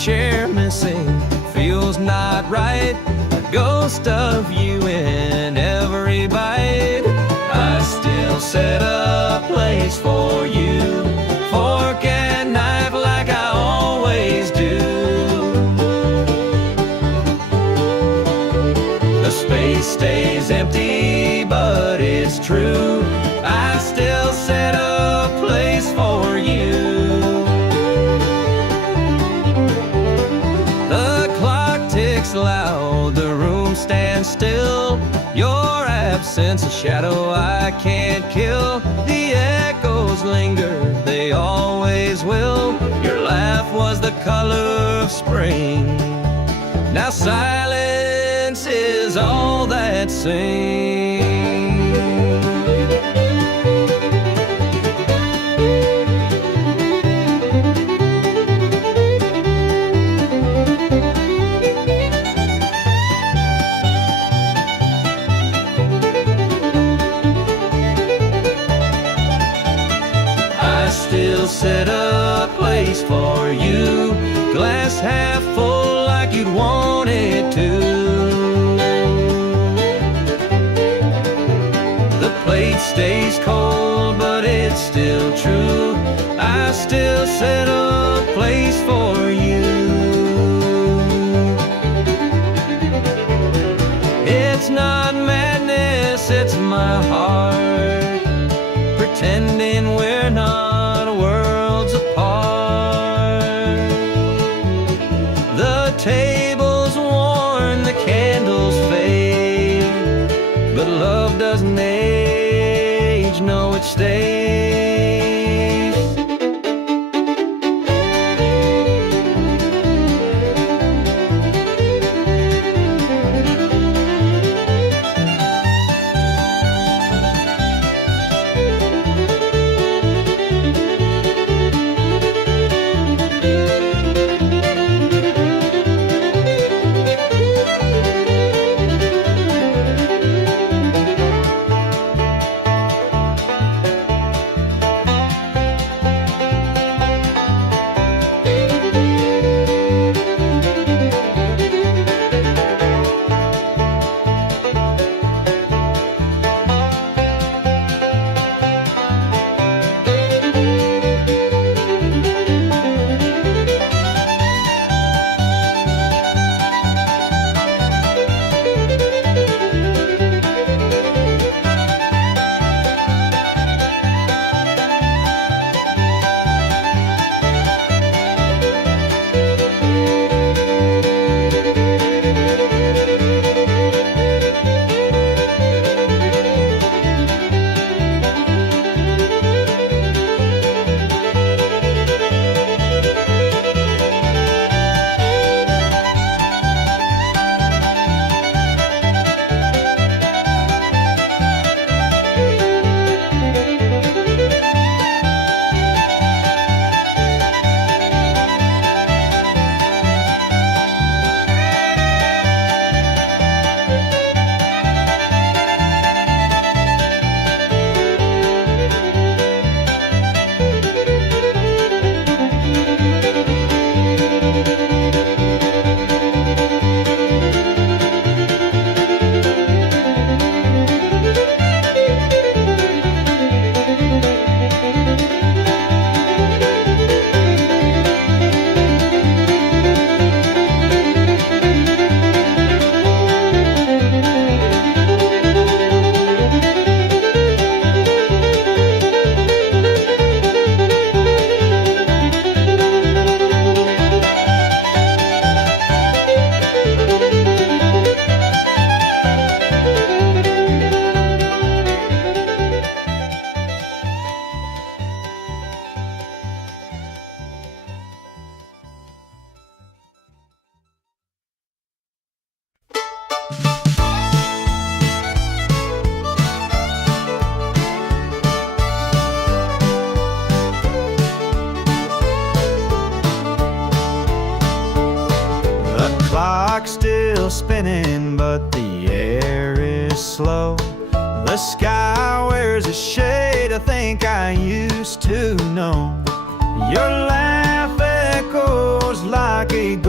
chair missing, feels not right. A ghost of you in every bite. I still set a place for you, fork and knife like I always do. The space stays empty, but it's true. I still set a place for you. The clock ticks loud, the room stands still. Your absence, a shadow I can't kill. The echoes linger, they always will. Your laugh was the color of spring. Now silence is all that sings. Set a place for you, glass half full like you'd want it to. The plate stays cold, but it's still true. I still set a place for you. It's not madness, it's my heart pretending we're not worlds apart. The table's worn, the candles fade, but love doesn't age, no it stays. clock's still spinning, but the air is slow. The sky wears a shade I think I used to know. Your laugh echoes like a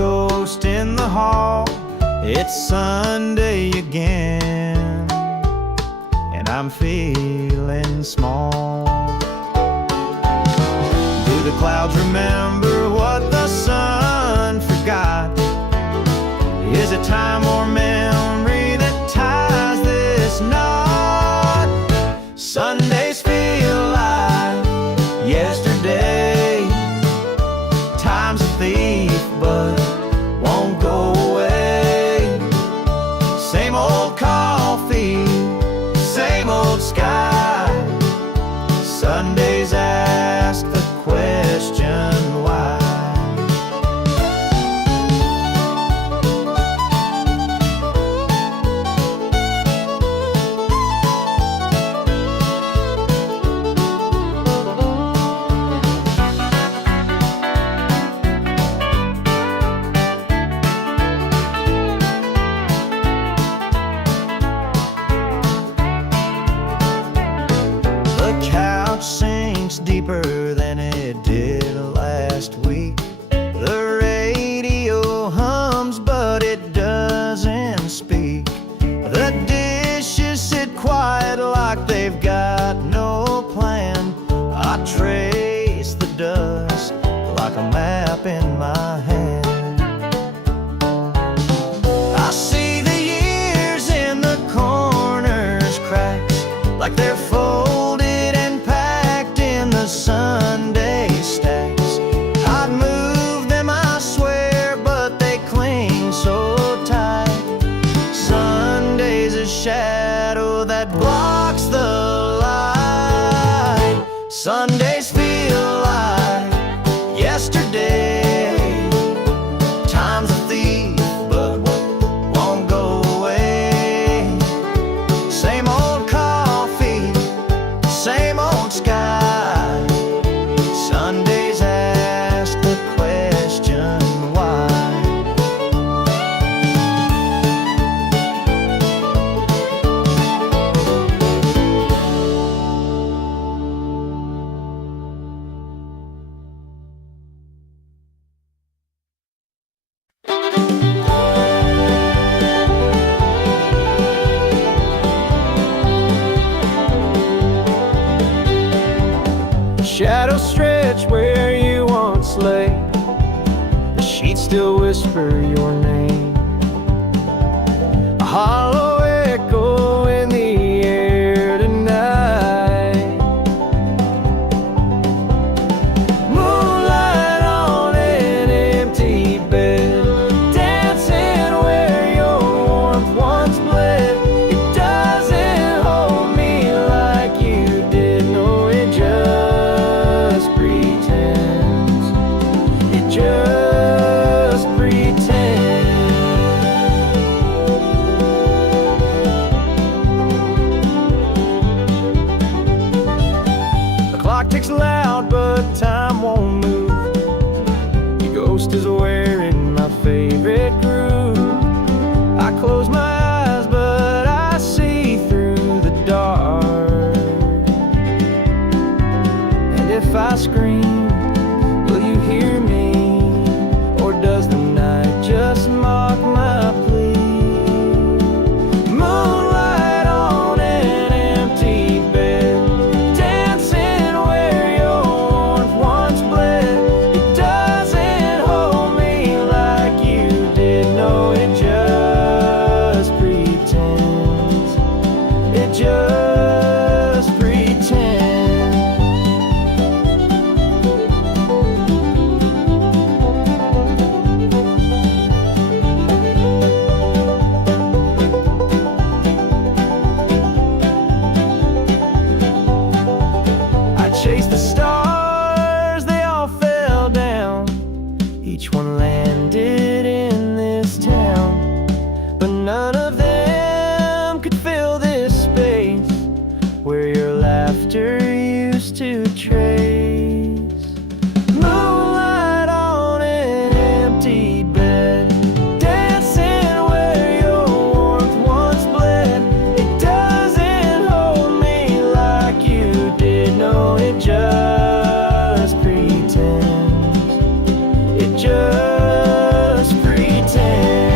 the hall. It's Sunday again, and I'm feeling small. Do the clouds remember what the sun forgot? Is it time or memory that ties this knot? Sundays feel like yesterday. Time's a thief but won't go away. Same old coffee, same old sky. Sundays ask the question why. Sinks deeper than it did last week. The radio hums but it doesn't speak. The dishes sit quiet like they've got no plan. I trace the dust like a map in my hand. I see the years in the corners, cracks like they're folded Sunday stacks. I'd move them, I swear, but they cling so tight. Sunday's a shadow that blocks the light. Sundays feel like yesterday. Time's a thief but won't go away. Same old coffee, same old sky. Sundays ask the question why. Shadows stretch where you once lay. The sheets still whisper your name. A hollow echo in the air tonight. Moonlight on an empty bed, dancing where your warmth once bled. It doesn't hold me like you did. No, it just pretends. It just pretends. The clock ticks loud but time won't move. Your ghost is wearing my favorite groove. I close my eyes but I see through the dark. And if I scream, will you hear me? Or does the night just mock my plea? Moonlight on an empty bed, dancing where your warmth once bled. It doesn't hold me like you did. No, it just pretends. It just pretends. I chased the stars, they all fell down. Each one landed in this town, but none of them could fill this space where your laughter used to trace. Moonlight on an empty bed, dancing where your warmth once bled. It doesn't hold me like you did. No, it just pretends. It just pretends.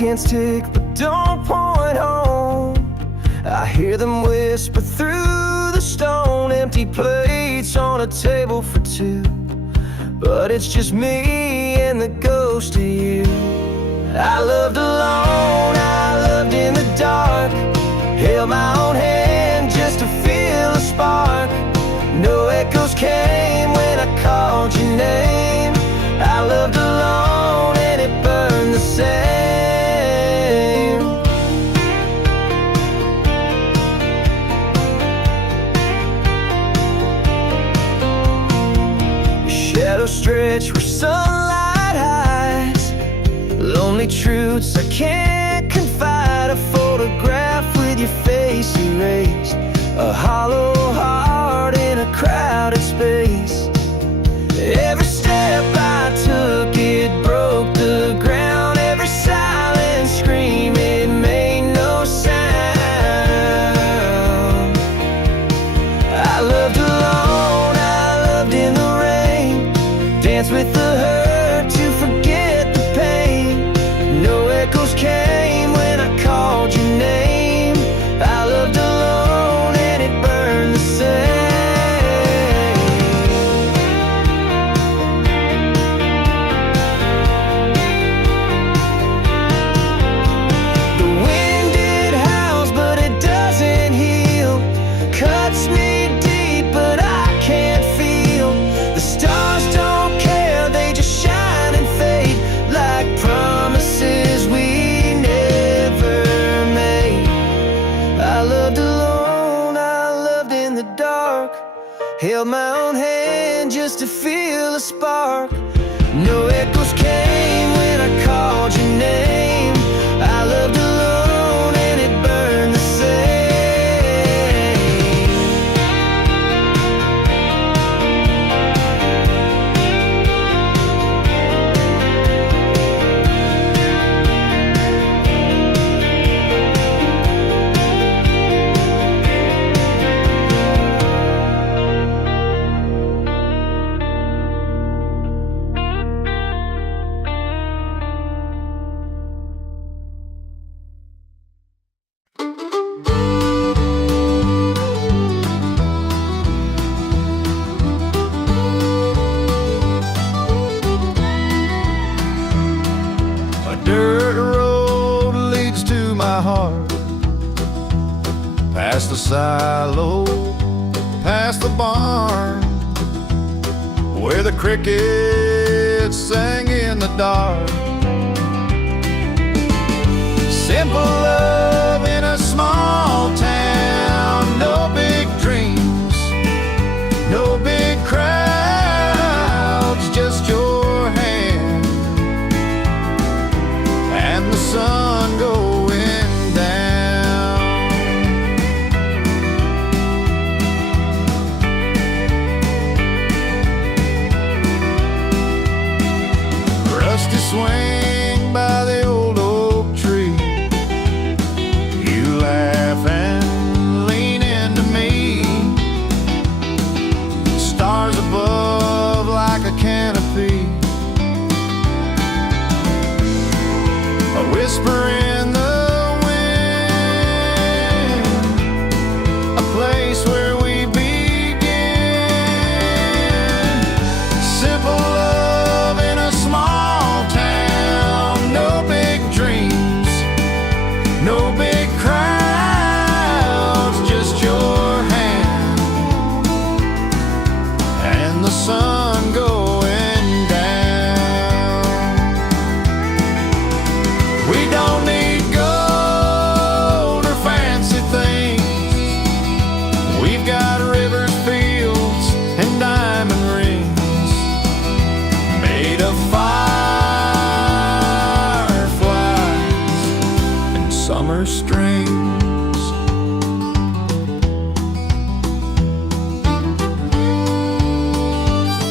seconds tick but don't point home. I hear them whisper through the stone. Empty plates on a table for two, but it's just me and the ghost of you. I loved alone, I loved in the dark. Held my own hand just to feel a spark. No echoes came when I called your name. I loved alone and it burned the same. Shadows stretch where sunlight hides. Lonely truths I can't confide. A photograph with your face erased. A hollow heart in a crowded space. Every step I took, it broke the ground. Every silent scream, it made no sound. I loved alone, I loved in the rain. Danced with the hurt to forget the pain. No echoes came when I called your name. I loved alone and it burned the same. The wind it howls but it doesn't heal. Cuts me deep but I can't feel. The stars don't care, they just shine and fade like promises we never made. I loved alone, I loved in the dark. Held my own hand just to feel a spark. No echoes came when I called your name. I loved alone and it burned the same. A dirt road leads to my heart. Past the silo, past the barn, where the crickets sang in the dark. Simple love in a small town. No big dreams, no big crowds, just your hand and the sun going down. Rusty swing by the old oak tree. You laugh and lean into me. Stars above like a canopy. A whisper in the wind, a place where we begin. Simple love in a small town. No big dreams, no big crowds, just your hand and the sun going down. We don't need gold or fancy things. We've got rivers, fields, and diamond rings made of fireflies and summer strings.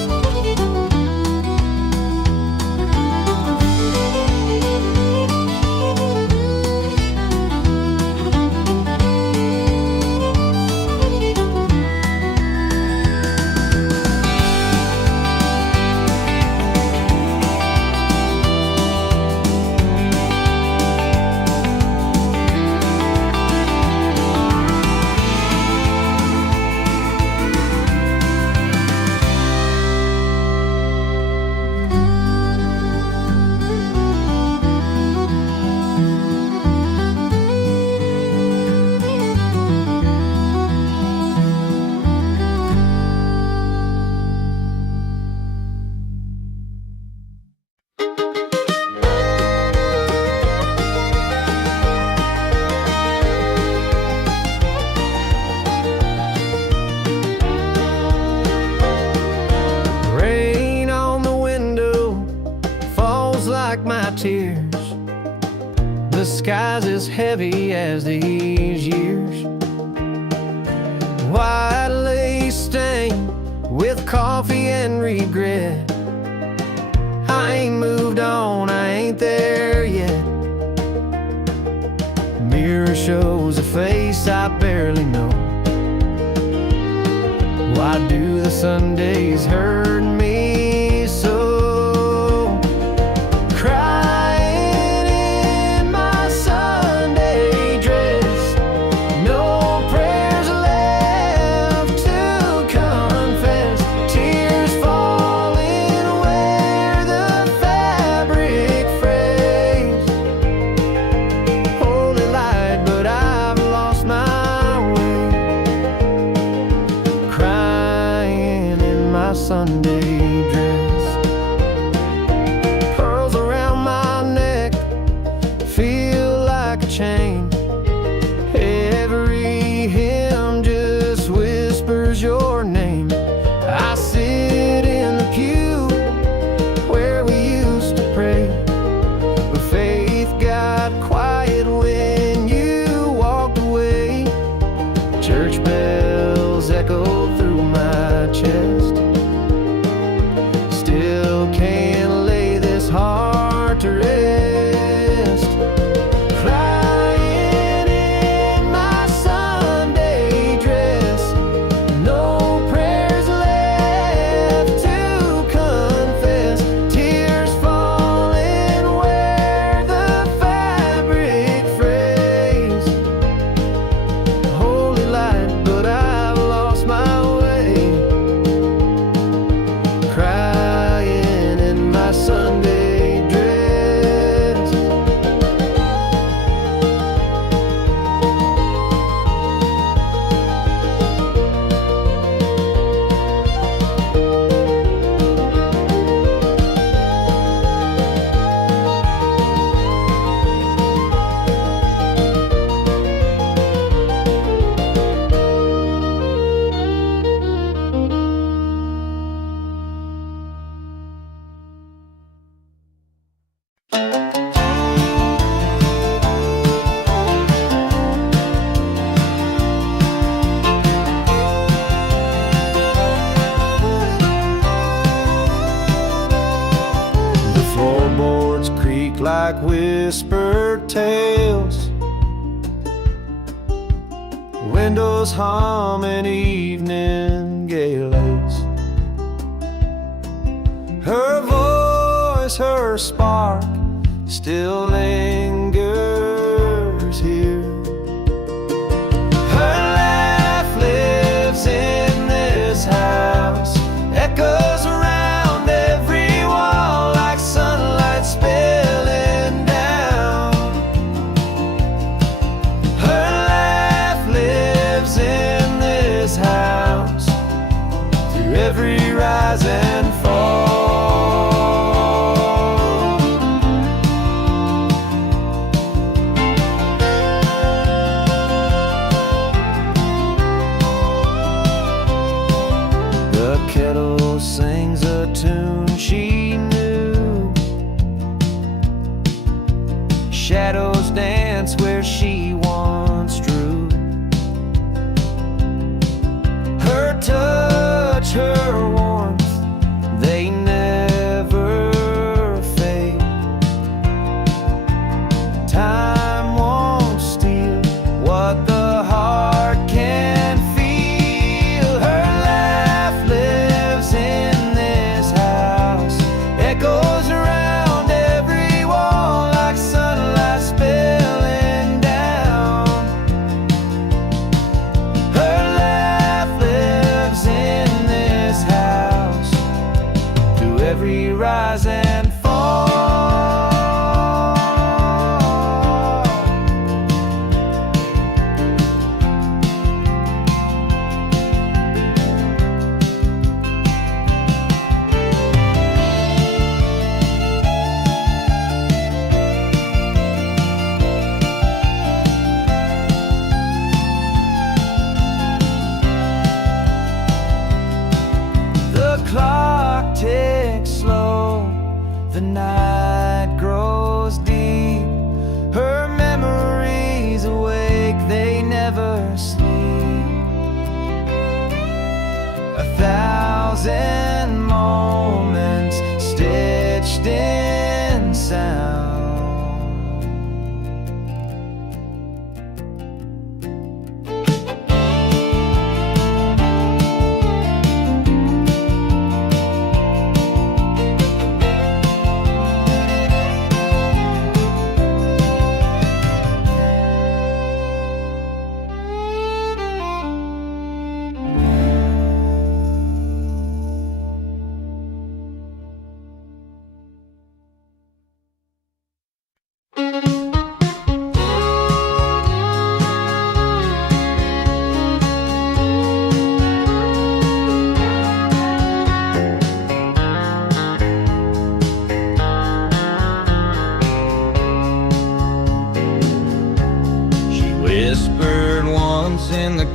the sky's as heavy as these years. White lace stain with coffee and regret. I ain't moved on, I ain't there yet. Mirror shows a face I barely know. Why do the Sundays hurt me so? Crying in my Sunday dress, no prayers left to confess, tears falling where the fabric frays. Holy light, but I've lost my way. Crying in my Sunday dress. Pearls around my neck feel like a chain. Every hymn just whispers your name. I sit in the pew where we used to pray, but faith got quiet when you walked away. Church bells echo through my chest. Still can't lay this heart to rest. Crying in my Sunday dress, no prayers left to confess, tears falling where the fabric frays. Holy light, but I've lost my way. Crying in my Sunday dress. The floorboards creak like whispered tales. Windows hum an evening gales. Her voice, her spark still lingers here. Her laugh lives in this house, echoes around every wall like sunlight spilling down. Her laugh lives in this house through every rise and fall. The kettle sings a tune she knew. Shadows dance where she once drew. Her touch, her warmth, they never fade. Time won't steal what the heart can feel. Her laugh lives in this house, echoes around every wall like sunlight spilling down. Her laugh lives in this house through every rise and fall. The clock ticks slow, the night grows deep. Her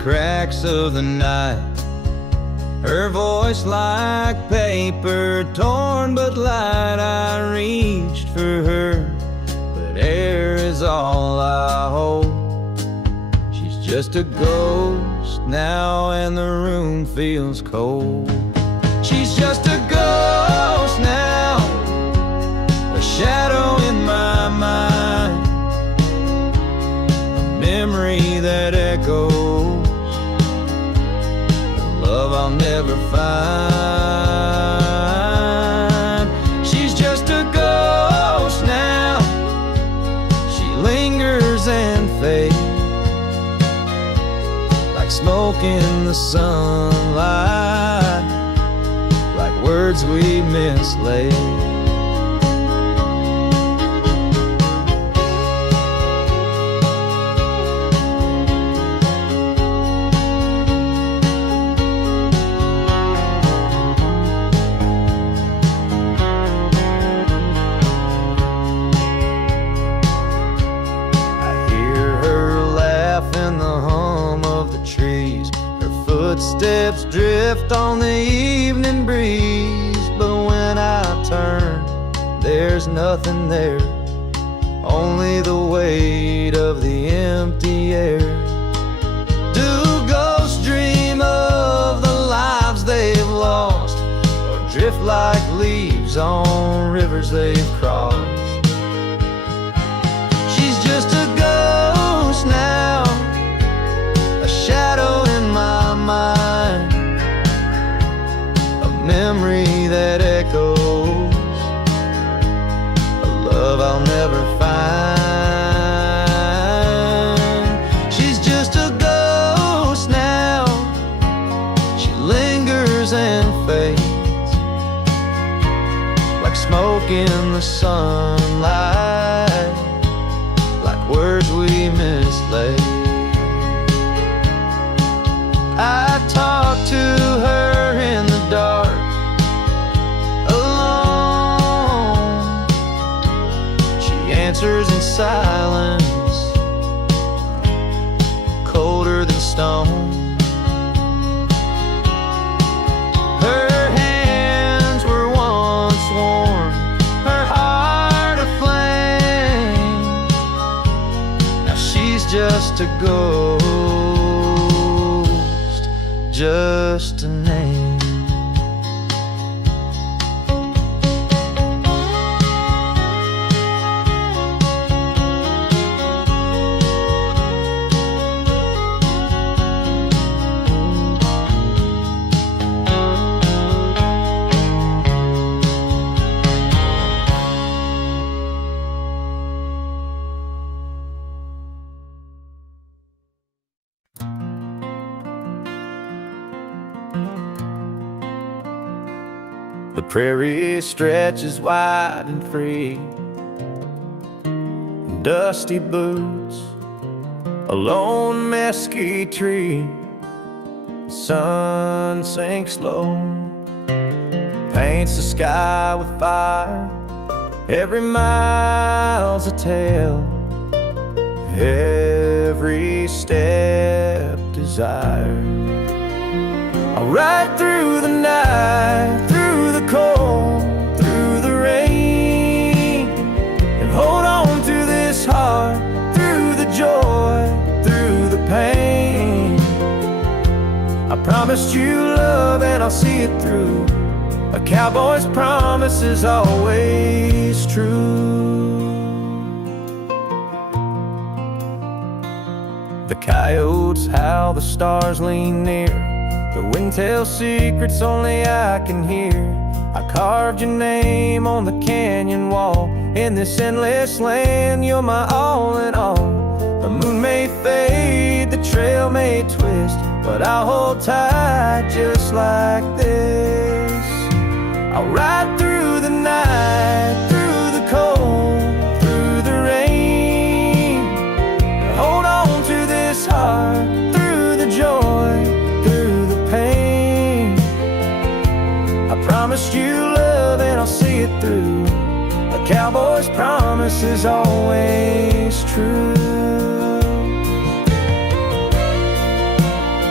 cracks of the night. Her voice like paper, torn but light. I reached for her, but air is all I hold. She's just a ghost now, and the room feels cold. She's just a ghost now, a shadow in my mind, a memory that echoes, a love I'll never find. She's just a ghost now, she lingers and fades like smoke in the sunlight, like words we mislaid. Footsteps drift on the evening breeze, but when I turn, there's nothing there, only the weight of the empty air. Do ghosts dream of the lives they've lost, or drift like leaves on rivers they've crossed? She's just a ghost now, a shadow in my mind, a memory that echoes, a love I'll never find. She's just a ghost now, she lingers and fades like smoke in the sunlight, like words we mislaid. I talk to her in the dark, alone. She answers in silence, colder than stone. Her hands were once warm, her heart aflame. Now she's just a ghost, just a name. The prairie stretches wide and free, dusty boots, a lone mesquite tree. The sun sinks low, paints the sky with fire. Every mile's a tale, every step desire. I'll ride through the night, through the cold, through the rain, and hold on to this heart, through the joy, through the pain. I promised you love and I'll see it through. A cowboy's promise is always true. The coyotes howl, the stars lean near, the wind tells secrets only I can hear. I carved your name on the canyon wall. In this endless land, you're my all in all. The moon may fade, the trail may twist, but I'll hold tight just like this. I'll ride through the night, through the cold, through the rain, hold on to this heart, through the joy, through the pain. I promised you love and I'll see it through. A cowboy's promise is always true.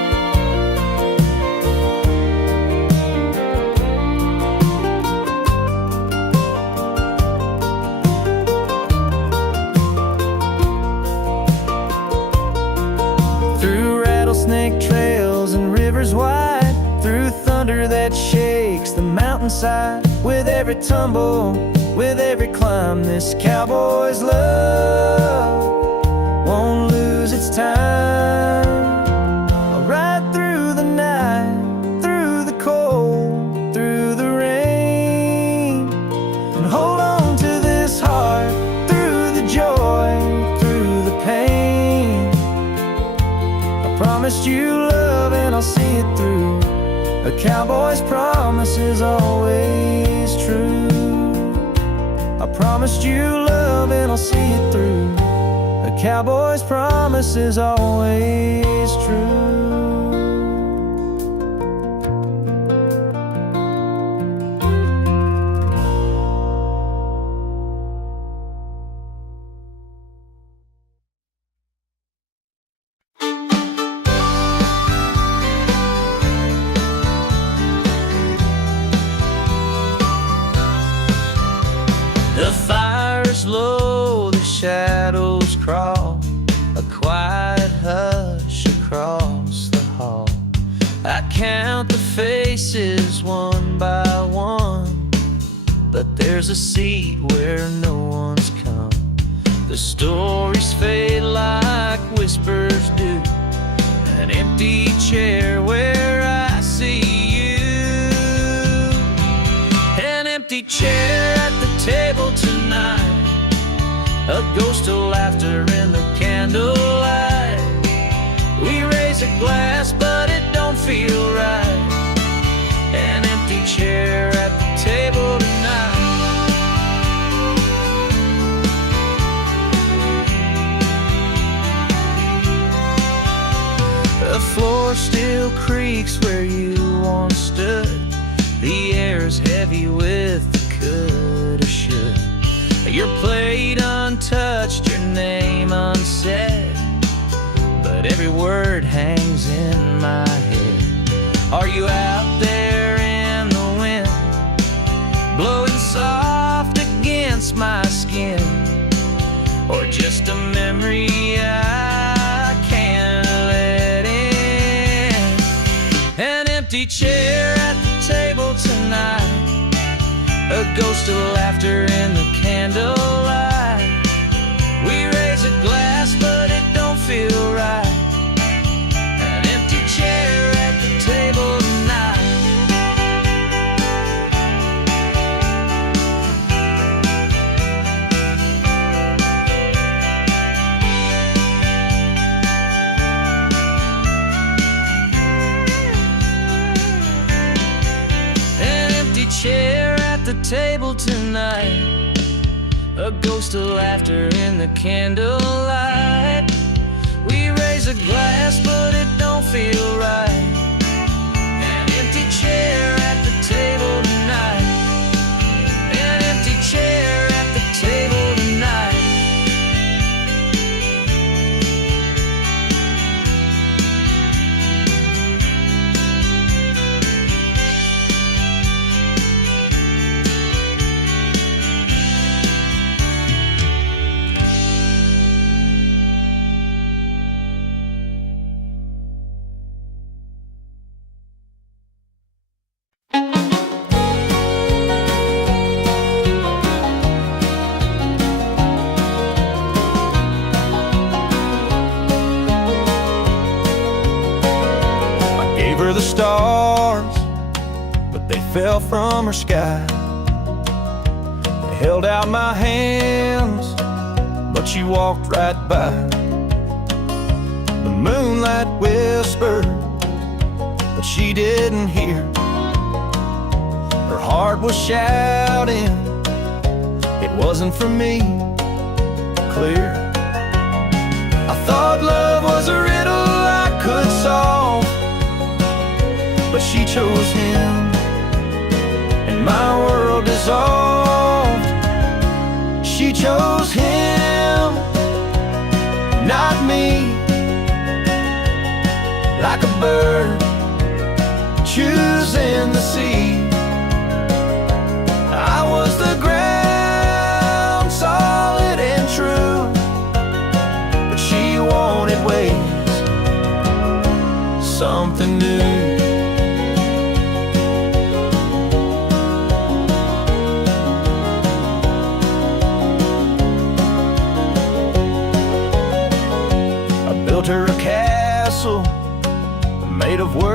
mountainside. With every tumble, with every climb, this cowboy's love won't lose its time. I'll ride through the night, through the cold, through the rain, and hold on to this heart through the joy, through the pain. I promised you love and I'll see it through. A cowboy's promise is always true. I promised you love and I'll see it through. A cowboy's promise is always true. The fire's low, the shadows crawl, a quiet hush across the hall. I count the faces one by one, but there's a seat where no one's come. The stories fade like whispers do, an empty chair where I see you. An empty chair at the table tonight, a ghost of laughter in the candlelight. We raise a glass but it don't feel right. An empty chair at the table tonight. The floor still creaks where you once stood. The air's heavy with the coulda, should. Your plate untouched, your name unsaid, but every word hangs in my head. Are you out there in the wind, blowing soft against my skin, or just a memory I can't let in? An empty chair at the table tonight, a ghost of laughter in the candlelight. We raise a glass but it don't feel right. An empty chair at the table tonight. An empty chair at the table tonight, a ghost of laughter in the candlelight. We raise a glass but it don't feel right. An empty chair at the table tonight. An empty chair at the table tonight. The stars, but they fell from her sky. I held out my hands, but she walked right by. The moonlight whispered, but she didn't hear. Her heart was shouting, it wasn't for me, clear. I thought love was a riddle I could solve, but she chose him, and my world dissolved. She chose him, not me. Like a bird choosing the sea, I was the ground, solid and true, but she wanted waves, something new.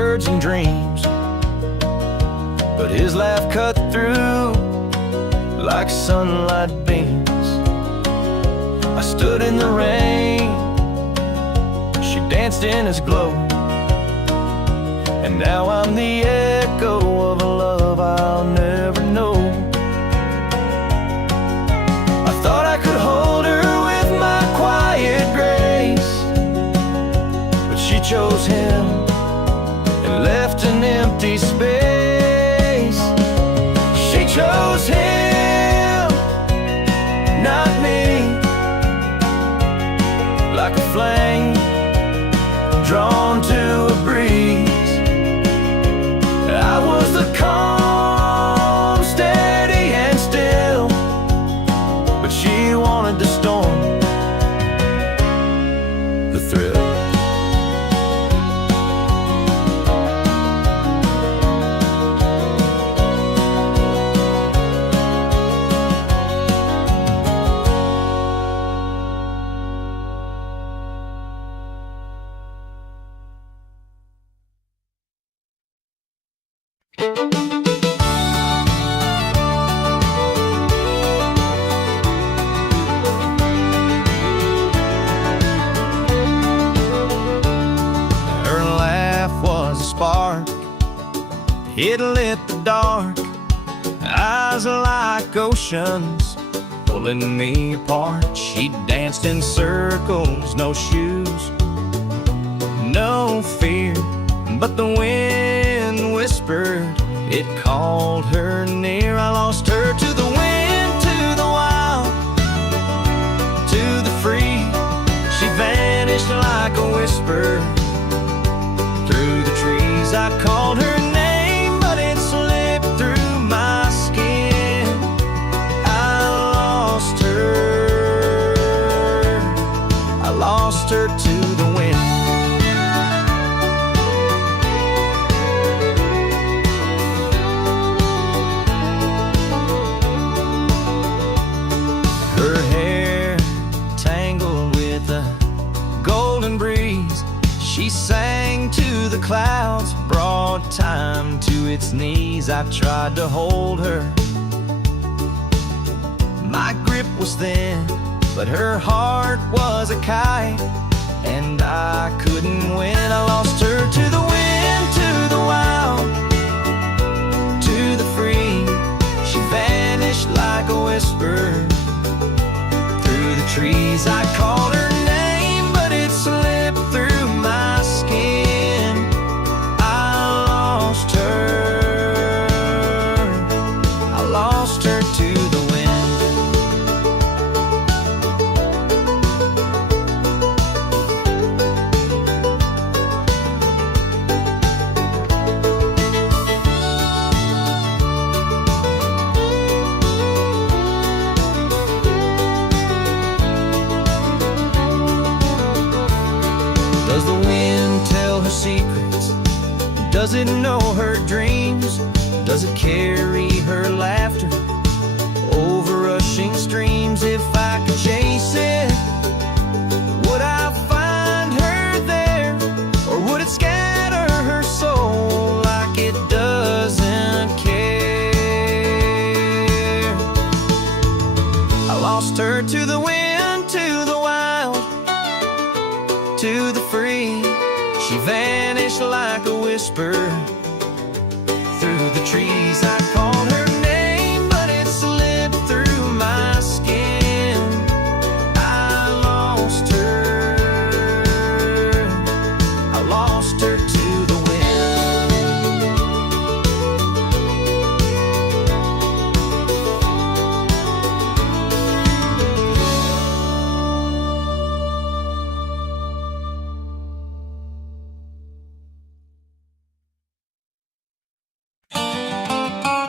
words and dreams, but his laugh cut through like sunlight beams. I stood in the rain, she danced in his glow, and now I'm the echo of a love I'll never know. I thought I could hold her with my quiet grace, but she chose him and left an empty space. She chose him, not me, like a flame drawn to a breeze. I was the calm, steady and still, but she wanted the storm, the thrill. Her laugh was a spark, it lit the dark. Eyes like oceans pulling me apart. She danced in circles, no shoes, no fear, but the wind whispered, it called her near. I lost her to the wind, to the wild, to the free. She vanished like a whisper through the trees. I called her name, but it slipped through my skin. I lost her to the wind. Her hair tangled with a golden breeze. She sang to the clouds, brought time to its knees. I tried to hold her, my grip was thin, but her heart was a kite, and I couldn't win. I lost her to the wind, to the wild, to the free. She vanished like a whisper through the trees. I called her name, but it slipped through my skin. I lost her to the wind. Does the wind tell her secrets? Does it know her dreams? Does it carry her laughter over rushing streams? If I could chase it, would I find her there? Or would it scatter her soul like it doesn't care? I lost her to the wind, to the wild, to the free. She vanished like a whisper through the trees. I called her name, but it slipped through my skin. I lost her to the wind.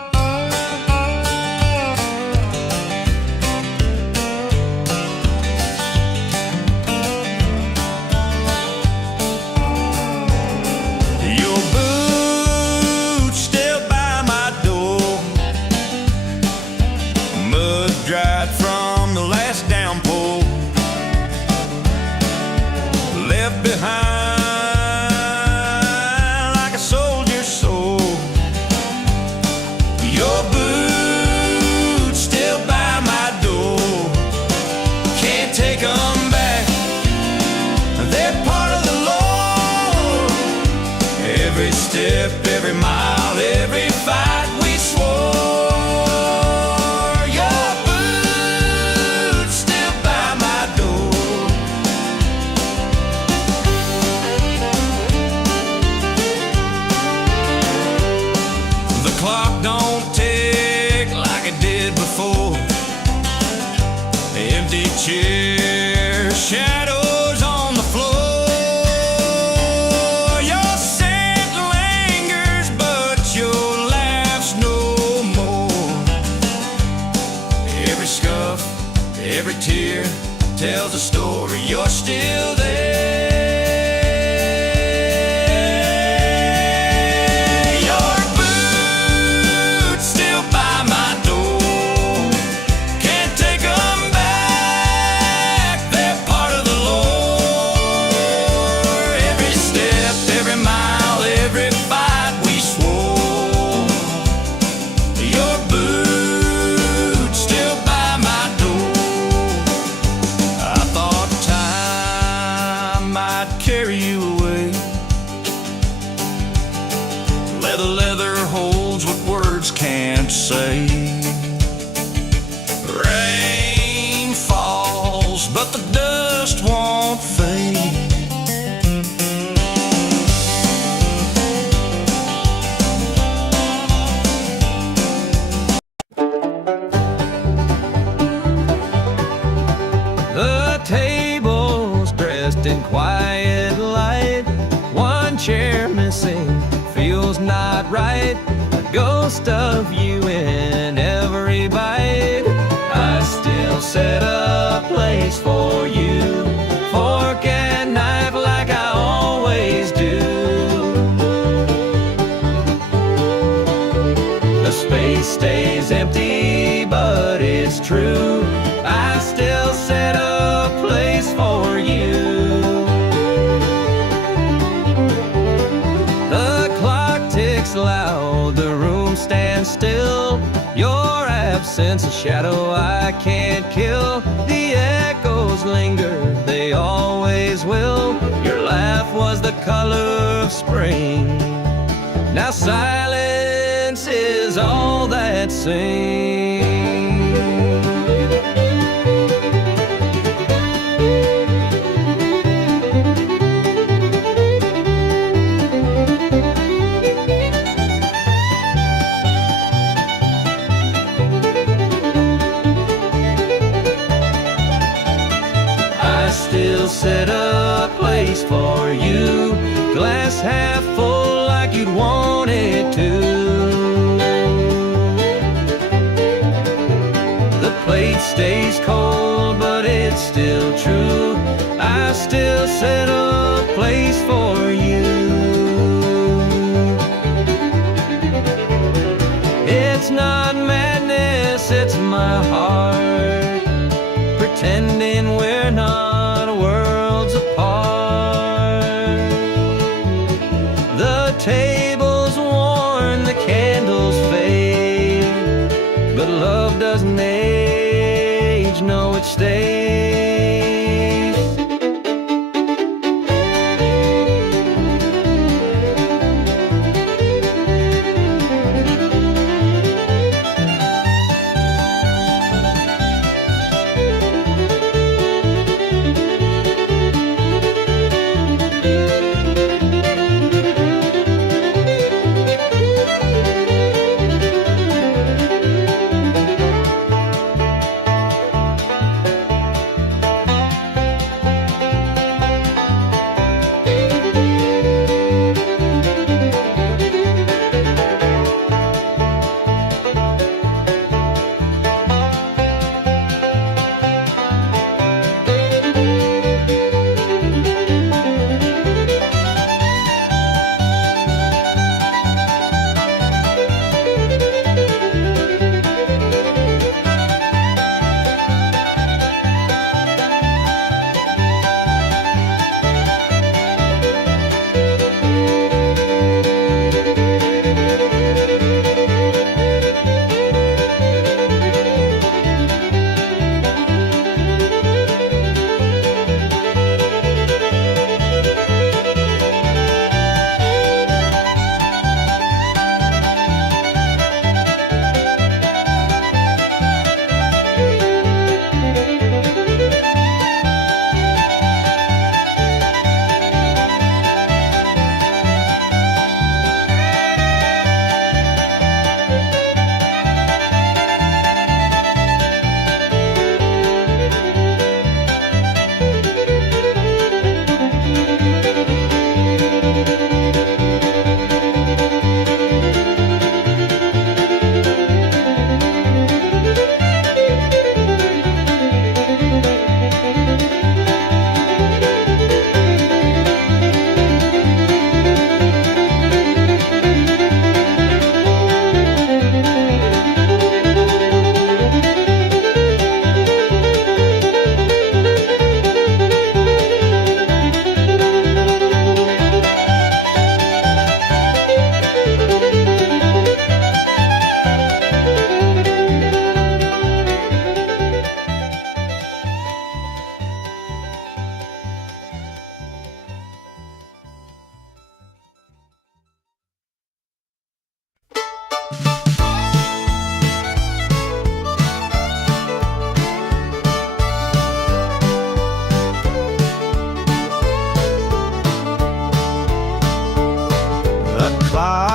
Every tear tells a story. You're still there. Your boots still by my door. Can't take 'em back. They're part of the lore. Every step, every mile, every fight we swore. Your boots still by my door. I thought time might carry you away. Leather holds what words can't say. Rain falls, but the dust won't fade. The table's dressed in quiet light. One chair missing feels not right. A ghost of you in every bite. I still set a place for you. Fork and knife like I always do. The space stays empty, but it's true. I still set a place for you. The clock ticks loud, the room stands still. Your absence, a shadow I can't kill. The echoes linger, they always will. Your laugh was the color of spring. Now silence is all that sings. Still set a place for you. Glass half full like you'd want it to. The plate stays cold, but it's still true. I still set a place for you. It's not madness, it's my heart pretending we're not worlds apart. The table's worn, the candles fade, but love doesn't age, no, it stays.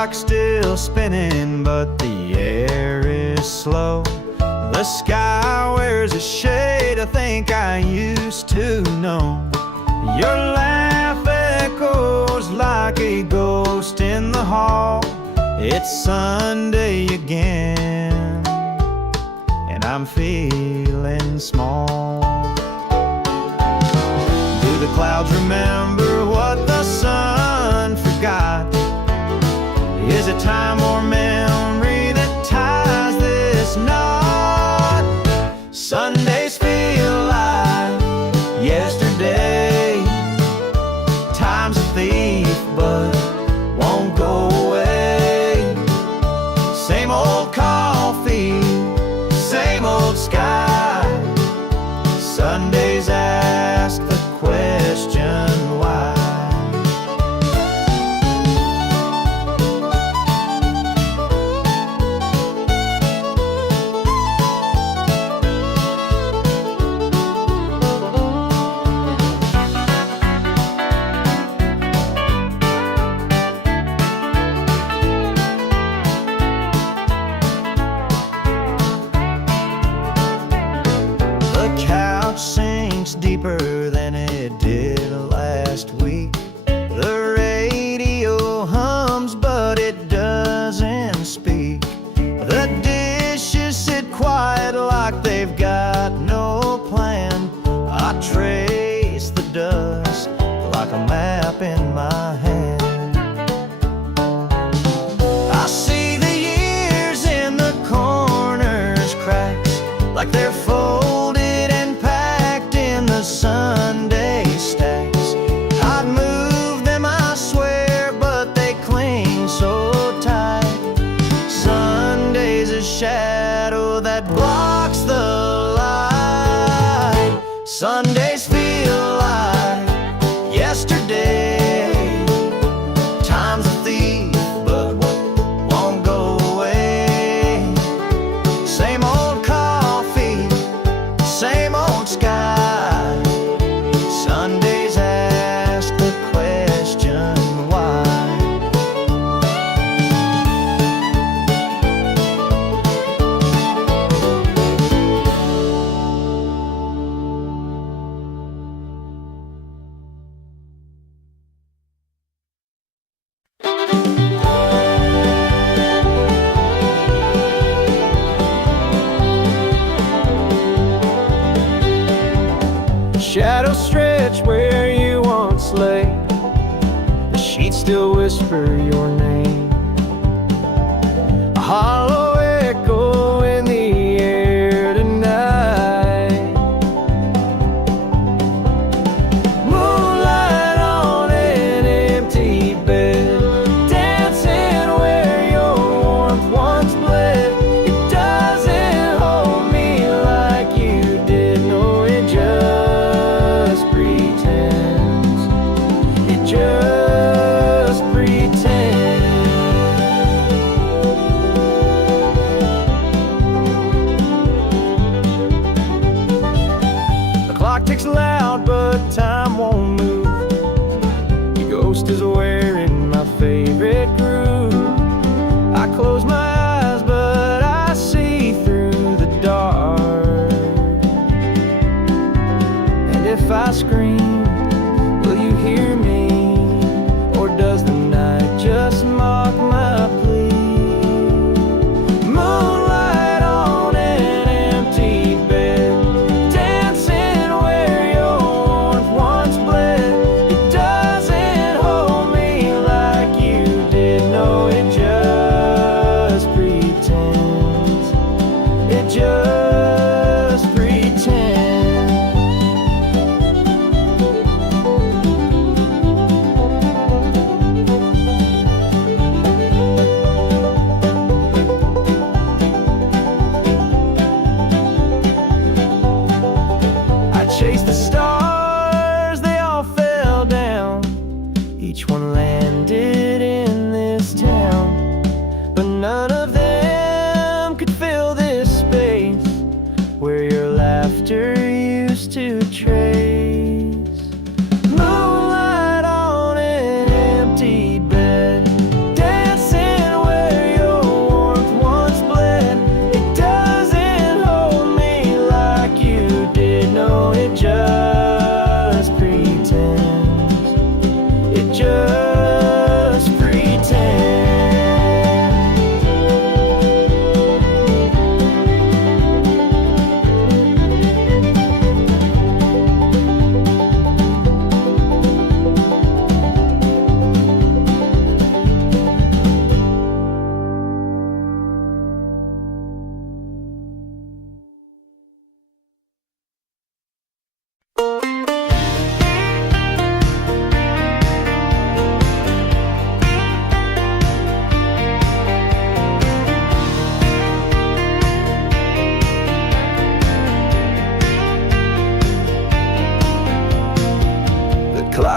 clock's still spinning, but the air is slow. The sky wears a shade I think I used to know. Your laugh echoes like a ghost in the hall. It's Sunday again, and I'm feeling small. Do the clouds remember what the sun forgot? Is it time or memory that ties this knot? Sundays feel like yesterday. Time's a thief but won't go away. Same old coffee, same old sky. Sundays ask the question why. Sinks deeper than it did last week. The radio hums but it doesn't speak. The dishes sit quiet like they've got no plan. I trace the dust like a map in my hand. I see the years in the corners, cracks like they're folded Sunday stacks. I'd move them, I swear, but they cling so tight. Sunday's a shadow that blocks the light. Sundays feel like yesterday. Time's a thief but won't go away. Same old coffee, same old sky. Sundays ask the question why. Shadows stretch where you once lay. The sheets still whisper your name. A hollow echo in the air tonight. Moonlight on an empty bed, dancing where your warmth once bled. It doesn't hold me like you did. No, it just pretends. It just pretends. The clock ticks loud but time won't move. Your ghost is wearing my favorite groove. I close my eyes but I see through the dark. And if I scream, will you hear me? Or does the night just mock my plea? Moonlight on an empty bed, dancing where your warmth once bled. It doesn't hold me like you did. No, it just pretends. It just pretends. I chased the stars, they all fell down. Each one landed in this town, but none of them could fill this space where your laughter used to trace. Moonlight on an empty bed, dancing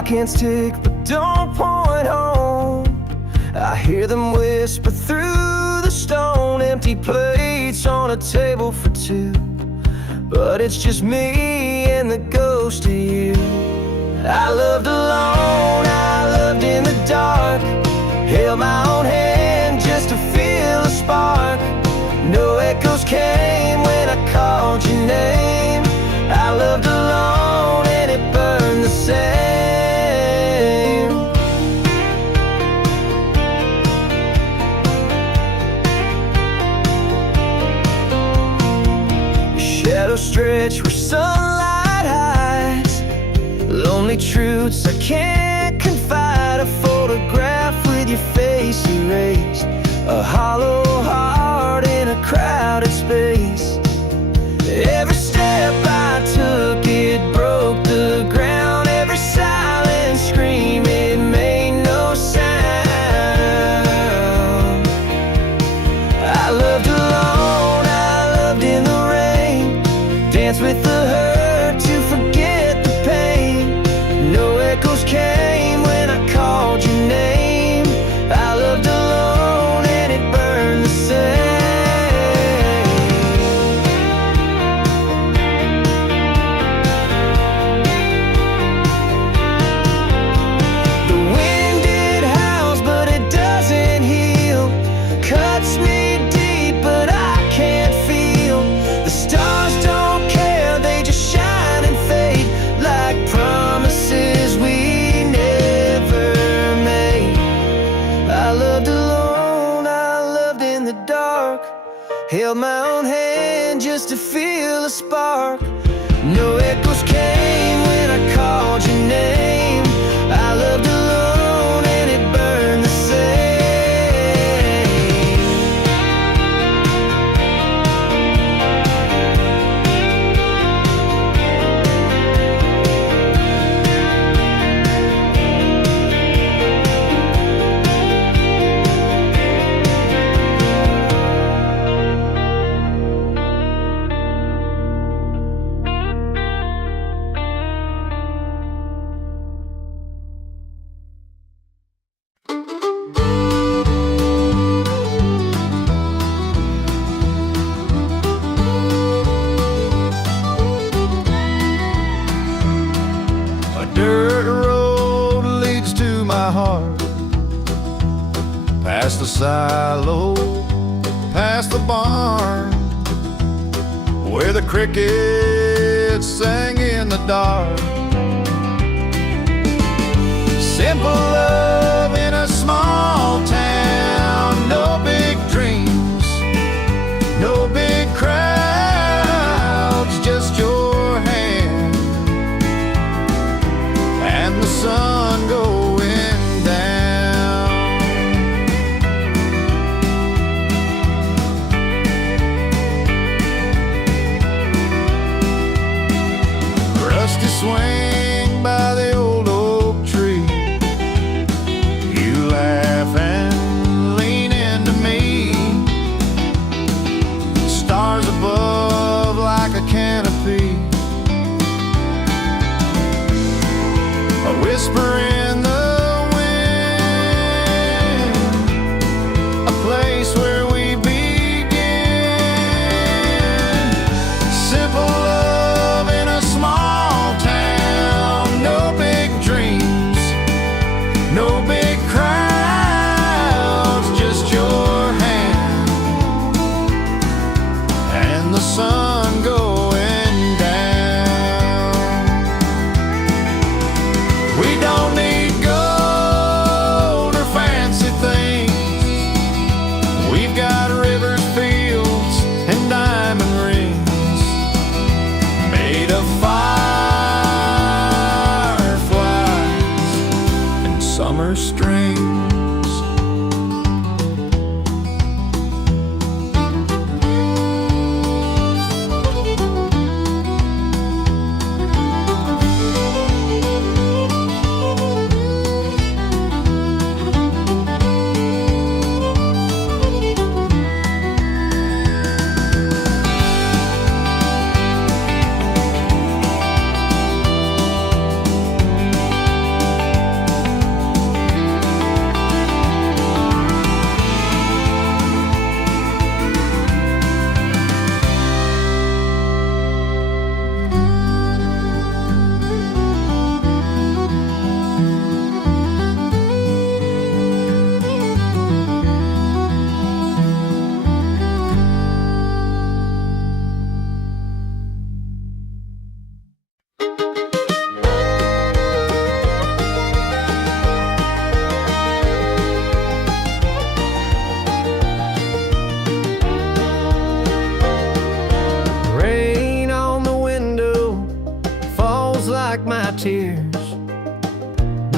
seconds tick but don't point home. I hear them whisper through the stone. Empty plates on a table for two, but it's just me and the ghost of you. I loved alone, I loved in the dark. Held my own hand just to feel a spark. No echoes came when I called your name. I loved alone and it burned the same. Shadows stretch where sunlight hides. Lonely truths I can't confide. A photograph with your face erased. A hollow heart in a crowded space. Every step I took, it broke the ground. Every silent scream, it made no sound. I loved alone, I loved in the rain. Danced with the hurt to forget the pain. No echoes came when I called your name. I loved alone and it burned the same. The wind it howls but it doesn't heal. Cuts me deep but I can't feel. The stars don't care, they just shine and fade like promises we never made. I loved alone, I loved in the dark. Held my own hand just to feel a spark. No echoes came when I called your name. I loved alone and it burned the same. A dirt road leads to my heart, past the silo, past the barn, where the crickets sang in the dark. Simple love in a small town. No big dreams, no big crowds, just your hand and the sun going down. Rusty swing by the old oak tree. You laugh and lean into me. Stars above like a canopy. A whisper in the wind, a place where we begin. Simple love in a small town.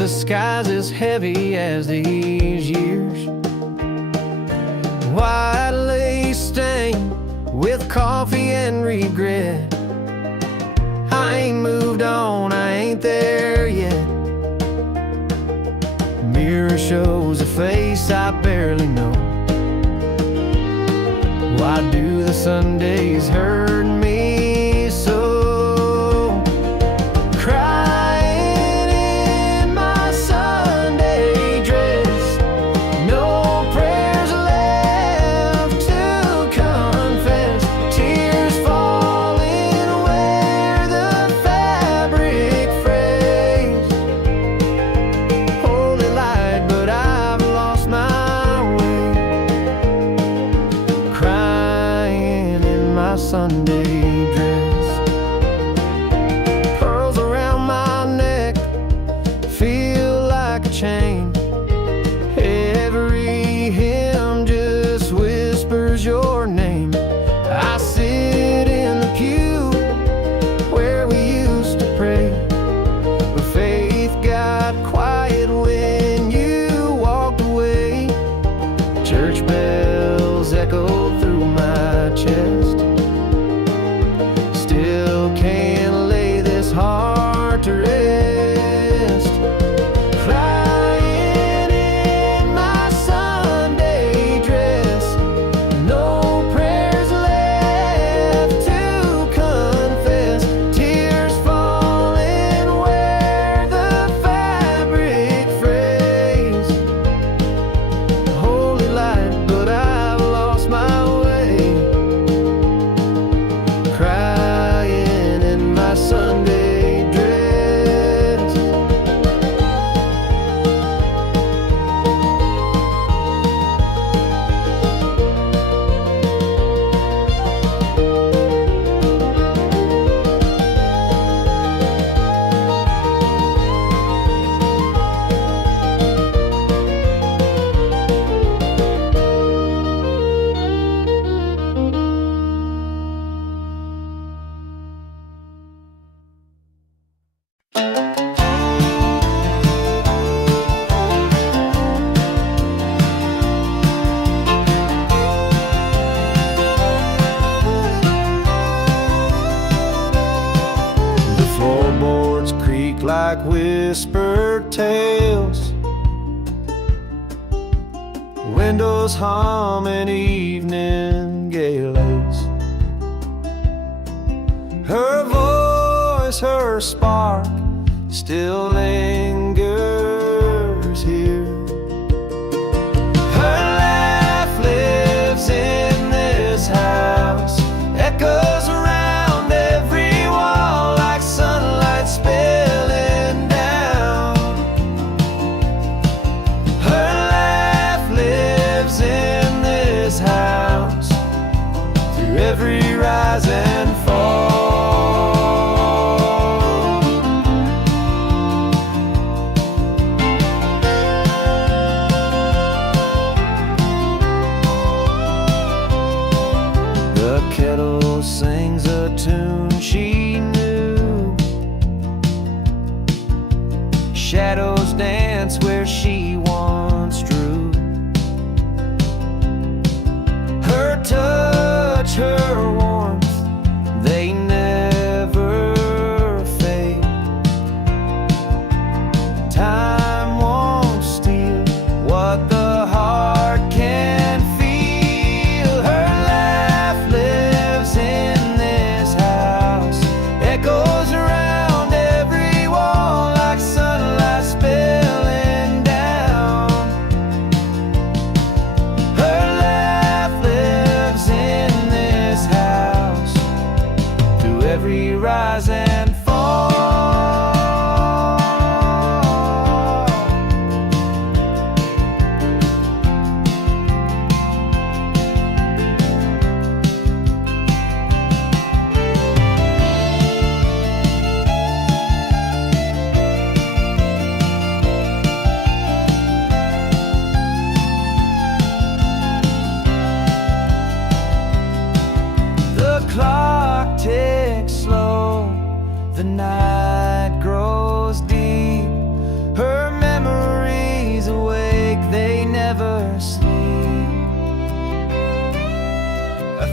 the sky's as heavy as these years. White lace stain with coffee and regret. I ain't moved on, I ain't there yet. Mirror shows a face I barely know. Why do the Sundays hurt me so? Crying in my Sunday dress, no prayers left to confess, tears falling where the fabric frays. Holy light, but I've lost my way. Crying in my Sunday dress. Pearls around my neck feel like a chain. Every hymn just whispers your name. I sit in the pew where we used to pray, but faith got quiet when you walked away. Church bells echo through my chest. Still can't lay this heart to rest. Crying in my Sunday dress, no prayers left to confess, tears falling where the fabric frays. Holy light, but I've lost my way. Crying in my Sunday dress. The floorboards creak like whispered tales. Windows hum an evening gales. Her voice, her spark still lingers here. Her laugh lives in this house, echoes around every wall like sunlight spilling down. Her laugh lives in this house through every rise and fall. The kettle sings a tune she knew. Shadows dance where she once drew. Her touch, her warmth, they never fade. Time won't steal what the heart can feel. Her laugh lives in this house, echoes around every wall like sunlight spilling down. Her laugh lives in this house through every rise and fall. The clock ticks slow, the night grows deep. Her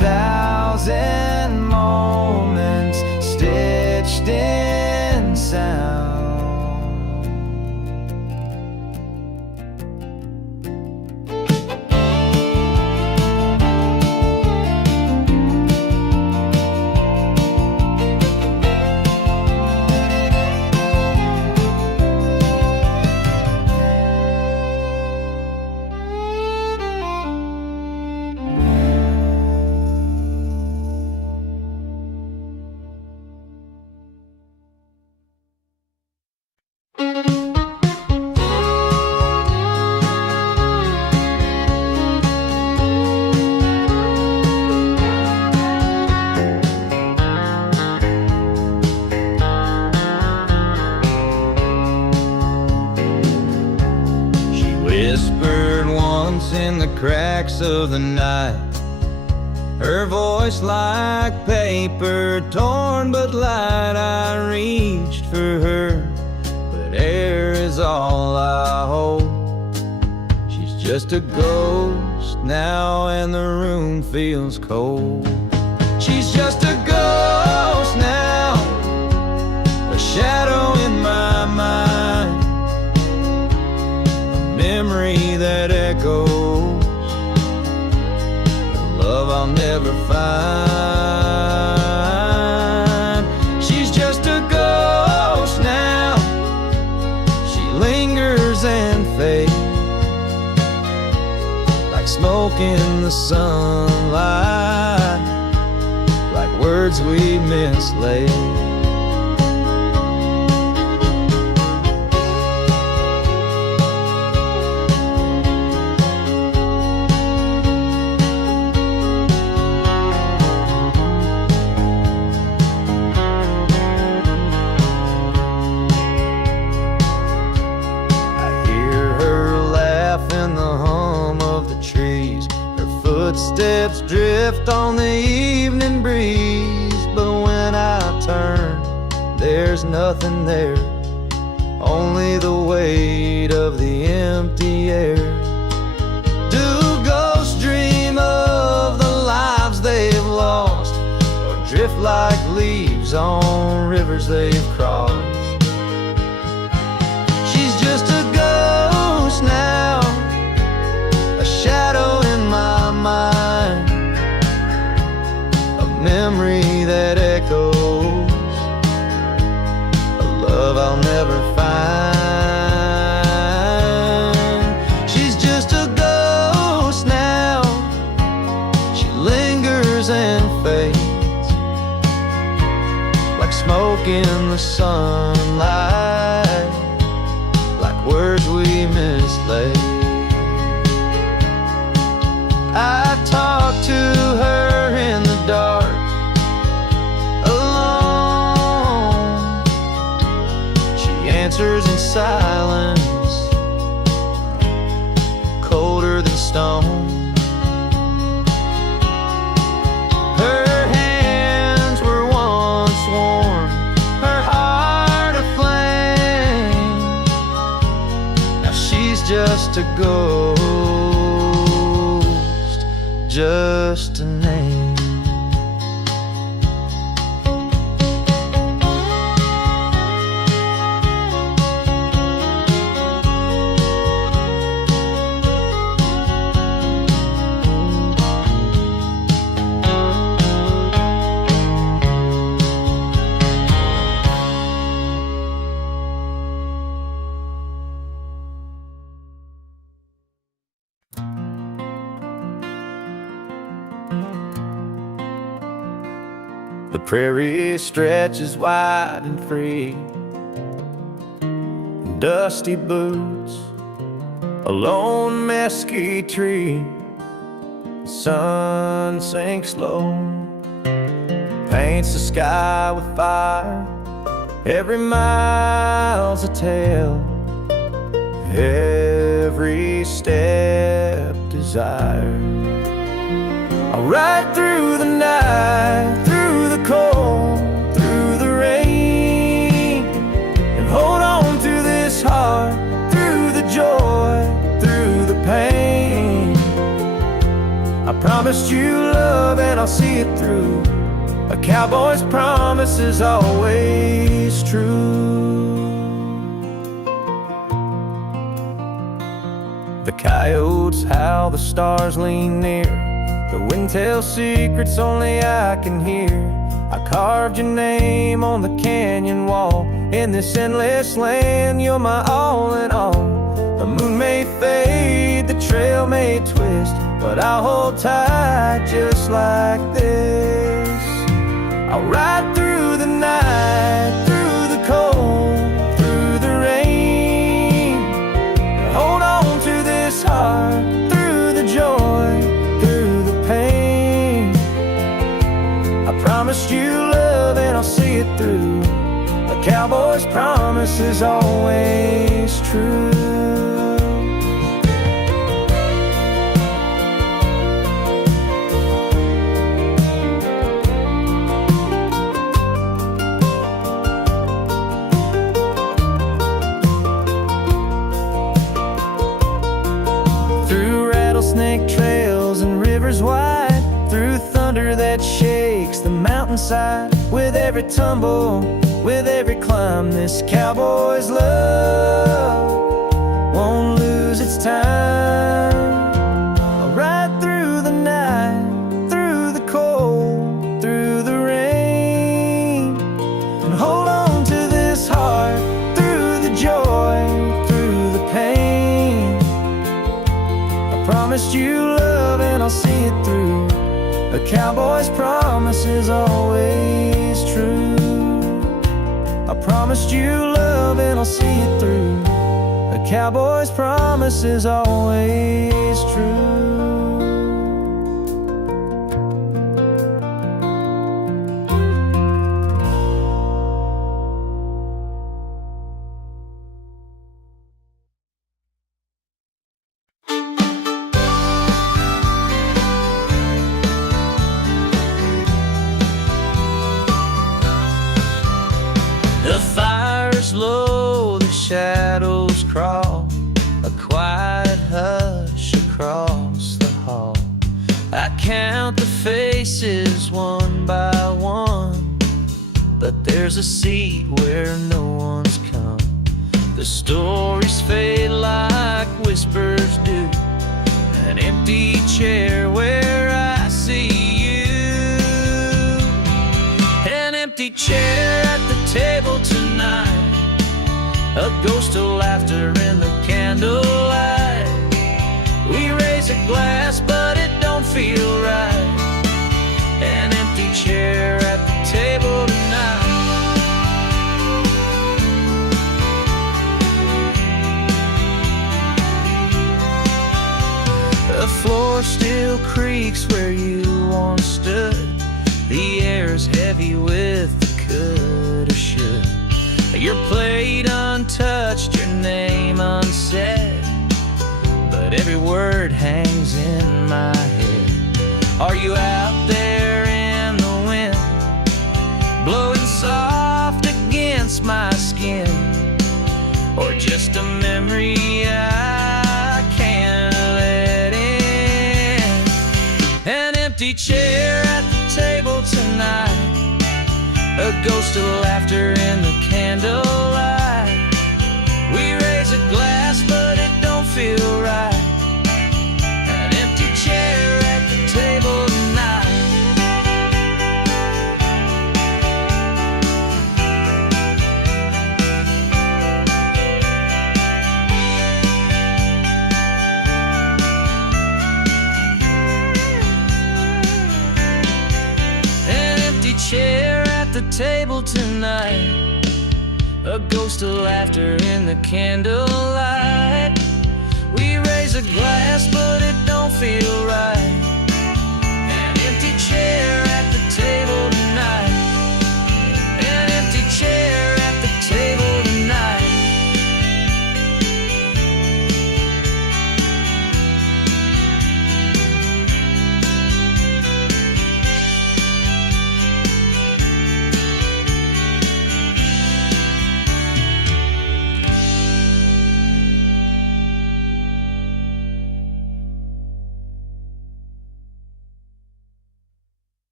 1,000 moments stitched in sound. Whispered once in the cracks of the night, her voice like paper torn but light. I reached for her, but air is all I hold. She's just a ghost now and the room feels cold. She's just a ghost now, a shadow in my mind, memory that echoes, the love I'll never find. She's just a ghost now, she lingers and fades like smoke in the sunlight, like words we mislaid. Footsteps drift on the evening breeze, but when I turn, there's nothing there, only the weight of the empty air. Do ghosts dream of the lives they've lost, or drift like leaves on rivers they've crossed? She's just a ghost now, a shadow in my mind, a memory that echoes, a love I'll never find. She's just a ghost now, she lingers and fades like smoke in the sunlight, like words we mislaid. I talk to her in the dark, alone. She answers in silence, colder than stone. Her hands were once warm, her heart aflame. Now she's just a ghost, just a name. The prairie stretches wide and free, dusty boots, a lone mesquite tree. The sun sinks low, paints the sky with fire. Every mile's a tale, every step desire. I'll ride through the night, through the cold, through the rain, and hold on to this heart, through the joy, through the pain. I promised you love and I'll see it through. A cowboy's promise is always true. The coyotes howl, the stars lean near. The wind tells secrets only I can hear. I carved your name on the canyon wall. In this endless land, you're my all in all. The moon may fade, the trail may twist, but I'll hold tight just like this. I'll ride through the night, through the cold, through the rain. Hold on to this heart, through the joy, through the pain. I promised you love and I'll see it through. A cowboy's promise is always true. Snake trails and rivers wide, through thunder that shakes the mountainside. With every tumble, with every climb, this cowboy's love won't lose its time. I'll ride through the night, through the cold, through the rain, and hold on to this heart, through the joy, through the pain. Promised you love and I'll see it through. A cowboy's promise is always true. I promised you love and I'll see it through. A cowboy's promise is always true. The fire's low, the shadows crawl, a quiet hush across the hall. I count the faces one by one, but there's a seat where no one's come. The stories fade like whispers do, an empty chair where I see you. An empty chair at the table tonight, a ghost of laughter in the candlelight. We raise a glass but it don't feel right. An empty chair at the table tonight. The floor still creaks where you once stood. The air's heavy with the could or should. Your plate untouched, your name unsaid, but every word hangs in my head. Are you out there in the wind, blowing soft against my skin, or just a memory I can't let in? An empty chair at the table tonight, a ghost of laughter in the candlelight. We raise a glass but it don't feel right. An empty chair at the table tonight. An empty chair at the table tonight, a ghost of laughter in the candlelight. We raise a glass but it don't feel right. An empty chair at the table tonight. An empty chair at the table tonight.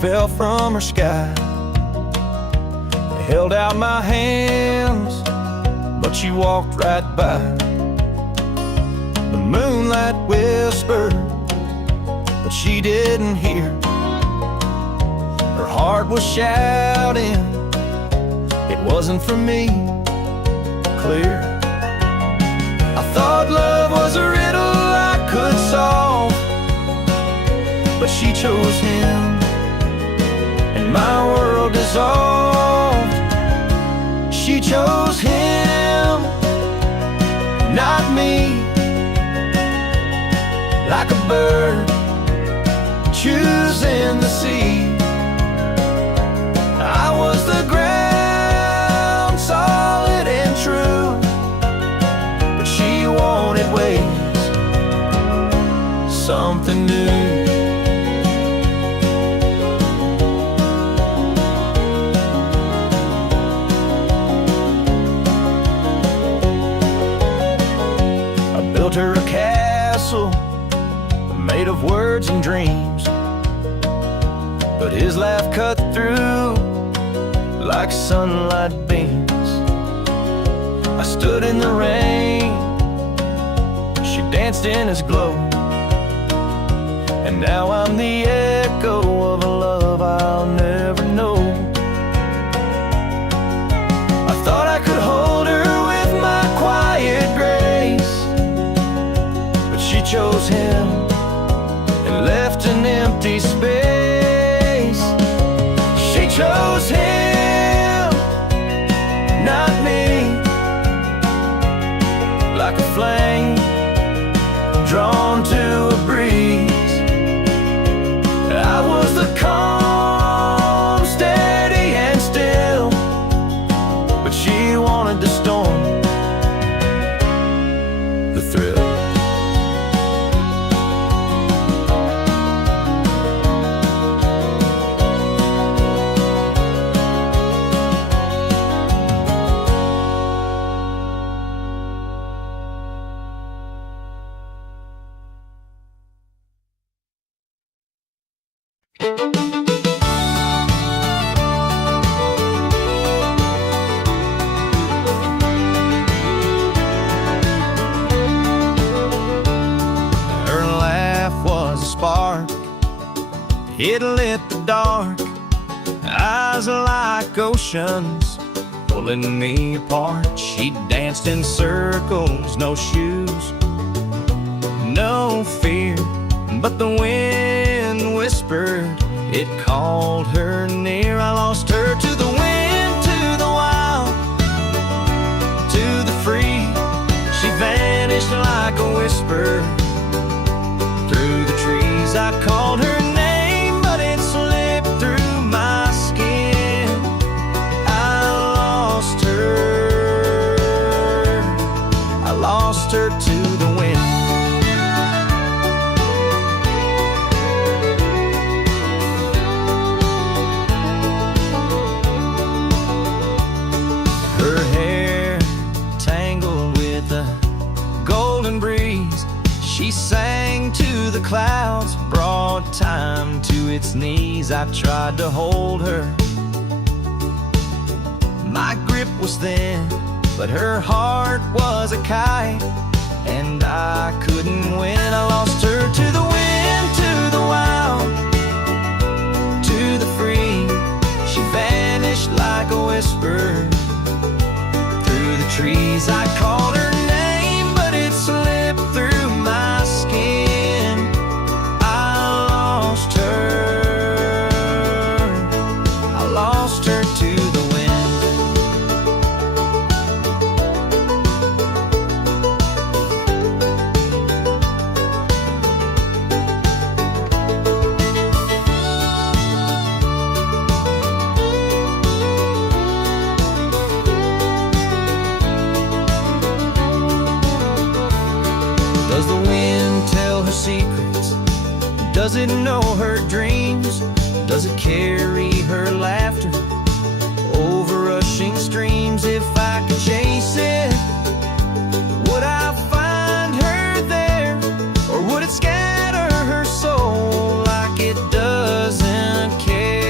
fell from her sky. I held out my hands, but she walked right by. The moonlight whispered, but she didn't hear. Her heart was shouting, it wasn't for me, clear. I thought love was a riddle I could solve, but she chose him, and my world dissolved. She chose him, not me. Like a bird choosing the sea, I was the ground, solid and true, but she wanted waves, something new. I built her a castle made of words and dreams, but his laugh cut through like sunlight beams. I stood in the rain, she danced in his glow, and now I'm the echo of a love I'll never know. I thought I could hold her with my quiet grace, but she chose him and left an empty space. She chose him, not me. Like a flame drawn to a breeze, I was the calm, steady and still, but she wanted the storm, the thrill. It lit the dark, eyes like oceans, pulling me apart. She danced in circles, no shoes, no fear, but the wind whispered, it called her near. I lost her to the wind, to the wild, to the free. She vanished like a whisper through the trees. I called her name, but it slipped through my skin. I lost her to the wind. Her hair tangled with a golden breeze. She sang to the clouds, brought time to its knees. I tried to hold her, my grip was thin, but her heart was a kite, and I couldn't win. I lost her to the wind, to the wild, to the free. She vanished like a whisper through the trees. I called her name, but it slipped through my skin. I lost her to the wind. Does the wind tell her secrets? Does it know her dreams? Does it carry her laughter over rushing streams? If I could chase it, would I find her there? Or would it scatter her soul like it doesn't care?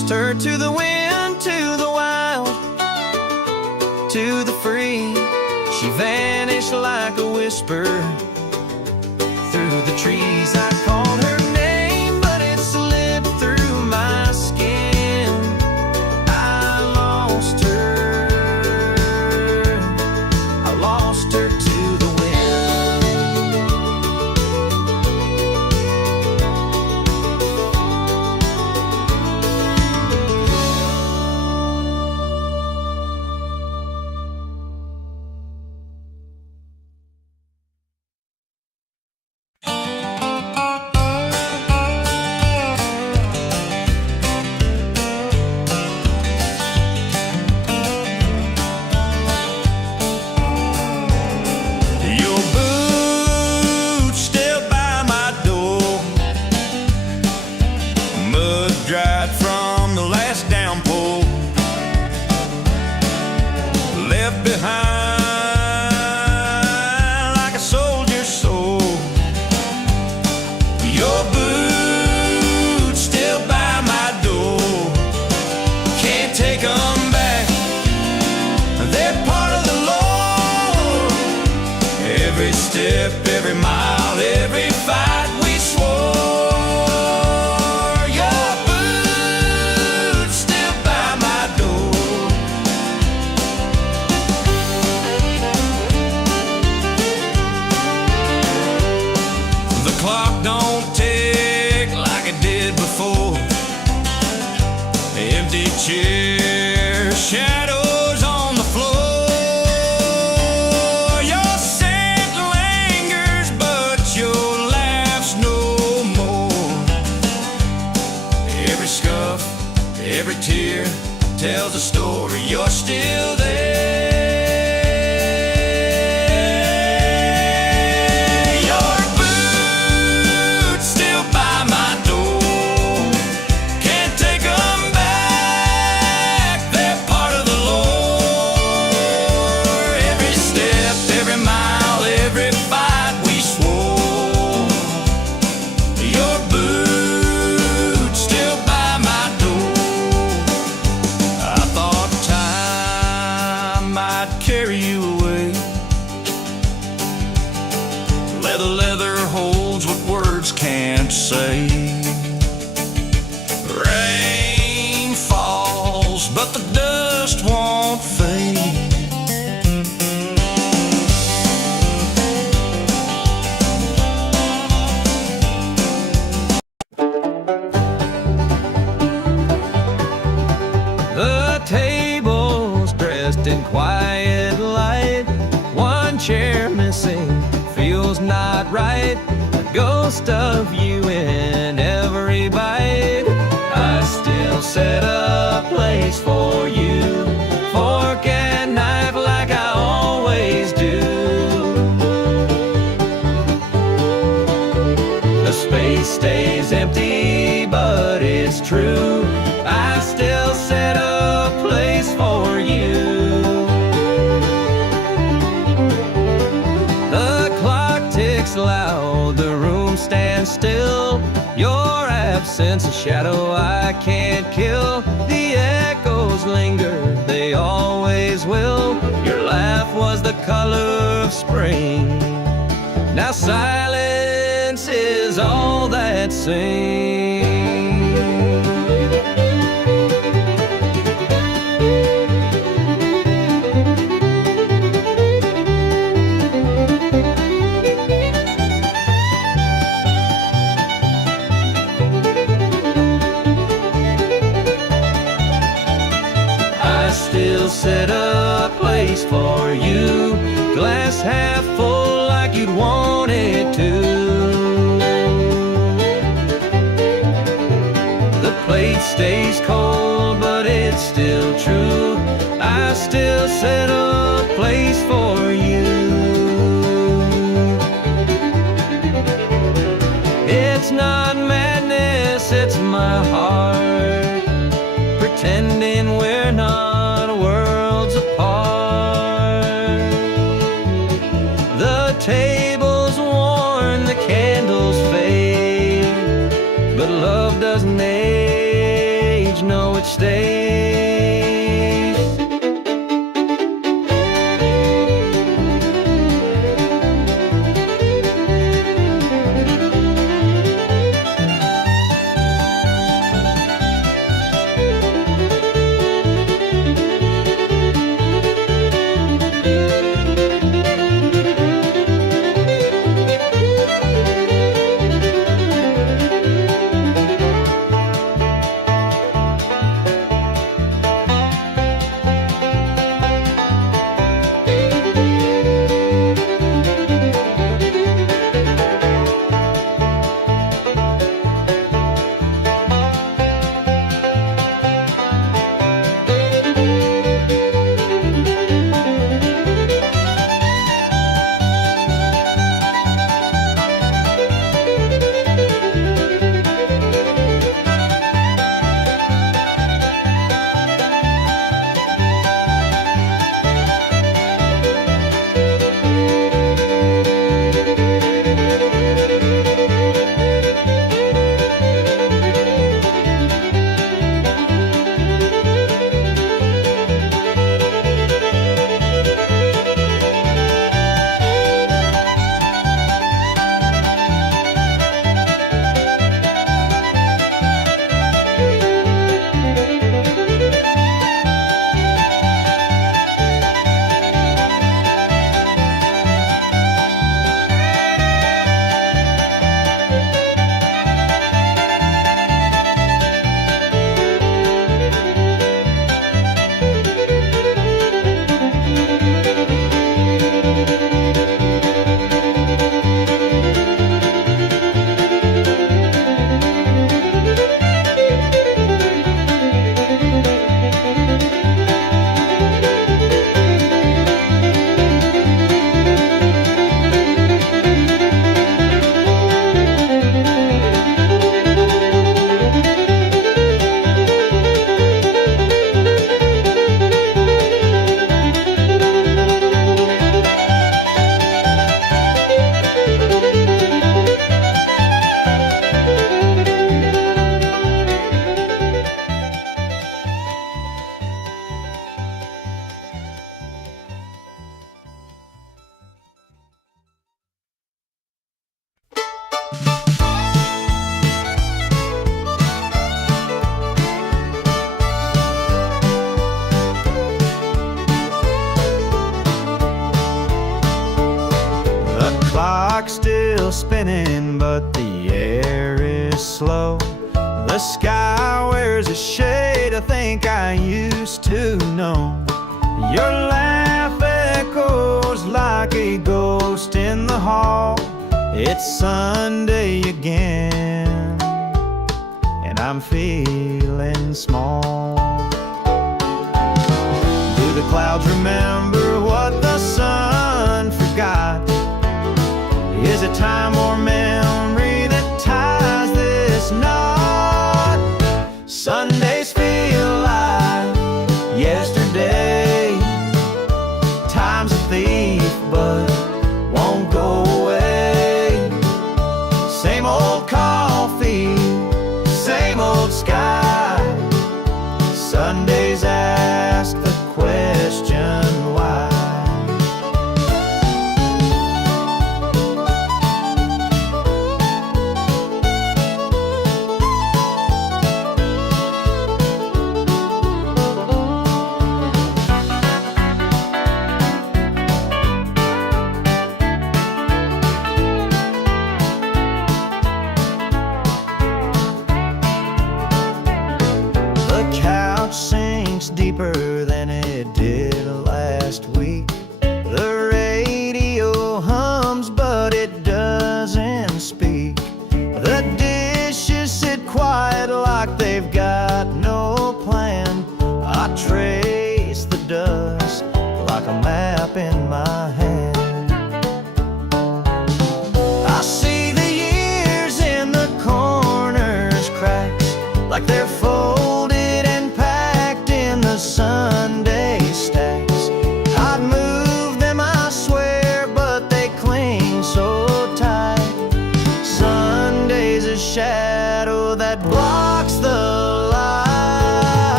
lost her to the wind, to the wild, to the free. She vanished like a whisper through the trees. I called her name, but it slipped through my skin. I lost her to the wind. Every mile, every fight we swore. Your boots still by my door. The clock don't tick like it did before. Empty chairs, shadows on the floor. Every tear tells a story. You're still there. Your boots still by my door. Can't take them back. They're part of the lore. Every step, every mile, every fight we swore. Your boots still by my door. Carry you away. Leather holds what words can't say. Rain falls, but the dust won't fade. The table's dressed in quiet light. One chair missing feels not right. A ghost of you in every bite. I still set a place for you. Fork and knife like I always do. The space stays empty, but it's true. I still set a place for you. Loud, the room stands still. Your absence, a shadow I can't kill. The echoes linger, they always will. Your laugh was the color of spring. Now silence is all that sings. Set a place for you. Glass half full like you'd want it to. The plate stays cold, but it's still true. I still set a place for you. It's not madness, it's my heart pretending we're not worlds apart. The table's worn, the candles fade, but love doesn't age change, no it stays. Clock's still spinning, but the air is slow. The sky wears a shade I think I used to know. Your laugh echoes like a ghost in the hall. It's Sunday again, and I'm feeling small. Do the clouds remember what the sun forgot? Is it time or memory that ties this knot? Sundays feel like yesterday. Time's a thief but won't go away. Same old coffee, same old sky. Sundays ask the question why. Deeper than it did last week. The radio hums, but it doesn't speak. The dishes sit quiet like they've got no plan. I trace the dust like a map in my hand. I see the years in the corners, cracks like they're folded and packed in the Sunday stacks. I'd move them, I swear, but they cling so tight. Sunday's a shadow that blocks the light.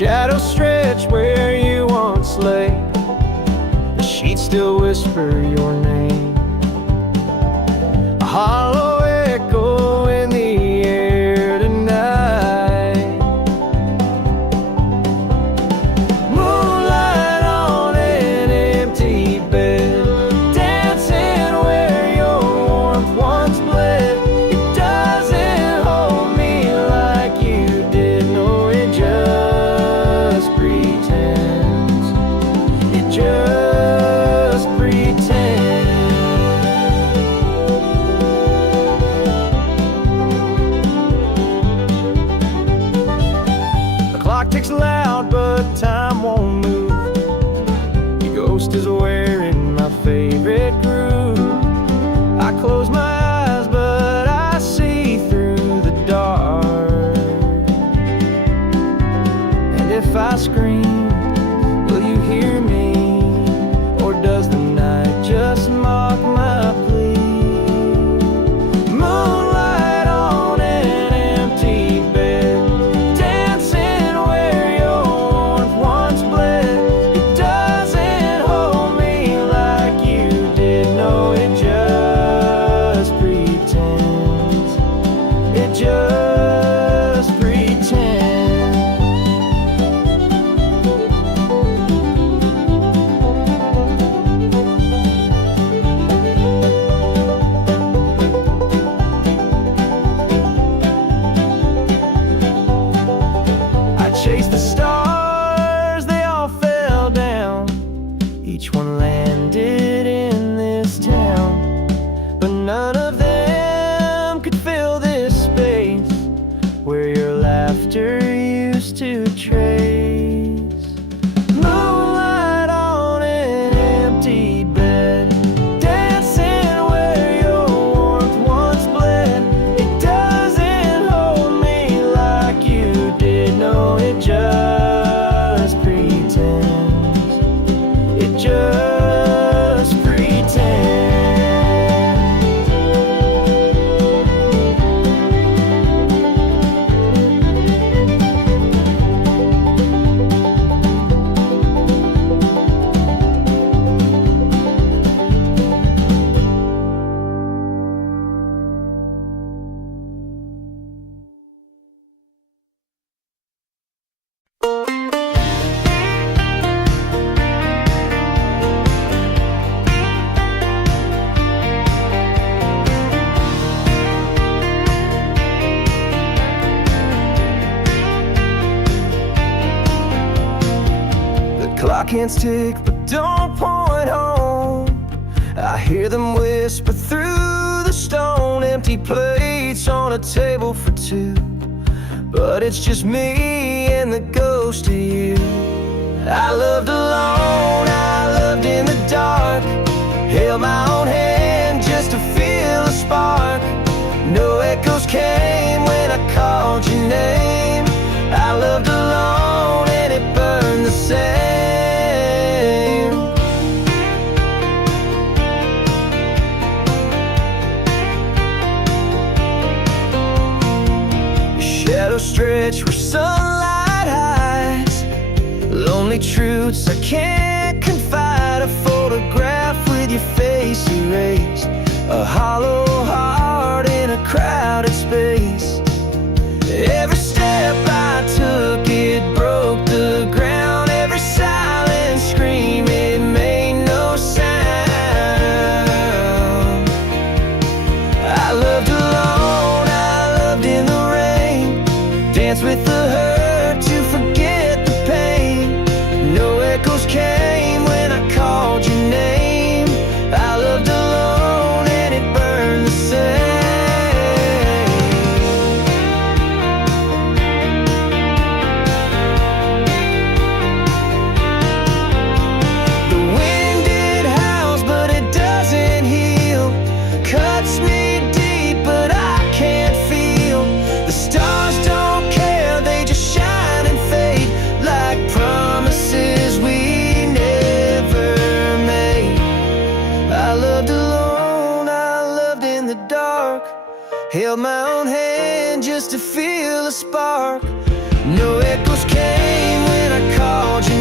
shadows stretch where you once lay. The sheets still whisper your name. A hollow echo in the air tonight. Moonlight on an empty bed, dancing where your warmth once bled. It doesn't hold me like you did. No, it just pretends. It just pretends. The clock ticks loud, but time won't move. Your ghost is wearing my favorite groove. I close my eyes, but I see through the dark. And if I scream, will you hear me? Or does the night just mock my plea? Moonlight on an empty bed, dancing where your warmth once bled. It doesn't hold me like you did. No, it just pretends. It just pretends. I chased the stars, they all fell down. Each one landed in this town, but none of them could fill this space where your laughter used to trace. Moonlight on an empty bed, dancing where your warmth once bled. It doesn't hold me like you did. No, it just pretends. It just pretends. The clock hands tick, but don't point home. I hear them whisper through the stone. Empty plates on a table for two, but it's just me and the ghost of you. I loved alone, I loved in the dark. Held my own hand just to feel a spark. No echoes came when I called your name. I loved alone and it burned the same. Shadows stretch where sunlight hides. Lonely truths I can't confide. A photograph with your face erased. A hollow heart in a crowded space. Every step I took, it broke the ground. Every silent scream, it made no sound. I loved alone, I loved in the rain. Danced with the hurt to forget the pain. No echoes came when I called your name. I loved alone and it burned the same. The wind it howls, but it doesn't heal. Cuts me deep, but I can't feel. The stars don't care, they just shine and fade like promises we never made. I loved alone, I loved in the dark. Held my own hand just to feel a spark. No echoes came when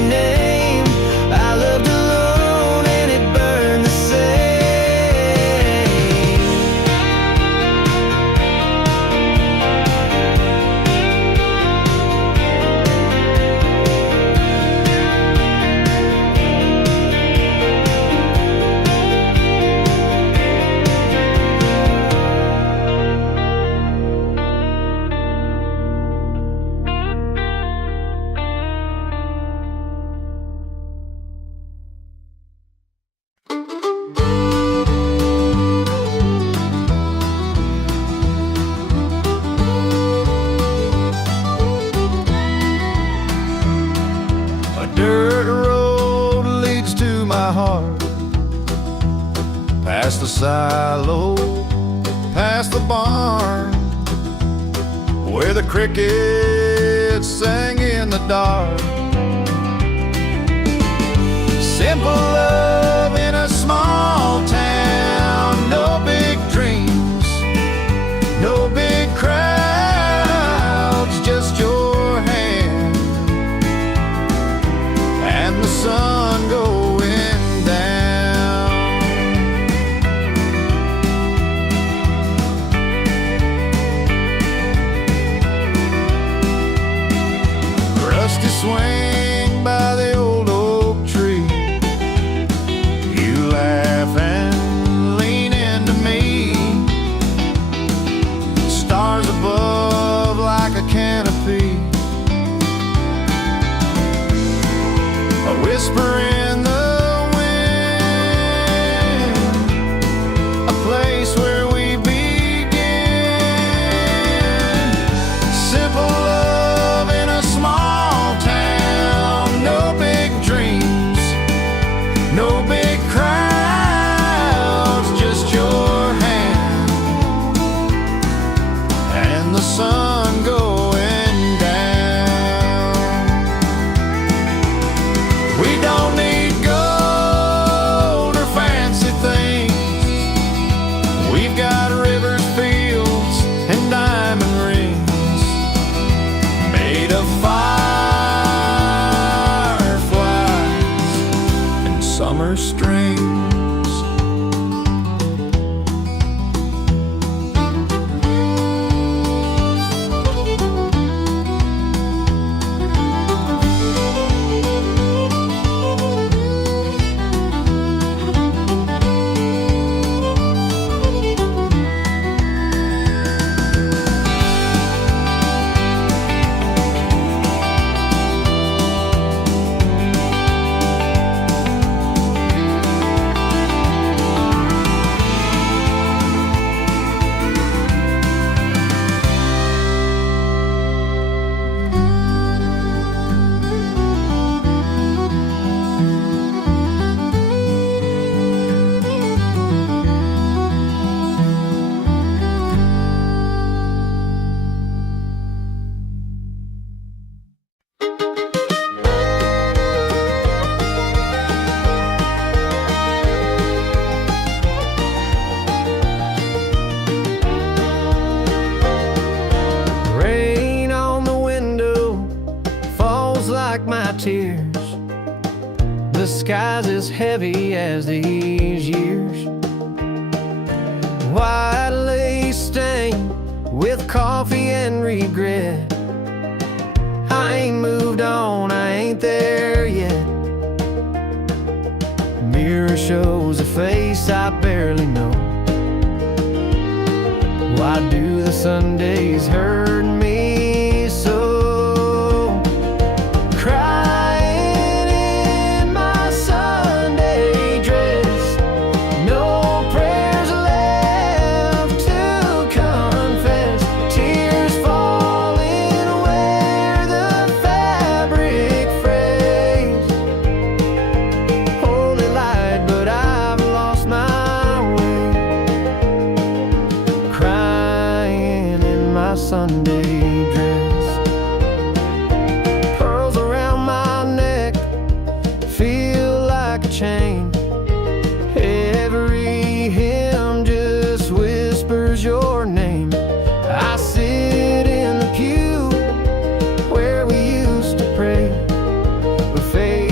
name. I loved alone and it burned the same. A dirt road leads to my heart, past the silo, past the barn, where the crickets sang in the dark. Simple love in a small town, no big dreams, no big crowds, just your hand and the sun going down. Rusty swing by the old oak tree, you laugh and lean into me. Stars above like a canopy, a whisper in the wind, a place where we begin. Simple love in a small town, no big dreams, no big crowds, just your hand and the sun going down. We don't need gold or fancy things. We've got rivers, fields, and diamond rings made of fireflies and summer strings. Rain on the window falls like my tears. The sky's as heavy as these years. White lace stained with coffee and regret. I ain't moved on, I ain't there yet. Mirror shows a face I barely know. Why do the Sundays hurt me so? Crying in my Sunday dress, no prayers left to confess. Tears falling where the fabric frays. Holy light, but I've lost my way. Crying in my Sunday dress. Pearls around my neck feel like a chain. Every hymn just whispers your name. I sit in the pew where we used to pray, but faith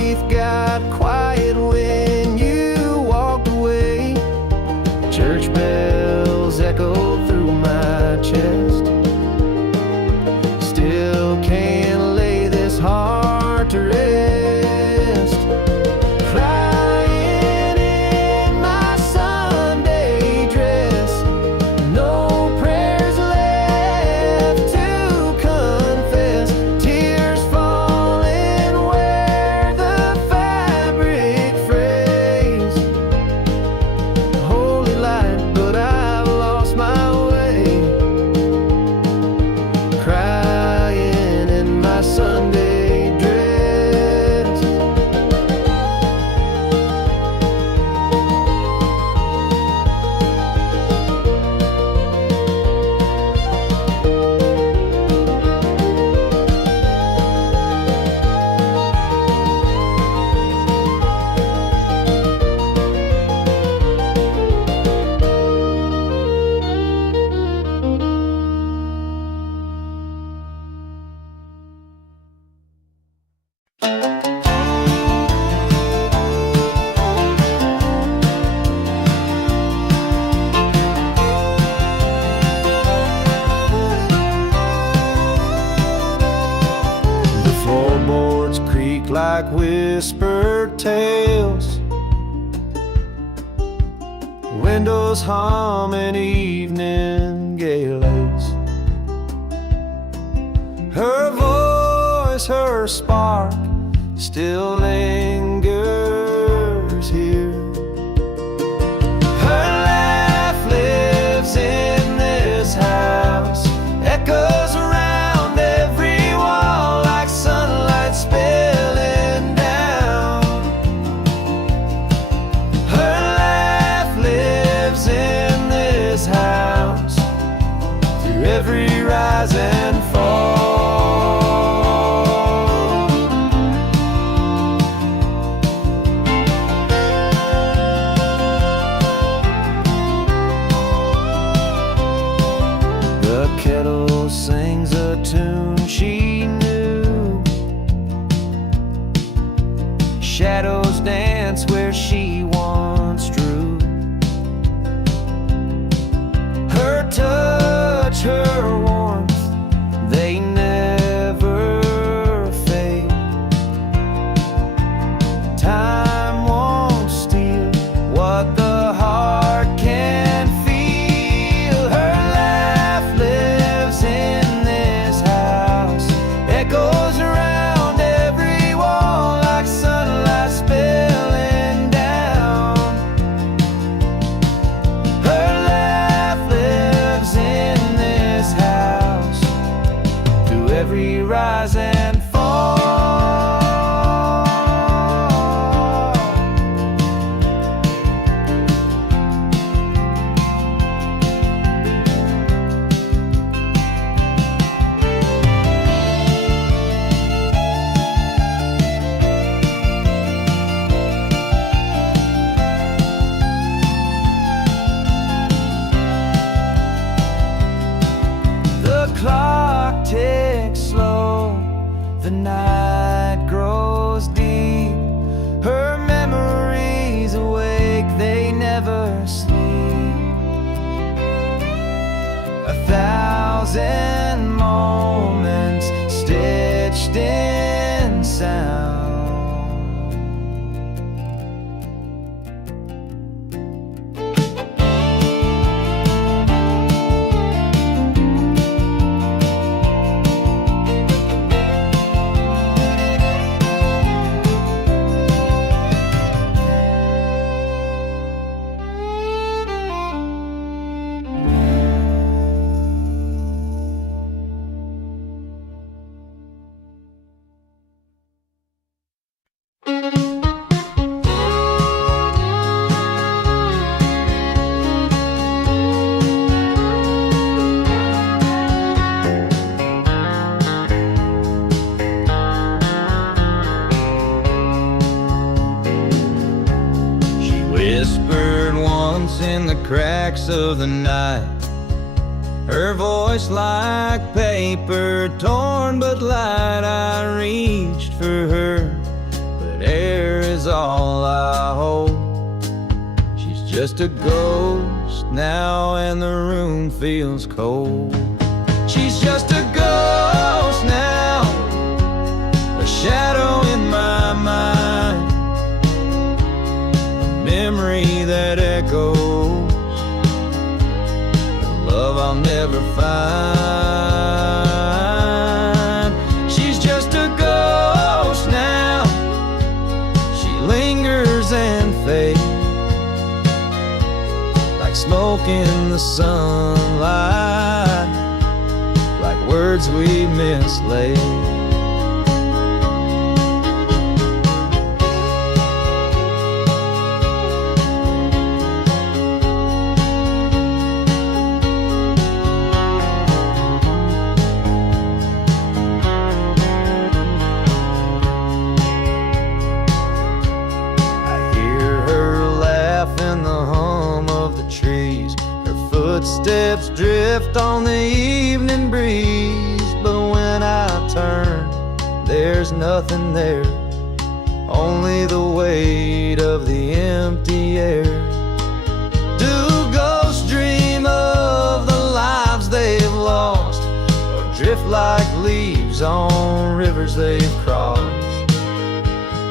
like whispered tales, windows humming evening gales. Her voice, her spark still lingers here. Her laugh lives in this house, echoes around every wall like sunlight spilling down. Her laugh lives in this house through every rise and fall. Kettle sings a tune she knew. Shadows dance where she once drew. Her touch, her warmth, they never fade. Time won't steal what the heart can feel. Her goes around every wall like sunlight spilling down. Her laugh lives in this house through every rise and fall. Clock ticks slow, the night grows deep. Her memories awake, they never sleep. 1,000 moments stitched in sound. Whispered once in the cracks of the night, her voice like paper torn but light. I reached for her, but air is all I hold. She's just a ghost now and the room feels cold. She's just a ghost now, a shadow in my mind, memory that echoes, the love I'll never find. She's just a ghost now, she lingers and fades like smoke in the sunlight, like words we mislaid. Footsteps drift on the evening breeze, but when I turn, there's nothing there, only the weight of the empty air. Do ghosts dream of the lives they've lost, or drift like leaves on rivers they've crossed?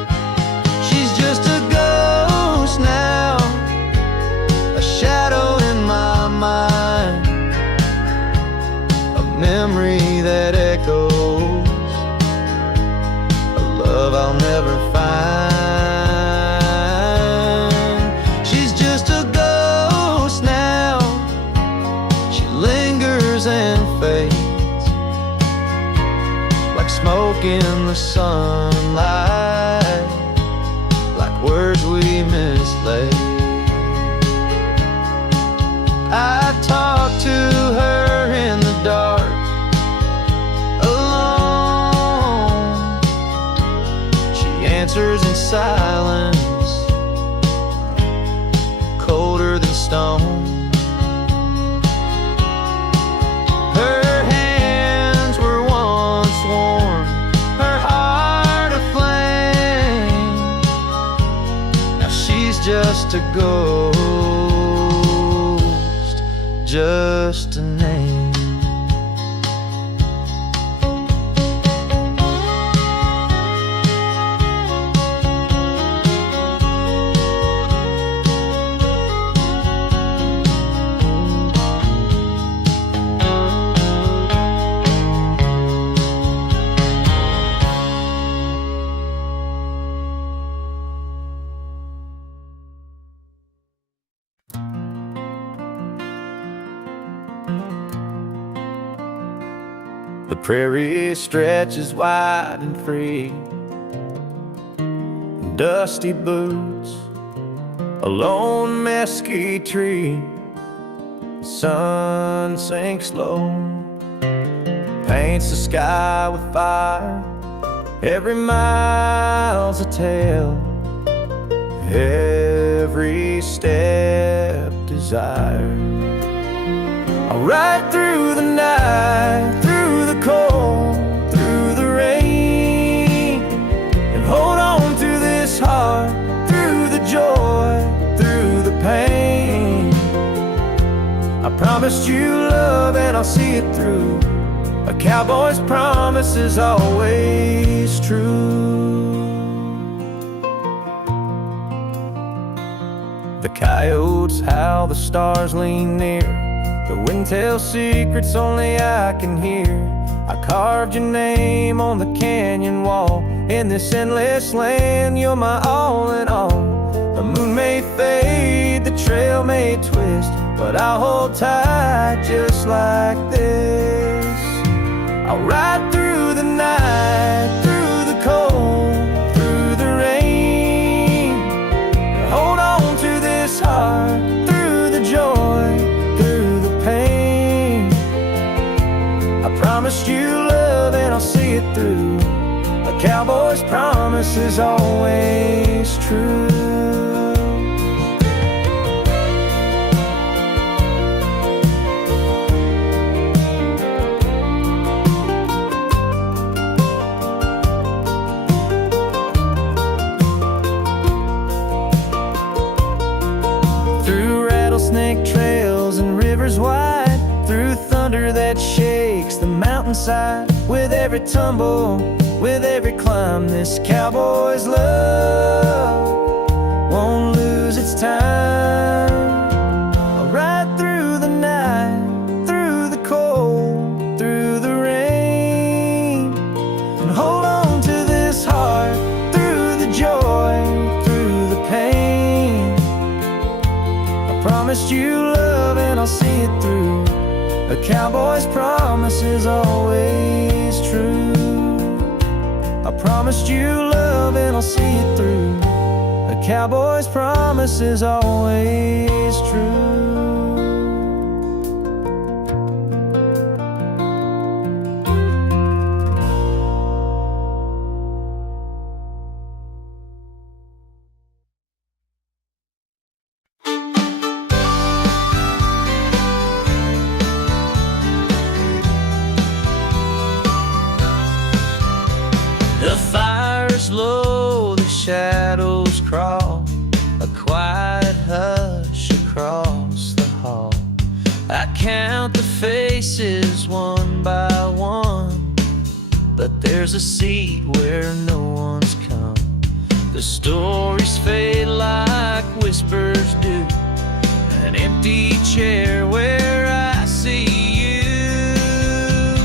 memory that echoes, a love I'll never find. She's just a ghost now, she lingers and fades like smoke in the sunlight, like words we mislaid. I talk to her in the dark, alone. She answers in silence, colder than stone. Her hands were once warm, her heart aflame. Now she's just a ghost, just a name. The prairie stretches wide and free, dusty boots, a lone mesquite tree. The sun sinks low, paints the sky with fire. Every mile's a tale, every step desire. I'll ride through the night, through the cold, through the rain, and hold on to this heart, through the joy, through the pain. I promised you love and I'll see it through. A cowboy's promise is always true. The coyotes howl, the stars lean near, the wind tells secrets only I can hear. I carved your name on the canyon wall. In this endless land, you're my all in all. The moon may fade, the trail may twist, but I'll hold tight just like this. I'll ride through the night, through the cold, through the rain, and hold on to this heart, through the joy, through the pain. I promised you love and I'll see it through. A cowboy's promise is always true. Rattlesnake trails and rivers wide, through thunder that shakes the mountainside. With every tumble, with every climb, this cowboy's love won't lose its time. I'll ride through the night, through the cold, through the rain, and hold on to this heart, through the joy, through the pain. Promised you love and I'll see it through. A cowboy's promise is always true. I promised you love and I'll see it through. A cowboy's promise is always true. The fire's low, the shadows crawl, a quiet hush across the hall. I count the faces one by one, but there's a seat where no one's come. The stories fade like whispers do, an empty chair where I see you.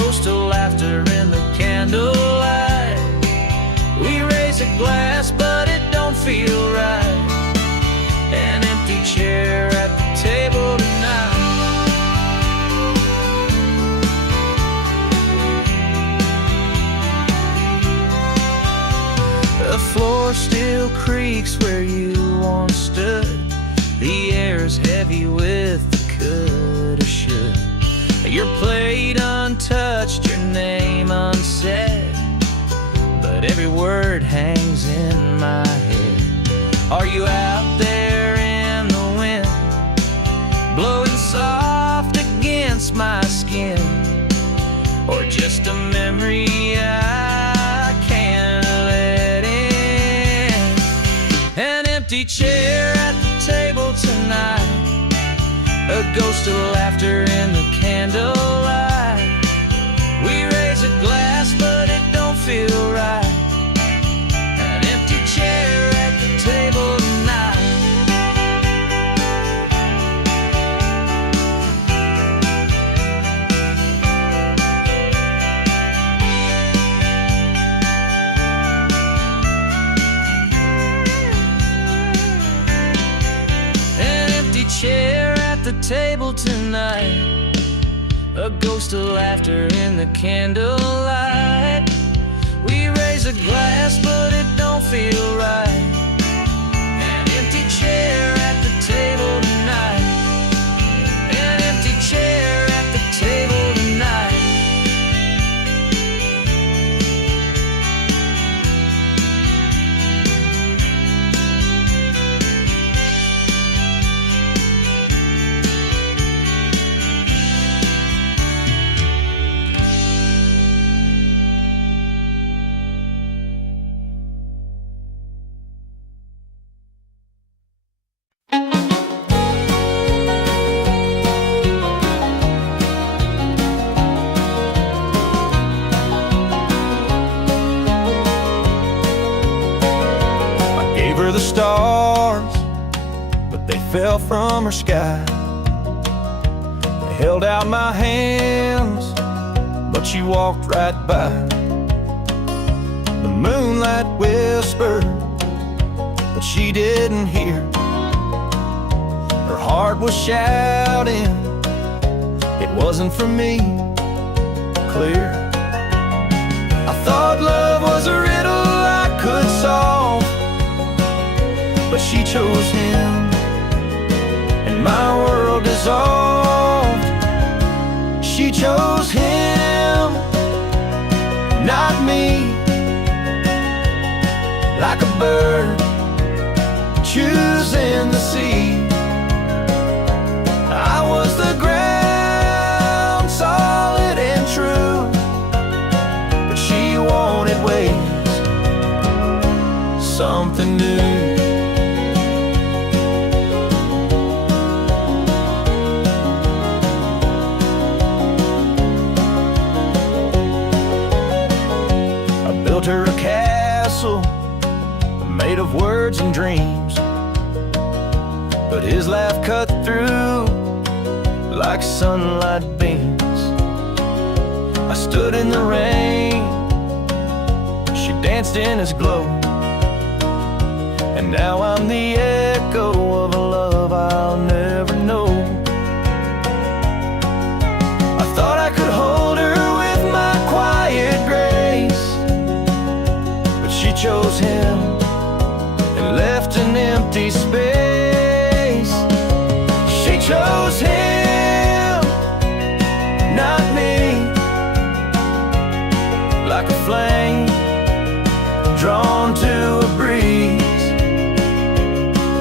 ghost of laughter in the candlelight. We raise a glass, but it don't feel right. An empty chair at the table tonight. The floor still creaks where you once stood. The air's heavy with the coulda, should. Your plate untouched, your name unsaid, but every word hangs in my head. Are you out there in the wind, blowing soft against my skin, or just a memory I can't let in? An empty chair at the table tonight, a ghost of laughter in the candlelight. We raise a glass, but it don't feel right. An empty chair at the table tonight. An empty chair at the table tonight, a ghost of laughter in the candlelight. We raise a glass, but it don't feel right. An empty chair at the table tonight. An empty chair at the table tonight. The stars, but they fell from her sky. I held out my hands, but she walked right by. The moonlight whispered, but she didn't hear. Her heart was shouting, it wasn't for me, clear. I thought love was a riddle I could solve, but she chose him, and my world dissolved. She chose him, not me. Like a bird choosing the sea, I was the ground, solid and true, but she wanted waves, something new. Built her a castle made of words and dreams, but his laugh cut through like sunlight beams. I stood in the rain, she danced in his glow, and now I'm the echo of a love I'll never know. I thought I could hold her with my quiet grace, she chose him and left an empty space. She chose him, not me. Like a flame drawn to a breeze,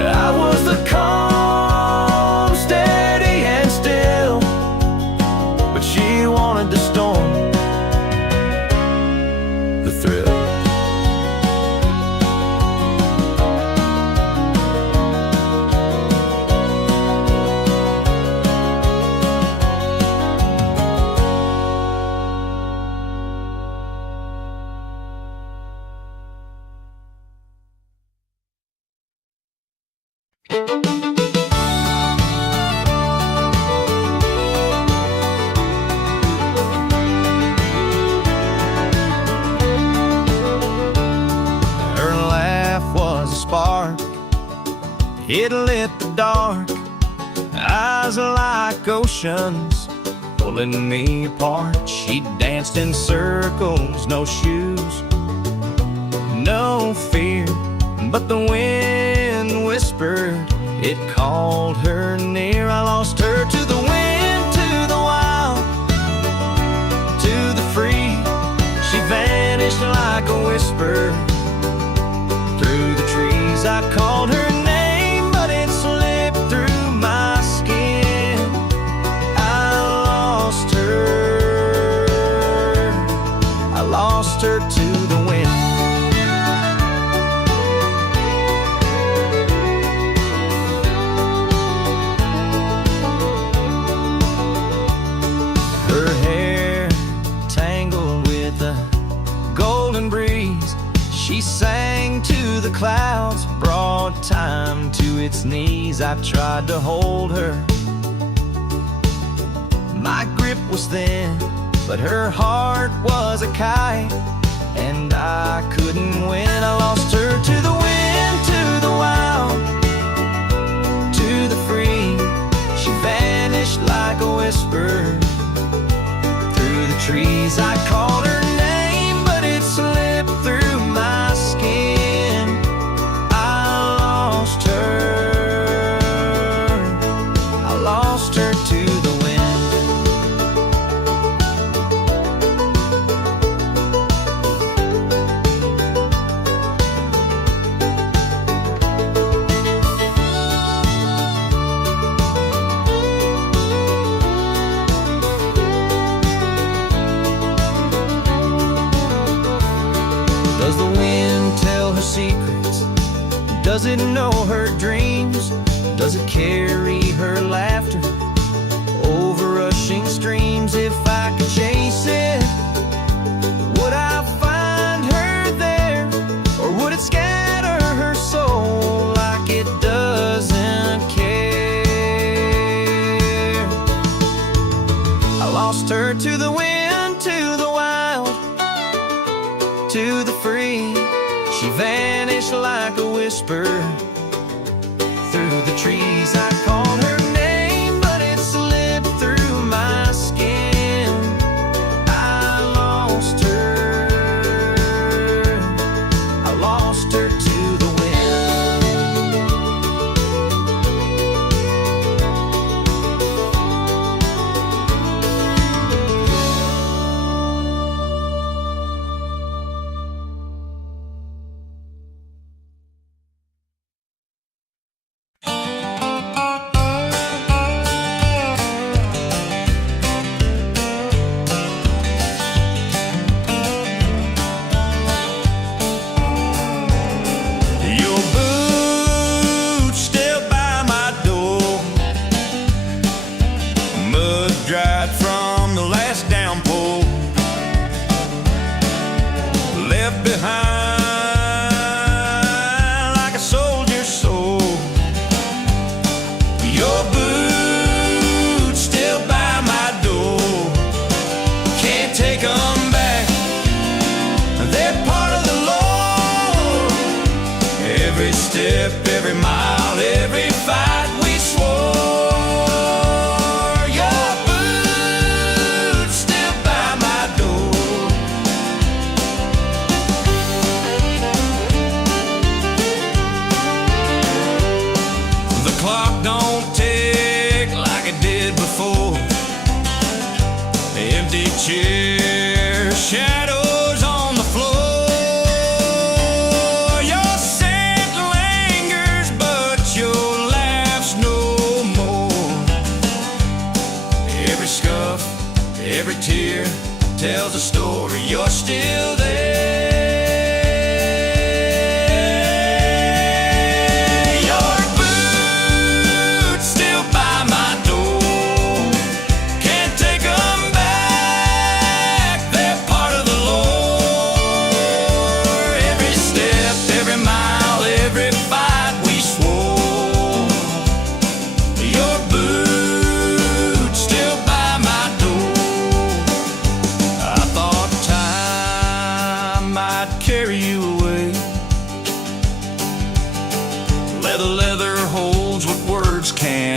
eyes like oceans pulling me apart. She danced in circles, no shoes, no fear, but the wind whispered, it called her near. I lost her to the wind, to the wild, to the free. She vanished like a whisper through the trees. I called her name, but it slipped through my skin. I lost her to the wind. Her hair tangled with the golden breeze. She sang to the clouds, brought time to its knees. I tried to hold her, my grip was thin, but her heart was a kite, and I couldn't win. I lost her to the wind, to the wild, to the free. She vanished like a whisper through the trees. I called her name, but it slipped through my skin. I lost her to the wind. Does the wind tell her secrets? Does it know her dreams? Does it carry her laughter over rushing streams? If I could chase it, would I find her there? Or would it scatter her soul like it doesn't care? I lost her to the wind, to the wild, to the free. She vanished like a whisper through the trees. I called her name, but it slipped through my skin. I lost her to the wind. Dried from the last downpour, left behind like a soldier's soul. Your boots still by my door, can't take them back, they're part of the Lord. Every step, every mile, every fight we swore. Chair, shadows on the floor. Your scent lingers, but your laugh's no more. Every scuff, every tear tells a story. You're still there.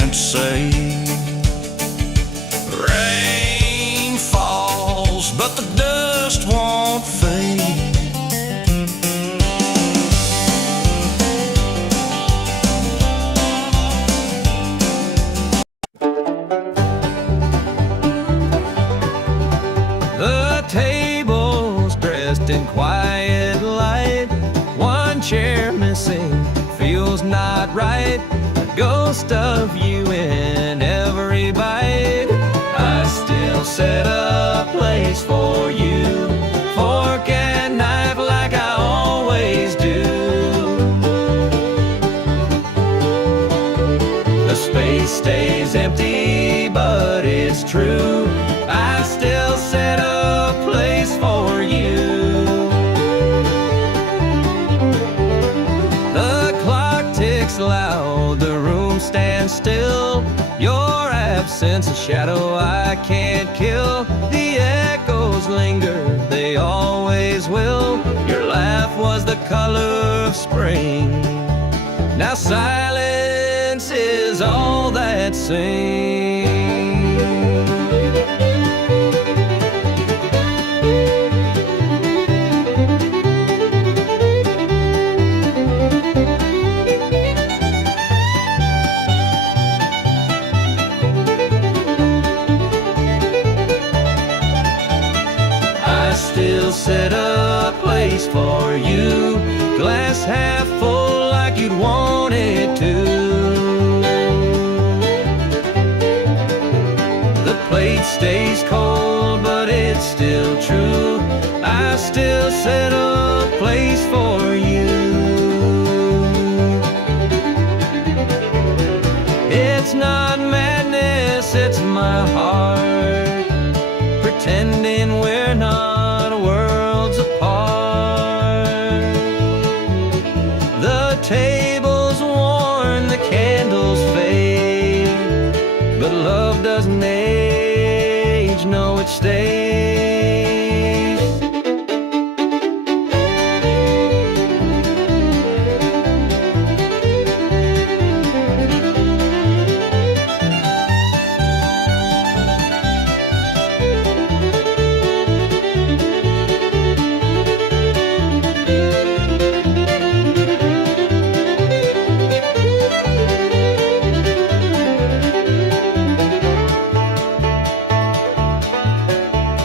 can't say. Rain falls, but the dust won't fade. The table's dressed in quiet light. One chair missing feels not right. A ghost of you in every bite. I still set a place for you, fork and knife like I always do. The space stays empty, but it's true. I still set a place for you. The clock ticks loud, the room stands still. Your absence, a shadow I can't kill. The echoes linger, they always will. Your laugh was the color of spring. Now silence is all that sings. Set a place for you, glass half full like you'd want it to. The plate stays cold, but it's still true. I still set a place for you. It's not madness, it's my heart pretending we're not worlds apart. The table's worn, the candles fade, but love doesn't age, no it stays.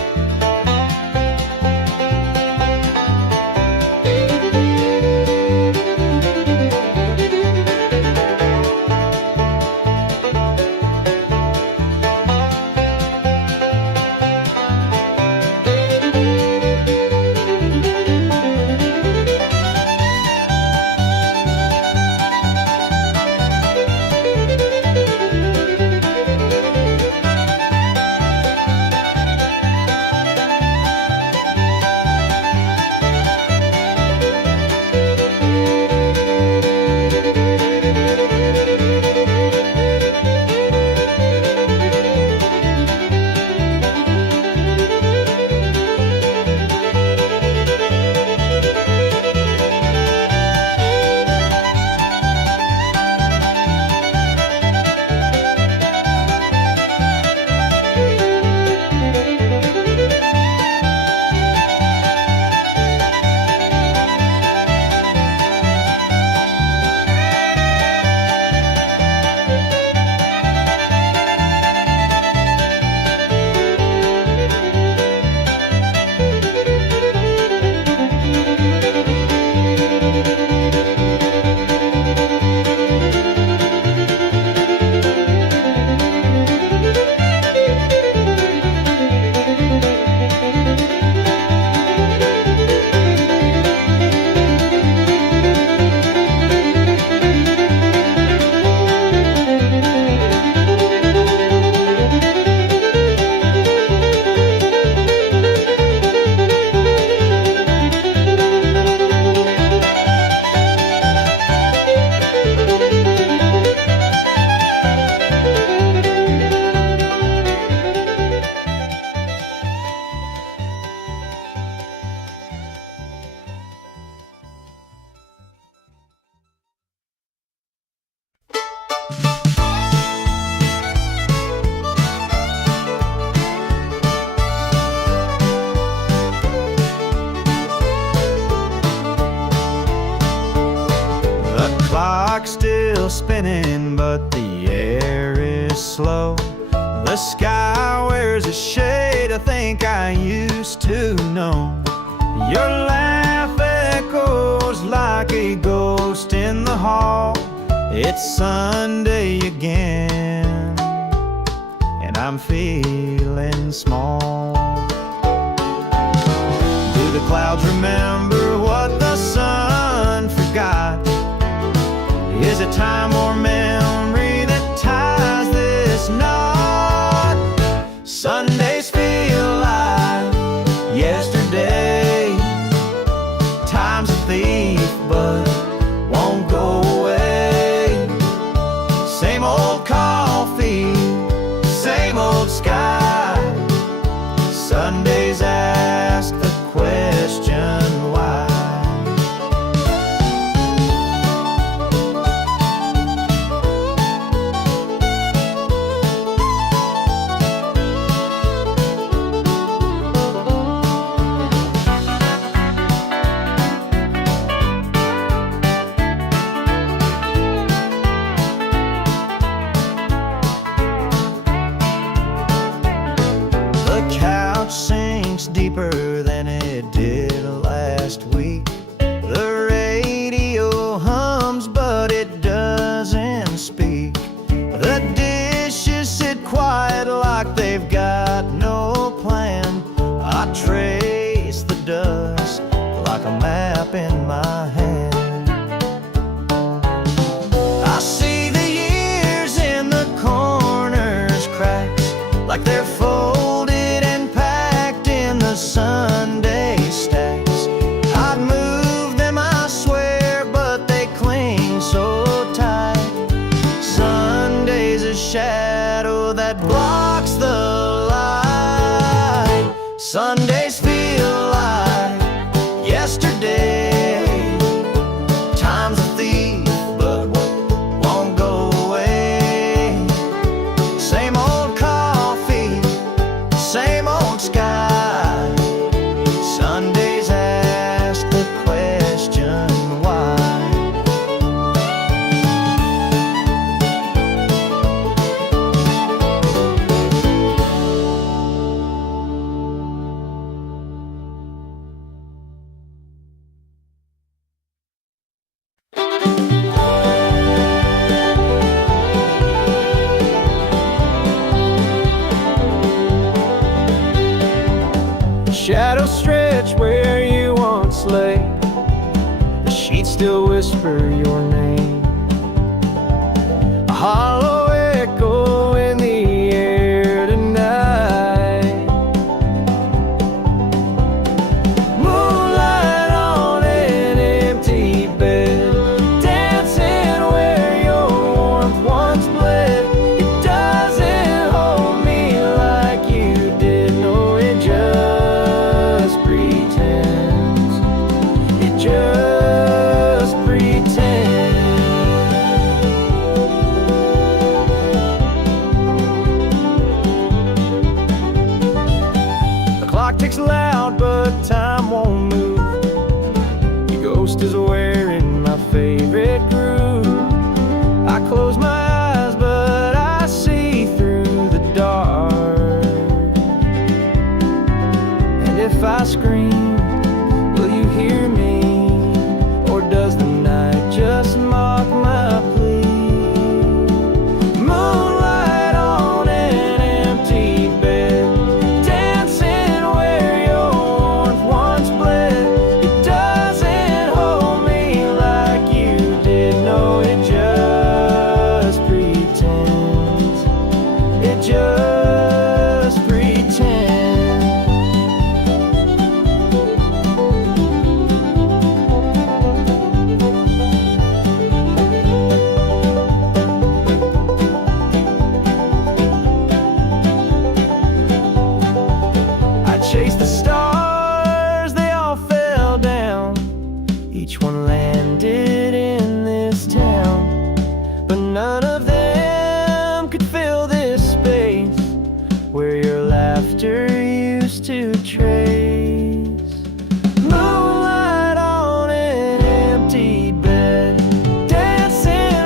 clock's still spinning, but the air is slow. The sky wears a shade I think I used to know. Your laugh echoes like a ghost in the hall. It's Sunday again, and I'm feeling small. Do the clouds remember what the sun forgot? Is it time or memory that ties this knot? Sundays feel like yesterday. Time's a thief but won't go away. Same old coffee, same old sky. Sundays ask the question why. Deeper than it did last week. The radio hums but it doesn't speak. The dishes sit quiet like they've got no plan. I trace the dust like a map in my hand. I see the years in the corners, cracks like they're folded and packed in the Sunday stacks. I'd move them, I swear, but they cling so tight. Sunday's a shadow that blocks the light. Sundays feel like yesterday. Time's a thief but won't go away. Same old coffee, same old sky. Sundays ask the question why. Shadows stretch where you once lay. The sheets still whisper your name. A hollow echo in the air tonight. Moonlight on an empty bed, dancing where your warmth once bled. It doesn't hold me like you did. No, it just pretends. It just pretends. The clock ticks loud, but time won't move. Your ghost is wearing my favorite groove. I close my eyes, but I see through the dark. And if I scream, will you hear me? Or does the night just mock my plea? Moonlight on an empty bed, dancing where your warmth once bled. It doesn't hold me like you did. No, it just pretends. It just pretends. I chased the stars, they all fell down. Each one landed in this town, but none of them could fill this space where your laughter used to trace. Moonlight on an empty bed, dancing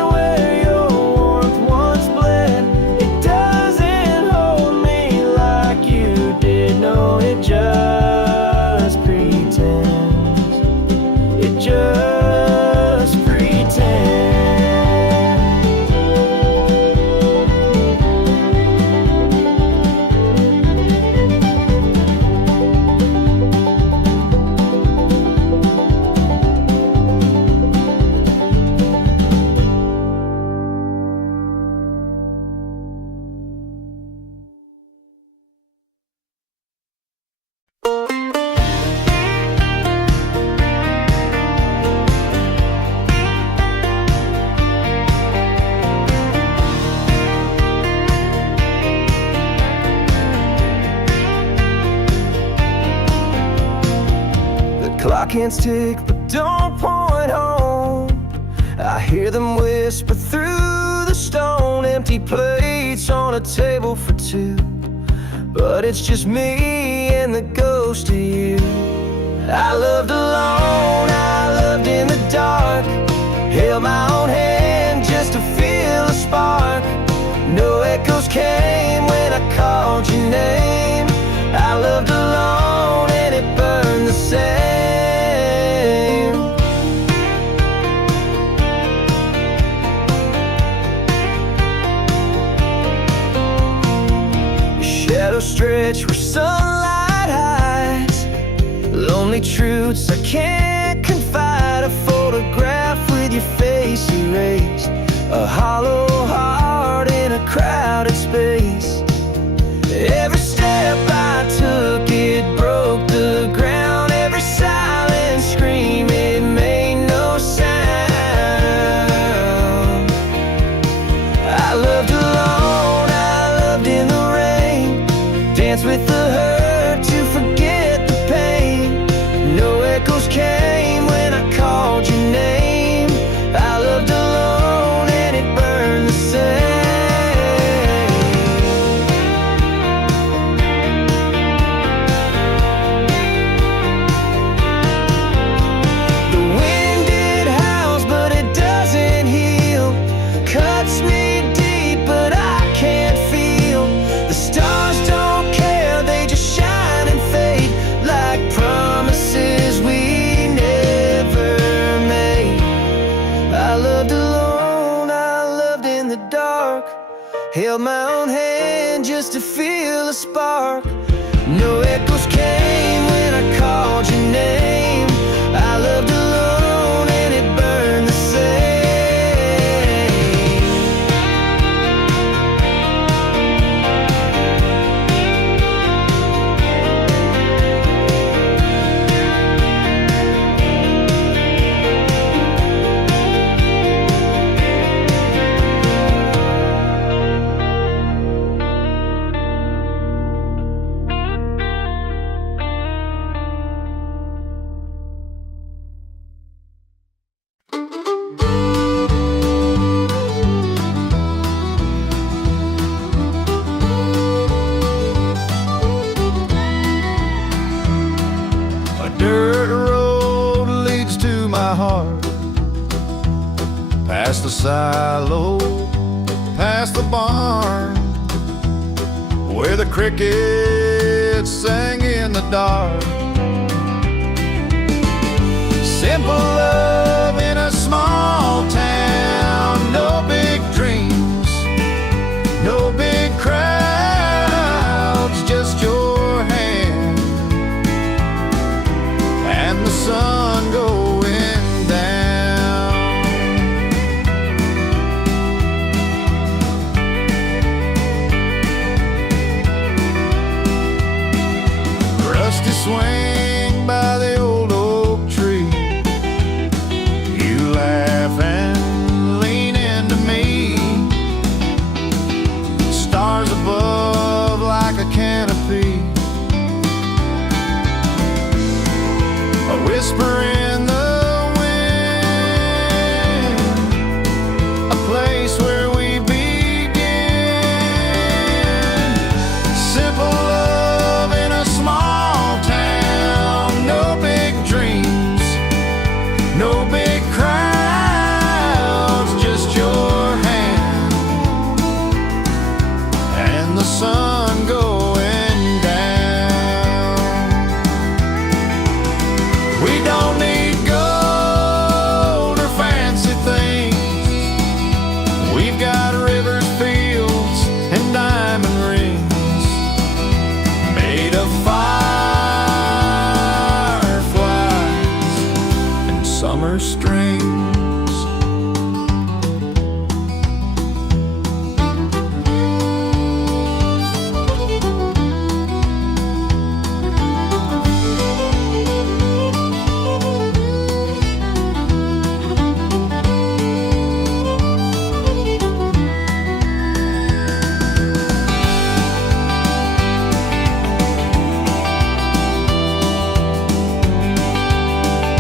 seconds tick but don't point home. I hear them whisper through the stone. Empty plates on a table for two, but it's just me and the ghost of you. I loved alone, I loved in the dark. Held my own hand just to feel a spark. No echoes came when I called your name. I loved alone and it burned the same. Shadows stretch where sunlight hides. Lonely truths I can't confide. A photograph with your face erased. A hollow heart in a crowded space. Every step I took, it broke the ground. Every silent scream, it made no sound. I loved alone, I loved in the rain. Danced with the hurt to forget the pain. No echoes came when I called your name. I loved alone and it burned the same. Held my own hand just to feel a spark. No echoes came when I called your name. I loved alone and it burned the past the silo, past the barn, where the crickets sang in the dark. Simple love in a small town. No big dreams, no big crowds, just your hand and the sun going down. Rusty swing by the old oak tree. You laugh and lean into me. Stars above like a canopy. A whisper in the wind. A place where we begin. Simple love in a small town. No big dreams, no big crowds, just your hand and the sun going down. We don't need gold or fancy things. We've got rivers, fields, and diamond rings made of fireflies and summer strings.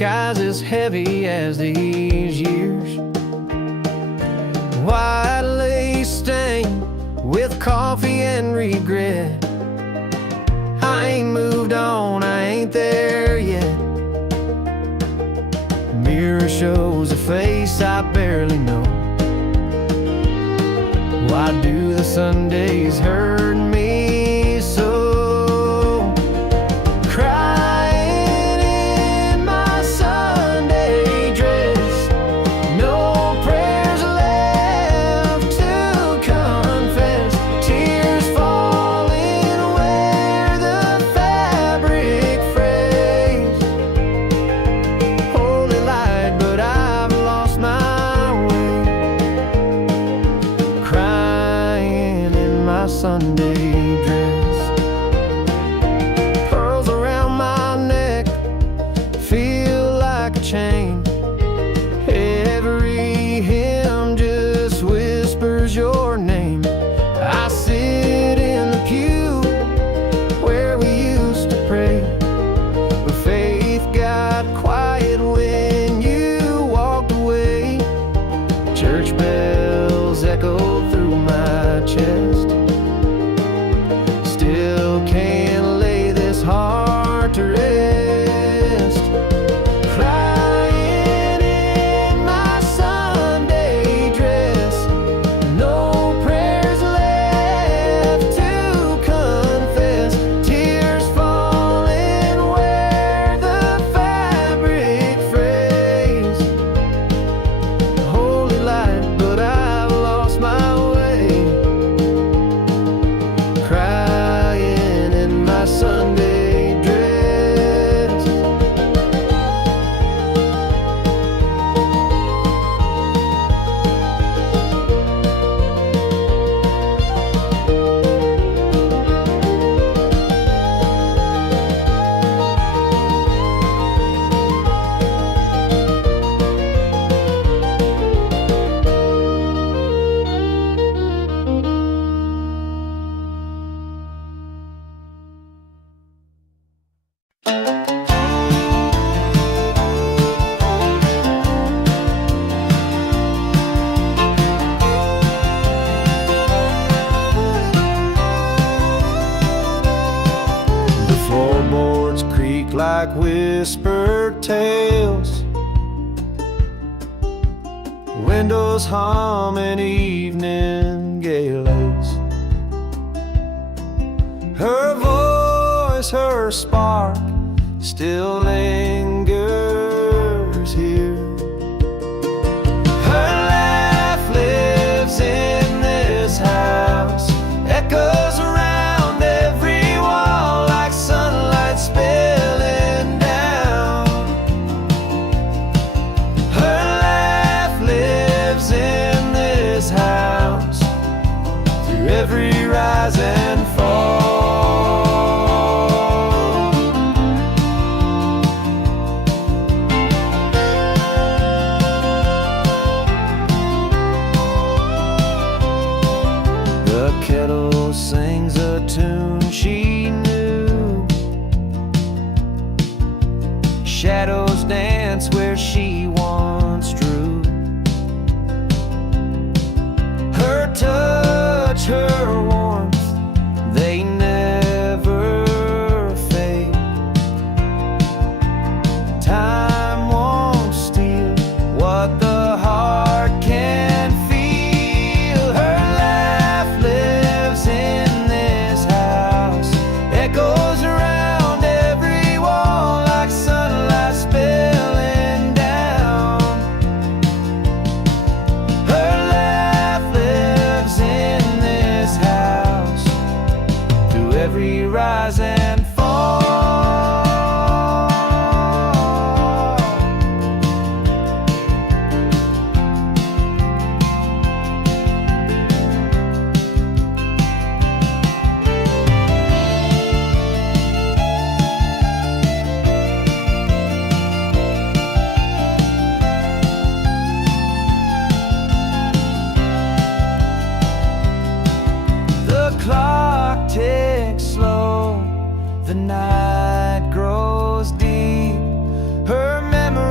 sky's as heavy as these years. White lace stained with coffee and regret. I ain't moved on, I ain't there yet. Mirror shows a face I barely know. Why do the Sundays hurt me so? Crying in my Sunday dress, no prayers left to confess, tears falling where the fabric frays. Holy light, but I've lost my way. Crying in my Sunday dress, pearls around my neck feel like a chain. Every hymn just whispers your name. I sit in the pew where we used to pray, but faith got quiet when you walked away. Church bells echo through my chest. Still can't lay this heart to rest. Crying in my Sunday dress, no prayers left to confess, tears falling where the fabric frays. Holy light, but I've lost my way. Crying in my Sunday dress. The floorboards creak like whispered tales. Windows hum in evening gales. Her voice, her spark still lingers here. Her laugh lives in this house, echoes around every wall like sunlight spilling down. Her laugh lives in this house through every rise and fall. The kettle sings a tune she knew. Shadows dance where she once drew. Her touch, her warmth, they never fade. Time won't steal what the heart can feel. Her laugh lives in this house, echoes around every wall like sunlight spilling down. Her laugh lives in this house through every rise and fall. The clock ticks slow, the night grows deep. Her memory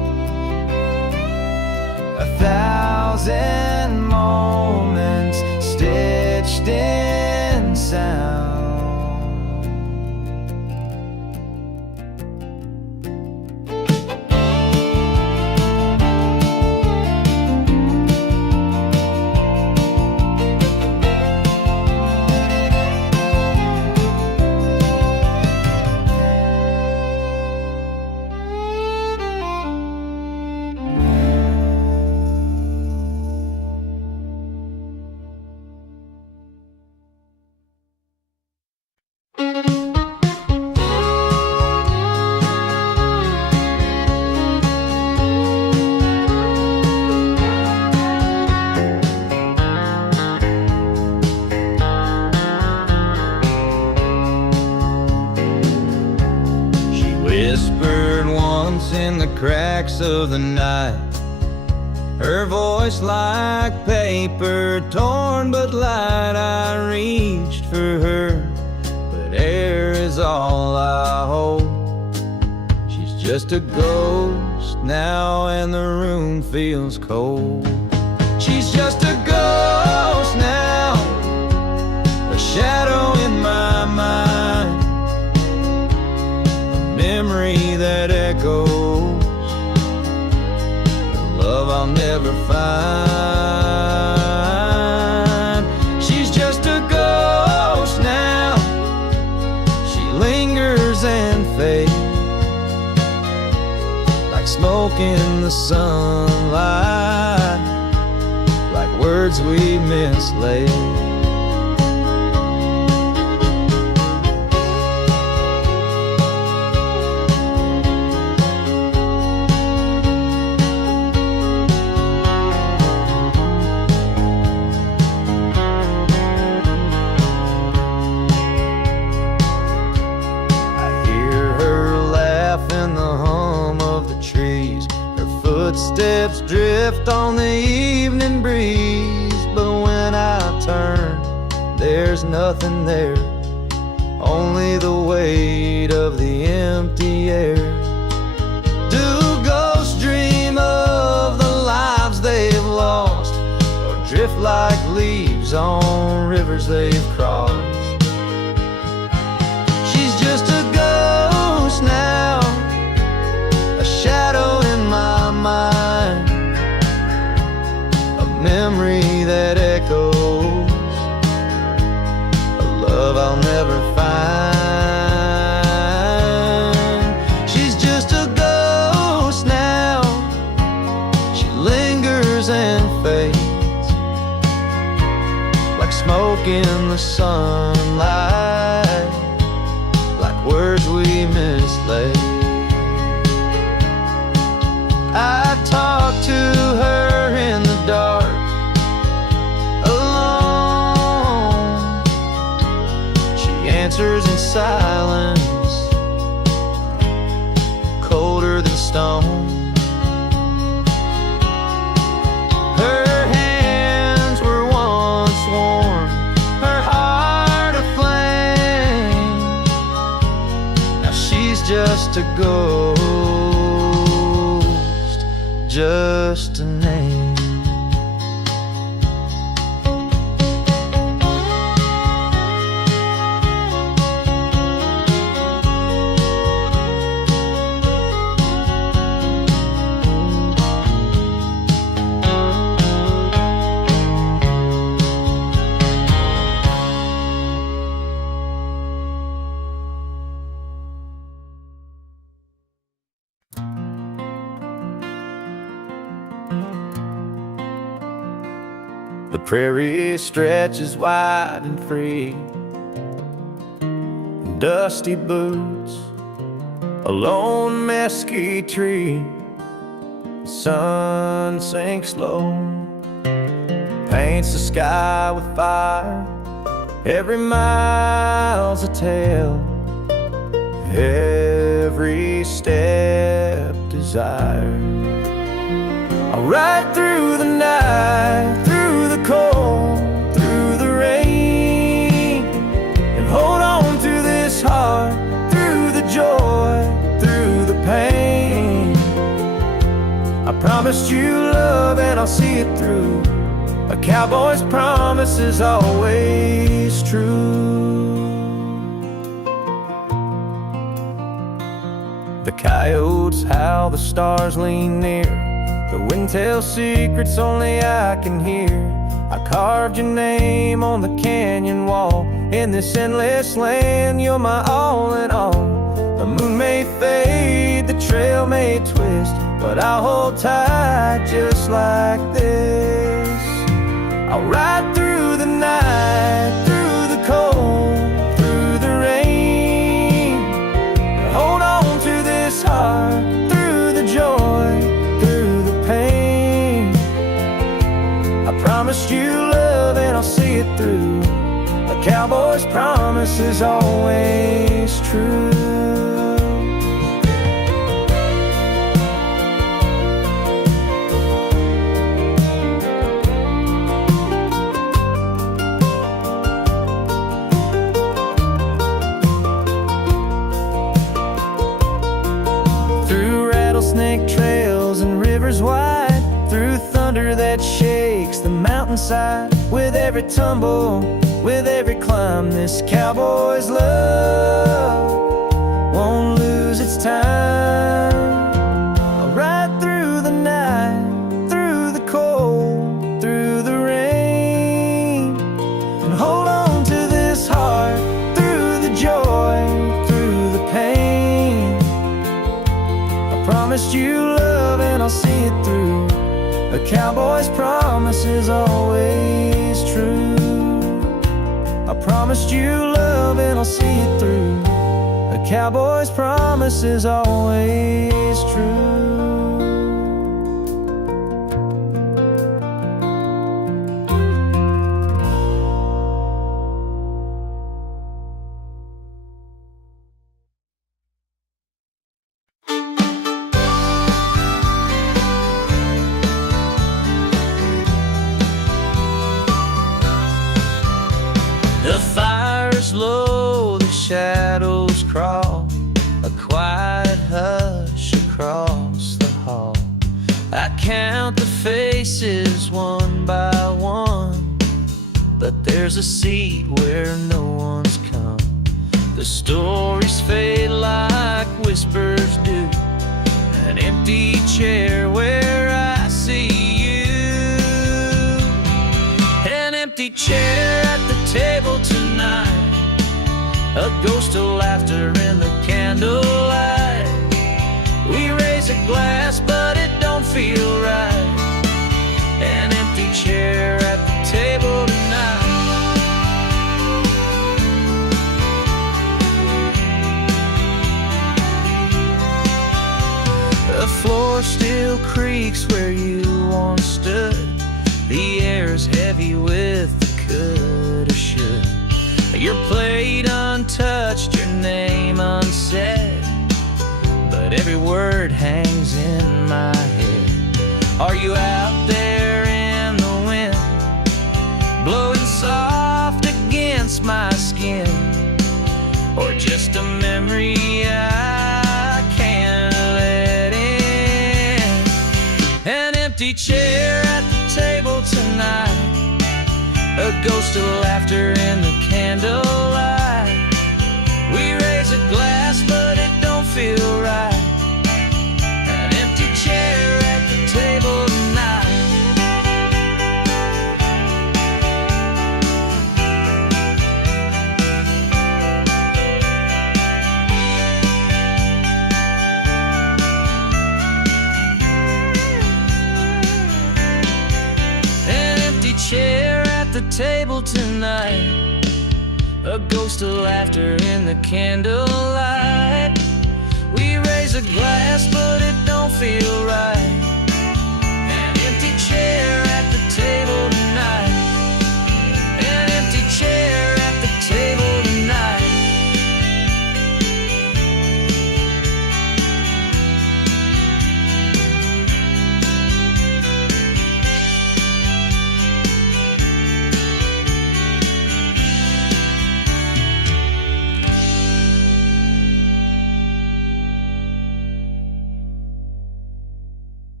1,000 moments stitched in sound. Whispered once in the cracks of the night, her voice like paper torn but light. I reached for her, but air is all I hold. She's just a ghost now and the room feels cold. She's just a ghost now, a shadow in my mind, memory that echoes the love I'll never find. She's just a ghost now, she lingers and fades like smoke in the sunlight, like words we mislaid. Footsteps drift on the evening breeze, but when I turn, there's nothing there, only the weight of the empty air. Do ghosts dream of the lives they've lost, or drift like leaves on rivers they've crossed? She's just a ghost now, a shadow in my mind, a memory that echoes a love I'll never find. She's just a ghost now, she lingers and fades like smoke in the sunlight, like words we mislaid. I talk to her in the dark, alone. She answers in silence, colder than stone. Her hands were once warm, her heart aflame. Now she's just a ghost, just a name. The prairie stretches wide and free, dusty boots, a lone mesquite tree. The sun sinks low, paints the sky with fire. Every mile's a tale, every step desire. I'll ride through the night, through the cold, through the rain, and hold on to this heart, through the joy, through the pain. I promised you love and and I'll see it through. A cowboy's promise is always true. The coyotes howl, the stars lean near. The wind tells secrets only I can hear. I carved your name on the canyon wall. In this endless land, you're my all in all. The moon may fade, the trail may twist, but I'll hold tight just like this. I'll ride through the night, through the cold, through the rain. Hold on to this heart, through the joy, through the pain. I promised you love and I'll see it through. A cowboy's promise is always true. Snake trails and rivers wide, through thunder that shakes the mountainside. With every tumble, with every climb, this cowboy's love won't lose its time. I'll ride through the night, through the cold, through the rain, and hold on to this heart, through the joy, through the pain. Promised you love and I'll see it through. A cowboy's promise is always true. I promised you love and I'll see it through. A cowboy's promise is always true. The fire's low, the shadows crawl, a quiet hush across the hall. I count the faces one by one, but there's a seat where no one's come. The stories fade like whispers do, an empty chair where I see you. An empty chair at the table tonight, a ghost of laughter in the candlelight. We raise a glass but it don't feel right. An empty chair at the table tonight. The floor still creaks where you once stood. The air's heavy with the could or should. Your plate untouched, your name unsaid, but every word hangs in my head. Are you out there in the wind, blowing soft against my skin, or just a memory I can't let in? An empty chair at the table tonight, a ghost of laughter in the candlelight. We raise a glass but it don't feel right. An empty chair at the table tonight. An empty chair at the table tonight, a ghost of laughter in the candlelight. We raise a glass but it don't feel right. An empty chair at the table tonight. An empty chair at the table tonight.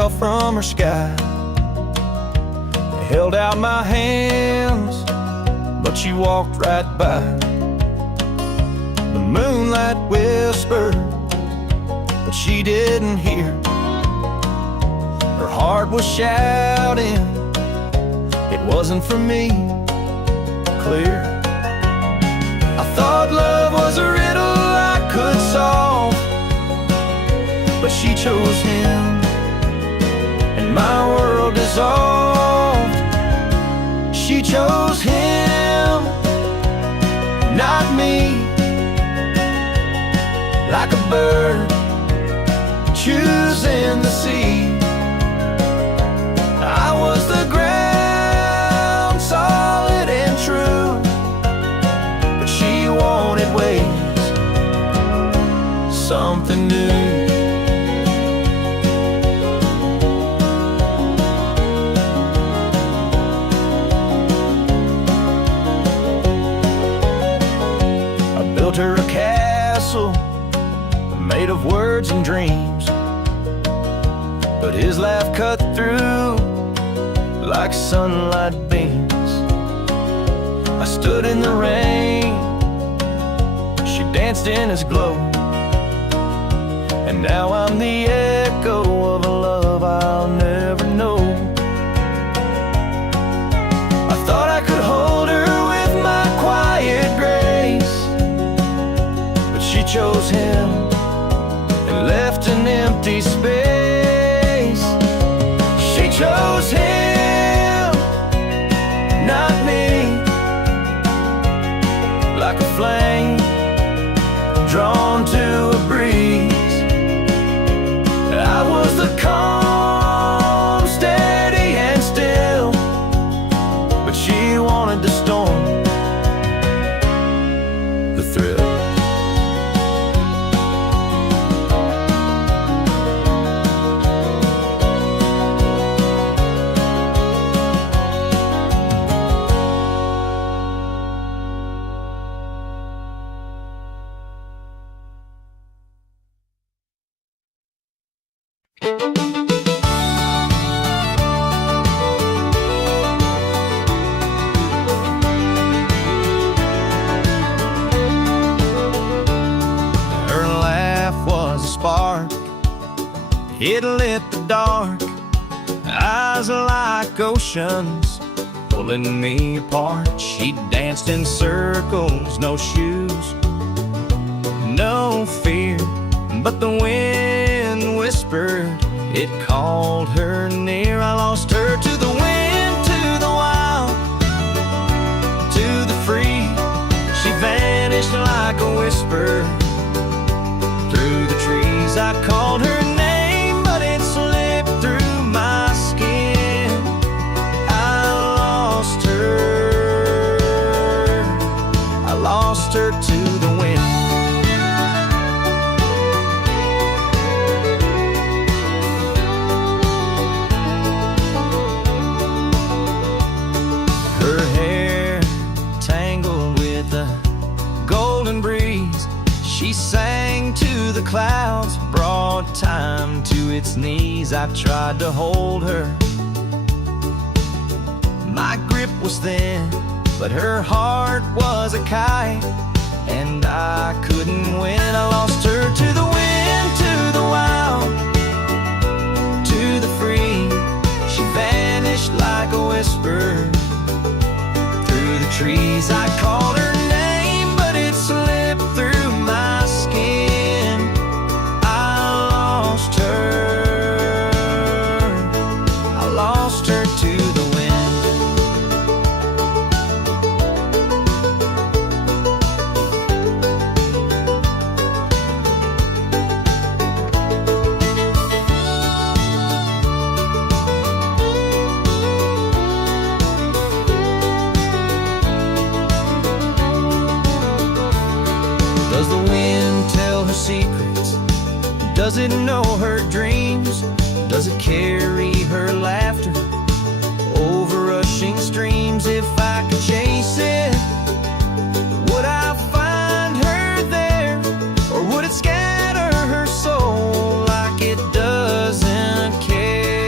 fell from her sky. I held out my hands, but she walked right by. The moonlight whispered, but she didn't hear. Her heart was shouting, it wasn't for me, clear. I thought love was a riddle I could solve, but she chose him, and my world dissolved. She chose him, not me. Like a bird choosing the sea, I was the ground, solid and true, but she wanted waves, something new. I built her a castle made of words and dreams, but his laugh cut through like sunlight beams. I stood in the rain, she danced in his glow, and now I'm the echo of a love I'll never know. I thought I could hold her with my quiet grace, but she chose him and left an empty space. She chose him, not me. Like a flame drawn to a breeze, I was the calm, steady and still, but she wanted the storm, the thrill. It lit the dark, eyes like oceans pulling me apart. She danced in circles, no shoes, no fear, but the wind whispered, it called her near. I lost her to the wind, to the wild, to the free. She vanished like a whisper through the trees. I called her name, but it slipped through my skin. I lost her to the wind. Her hair tangled with the golden breeze. She sang to the clouds, brought time to its knees. I tried to hold her, my grip was thin, but her heart was a kite, and I couldn't win. I lost her to the wind, to the wild, to the free. She vanished like a whisper through the trees. I called her name, but it slipped through my skin. I lost her to the wind. Does the wind tell her secrets? Does it know her dreams? Does it carry her laughter over rushing streams? If I could chase it, would I find her there? Or would it scatter her soul like it doesn't care?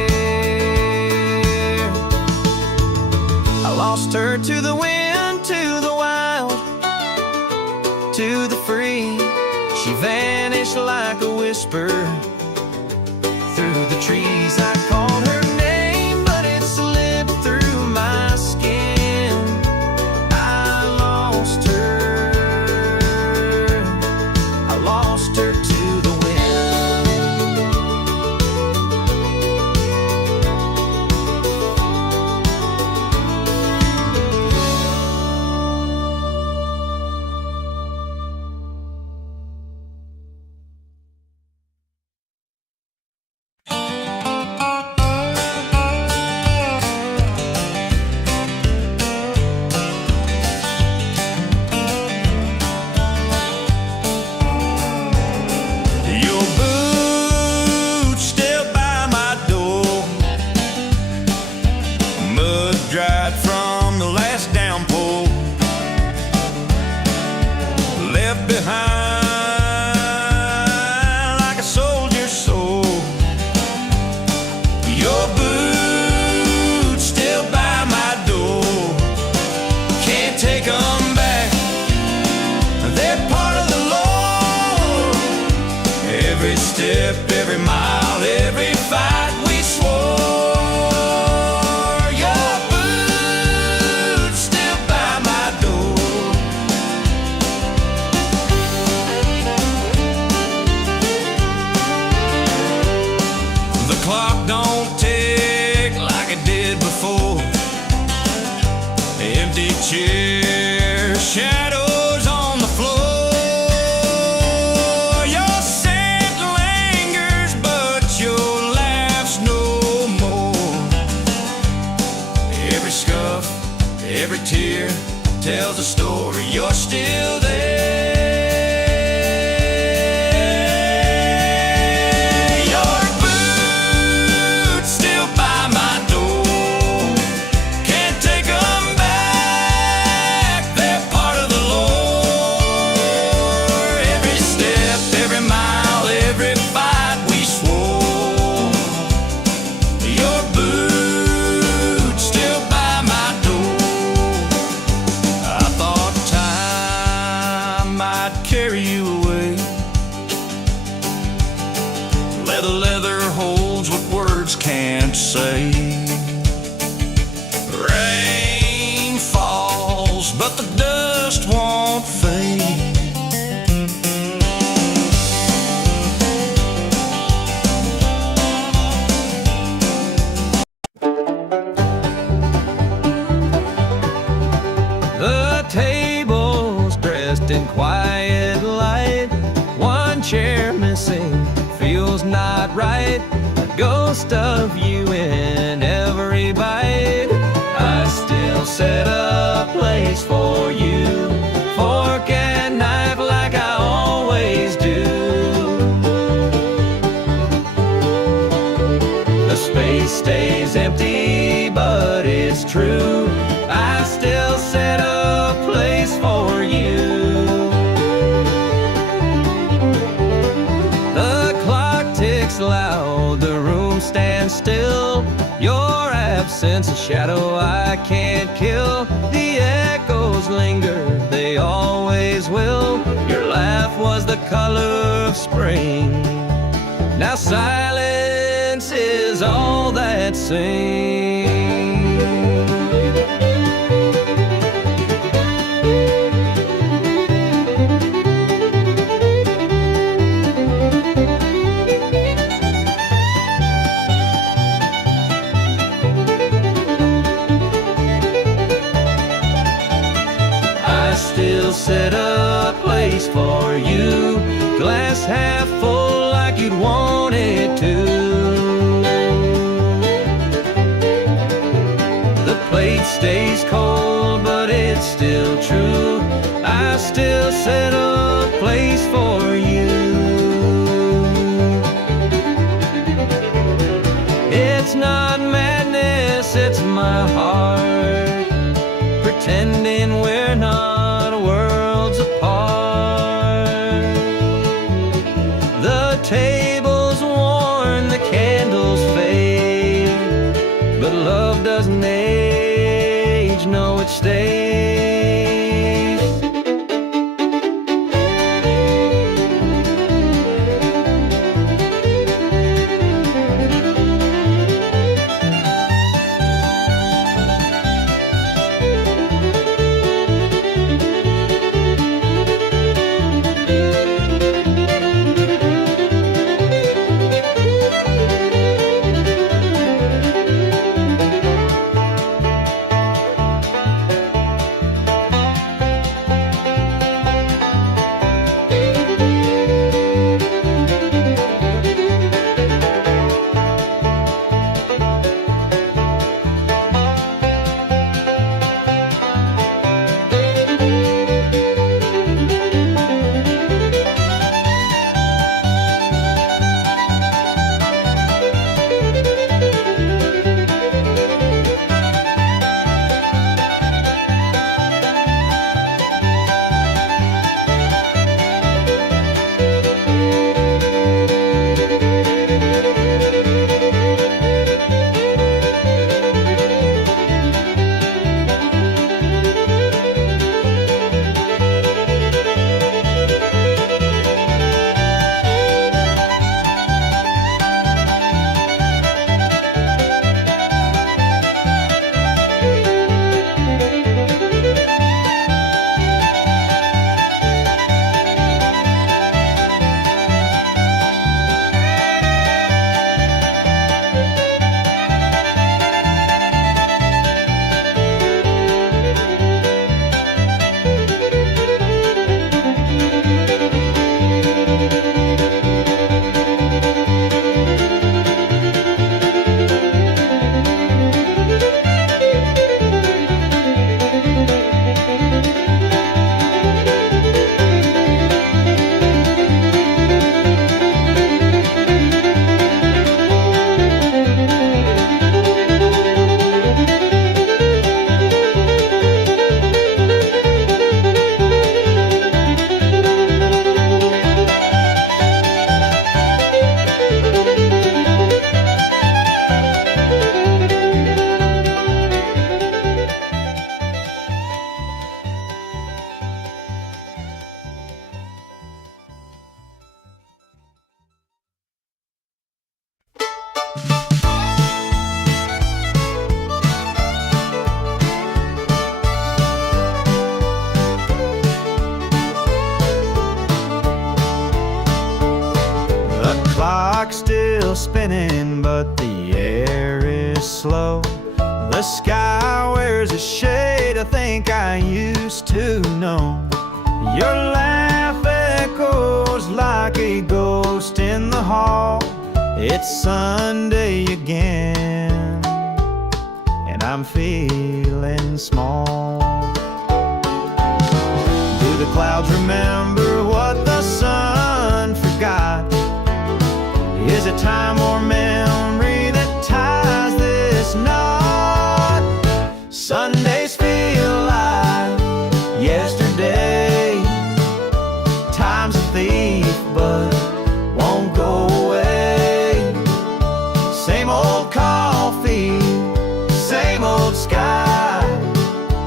her to the wind, to the wild, to the free. She vanished like a whisper through the trees. I called her name, but it slipped through my skin. I lost her to the wind. Dried from the last downpour, left behind like a soldier's soul. Your boots still by my door, can't take them back, they're part of the Lord. Every step, every mile, every fight we swore. Chair, shadows on the floor. Your scent lingers, but your laugh's no more. Every scuff, every tear tells a story. You're still there. Your boots still by my door, can't take 'em back. Leather holds what words can't say. Rain falls, but the dust won't fade. The table's dressed in quiet light, one chair missing feels not right. A ghost of you in every bite. I still set a place for you, fork and knife like I always do. The space stays empty, but it's true. I still set a place for you. Loud, the room stands still. Your absence, a shadow I can't kill. The echoes linger, they always will. Your laugh was the color of spring. Now silence is all that sings. Set a place for you, glass half full like you'd want it to. The plate stays cold, but it's still true. I still set a place for you. It's not madness, it's my heart pretending we're not worlds apart. The table's worn, the candles fade, but love doesn't age memories, know it stays. Clock's still spinning, but the air is slow. The sky wears a shade I think I used to know. Your laugh echoes like a ghost in the hall. It's Sunday again, and I'm feeling small. Do the clouds remember what the sun forgot? Is it time or memory that ties this knot? Sundays feel like yesterday. Time's a thief but won't go away. Same old coffee, same old sky.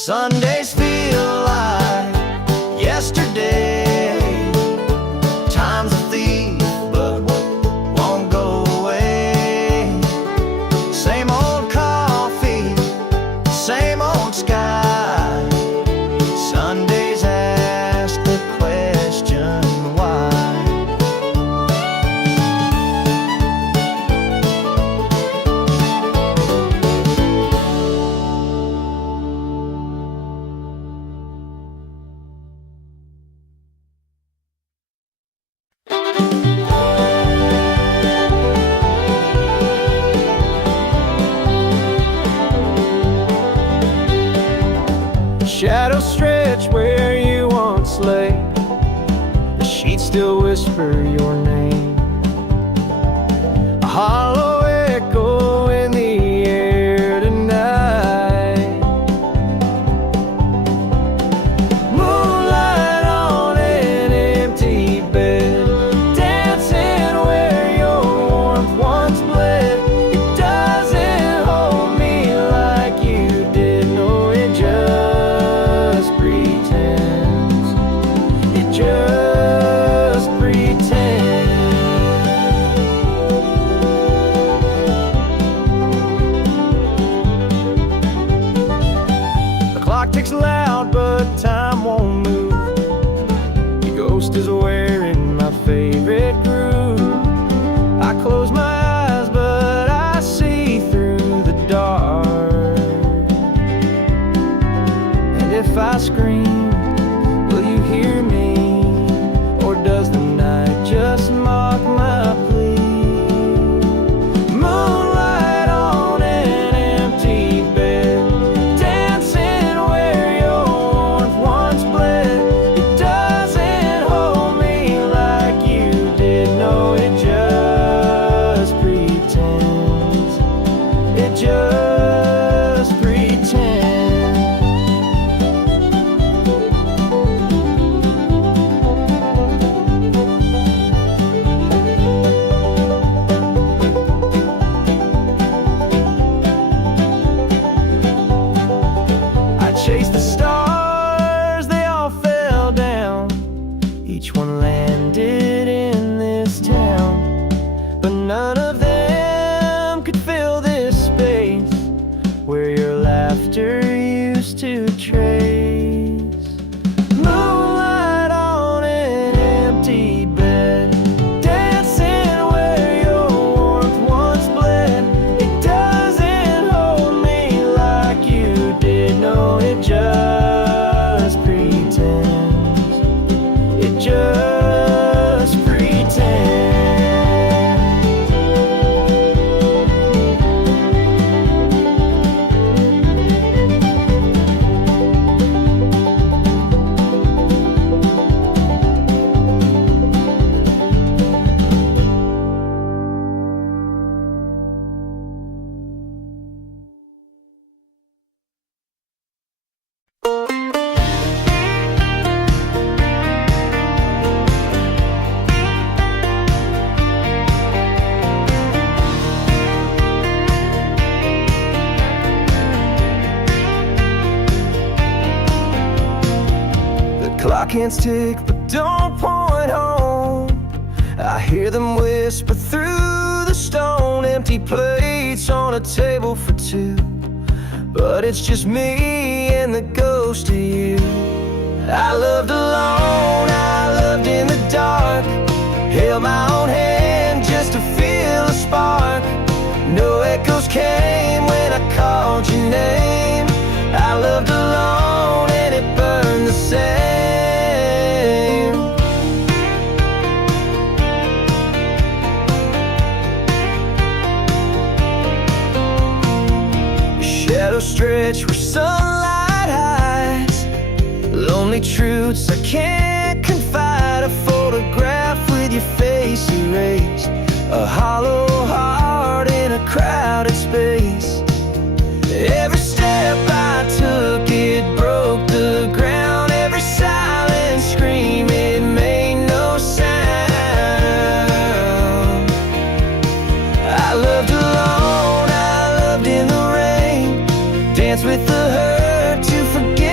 Sundays feel like yesterday. Time's a thief, but won't go away. Same old coffee, same old sky. Sundays ask the question why. Shadows stretch where you once lay. The sheets still whisper your name. A hollow echo in the air tonight. Moonlight on an empty bed, dancing where your warmth once bled. It doesn't hold me like you did. No, it just pretends. It just pretends. The clock ticks loud, but time won't move. Your ghost is wearing my favorite groove. I close my eyes, but I see through the dark. And if I scream, will you hear me? Or does the night just mock my plea? Moonlight on an empty bed, dancing where your warmth once bled. It doesn't hold me like you did. No, it just pretends. It just pretends. I chased the stars, they all fell down. Each one landed in this town, but none of them could fill this space where your laughter used to trace. Moonlight on an empty bed, dancing where your warmth once bled. It doesn't hold me like you did. No, it just pretends. It just pretends. The clock hands tick, but don't point home. I hear them whisper through the stone. Empty plates on a table for two, but it's just me and the ghost of you. I loved alone, I loved in the dark. Held my own hand just to feel a spark. No echoes came when I called your name. I loved alone and it burned the same. Shadows stretch where sunlight hides. Lonely truths I can't confide. A photograph with your face erased. A hollow heart in a crowded space. Every step I took, it broke the ground. Every silent scream, it made no sound. I loved alone, I loved in the rain. Dance with the hurt to forget.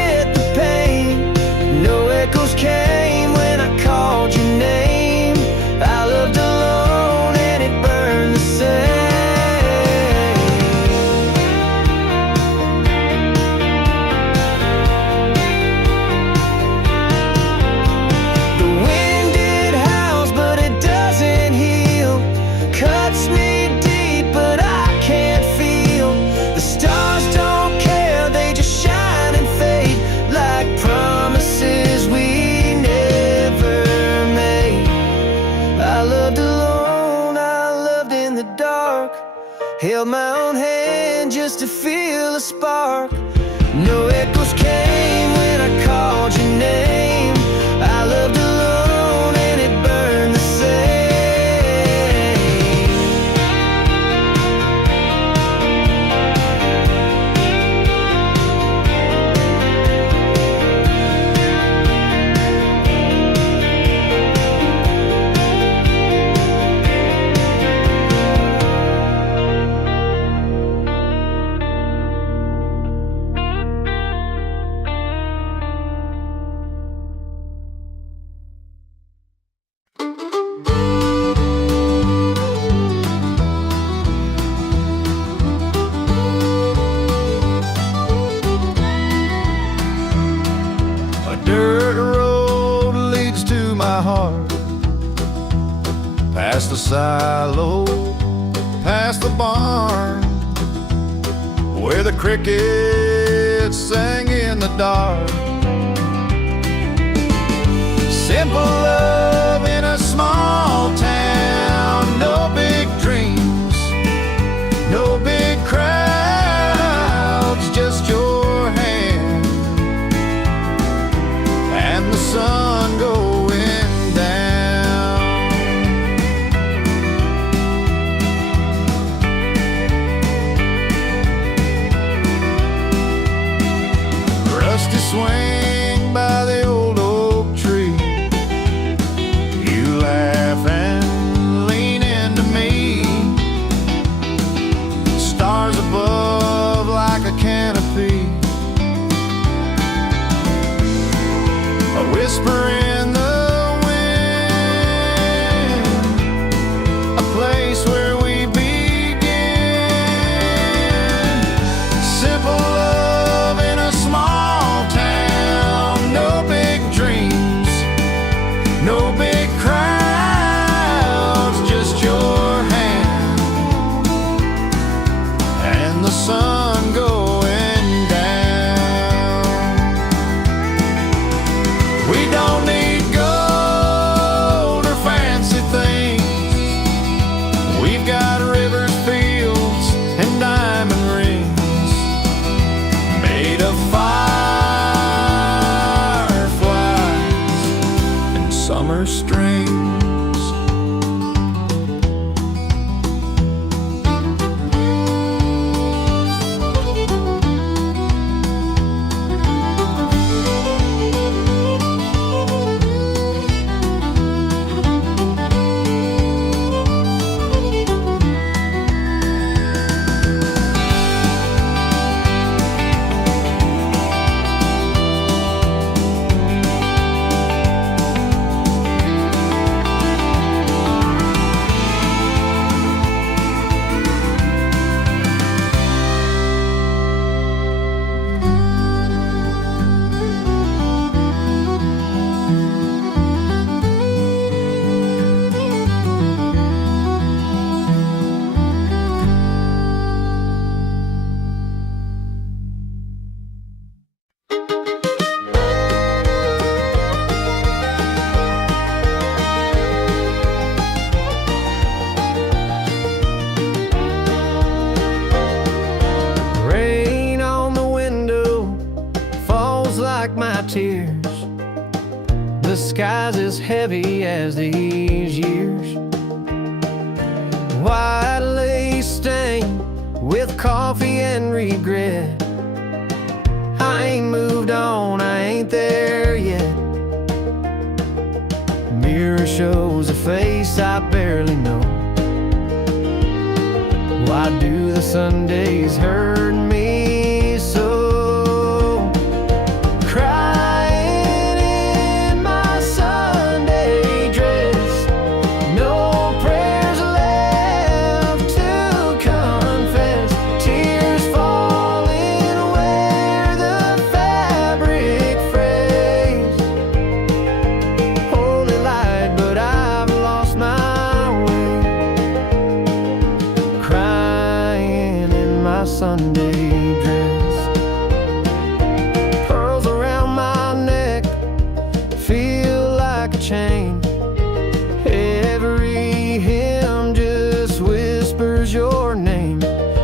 held my own hand just to feel a spark. No echoes came when I called your name. I loved alone and it burned the same. Past the silo, past the barn, where the crickets sang in the dark. Simple love in a small town, no big dreams, no big crowds, just your hand and the sun going down. Rusty swing by the old oak tree, you laugh and lean into me. Stars above like a canopy, a whisper in the wind, a place where we begin. Simple love in a small town, no big dreams, no big crowds, just your hand and the sun going down. We don't need gold or fancy things. We've got rivers, fields, and diamond rings made of fireflies and summer strings. Rain on the window falls like my tears. The sky's as heavy as these years. White lace stained with coffee and regret. I ain't moved on, I ain't there yet. Mirror shows a face I barely know. Why do the Sundays hurt me so? Crying in my Sunday dress, no prayers left to confess. Tears falling where the fabric frays. Holy light, but I've lost my way. Crying in my Sunday dress. Pearls around my neck feel like a chain. Every hymn just whispers your name.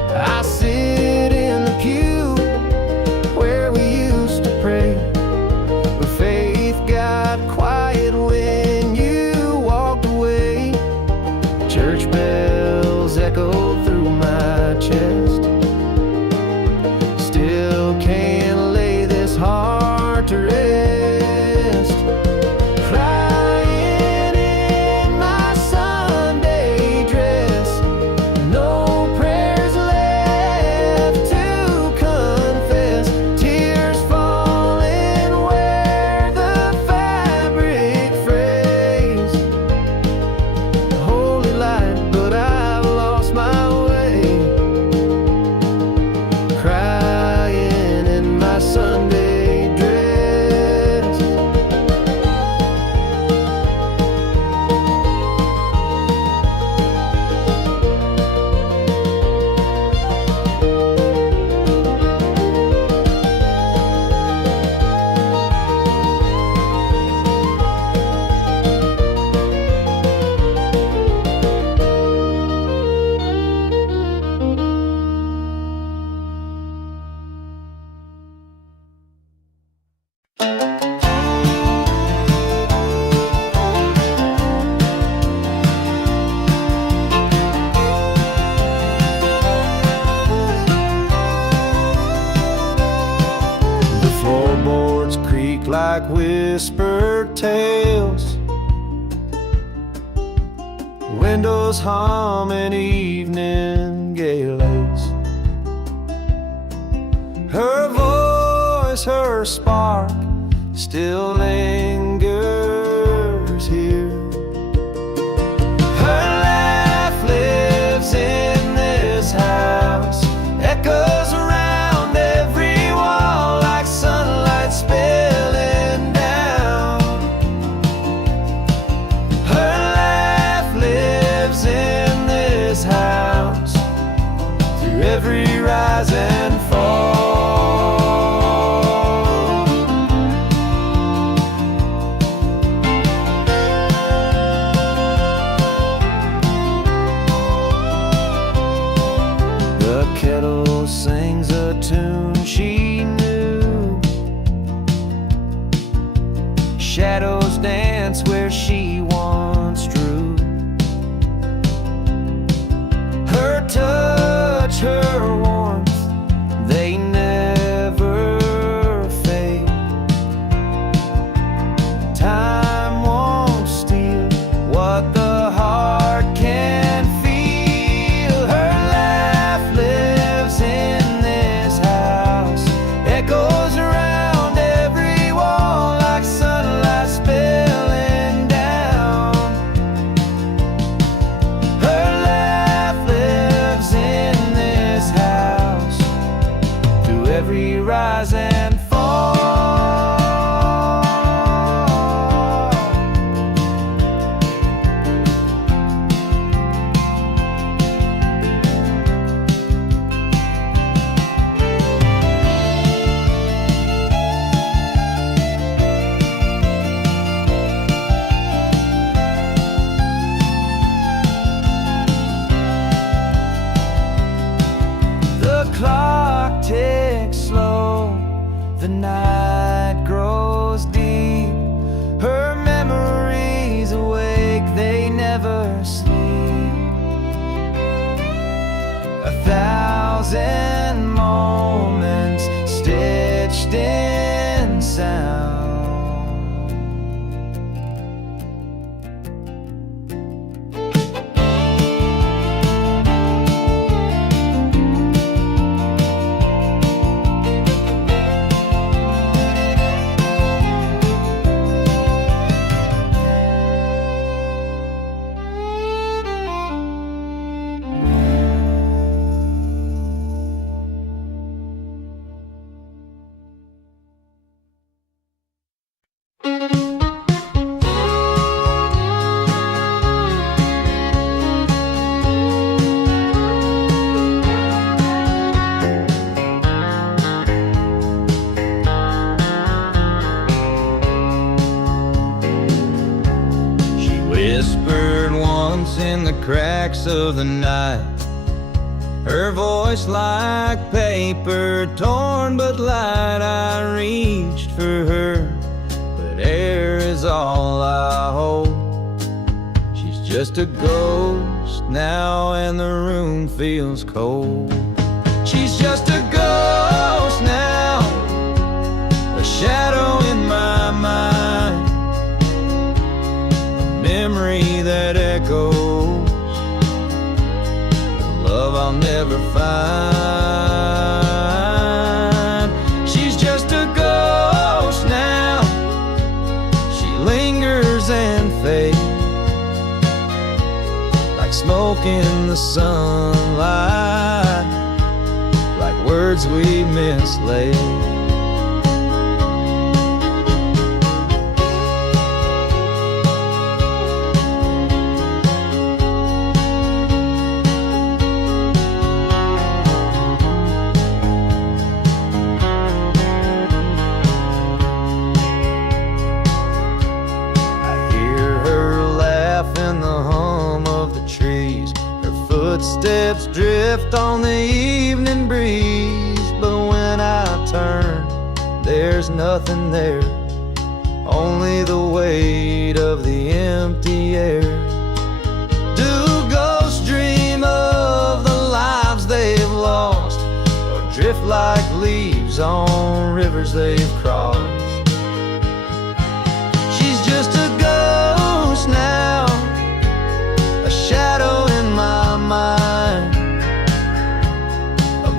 like whispered tales, windows humming evening gales. Her voice, her spark still lingers here. Her laugh lives in this house, echoes around every wall like sunlight spilling down. Her laugh lives in this house through every rise and fall. The kettle sings a tune she knew. Shadows dance where she once drew. Her touch, her warmth, they never fade. Time won't steal what the heart can feel. Her laugh lives in this house, echoes around every wall like sunlight spilling down. Her laugh lives in this house through every rise and fall. The clock ticks slow, the night grows deep. Her memories awake, they never sleep. 1,000 moments stitched in sound. She whispered once in the cracks of the night, her voice like paper torn but light. I reached for her, but air is all I hold. She's just a ghost now and the room feels cold. She's just a ghost now, a shadow in my mind, a memory that echoes, the love I'll never find. She's just a ghost now, she lingers and fades like smoke in the sunlight, like words we mislaid. I hear her laugh in the hum of the trees, her footsteps drift on the evening breeze. But when I turn, there's nothing there, only the weight of the empty air. Do ghosts dream of the lives they've lost, or drift like leaves on rivers they've crossed?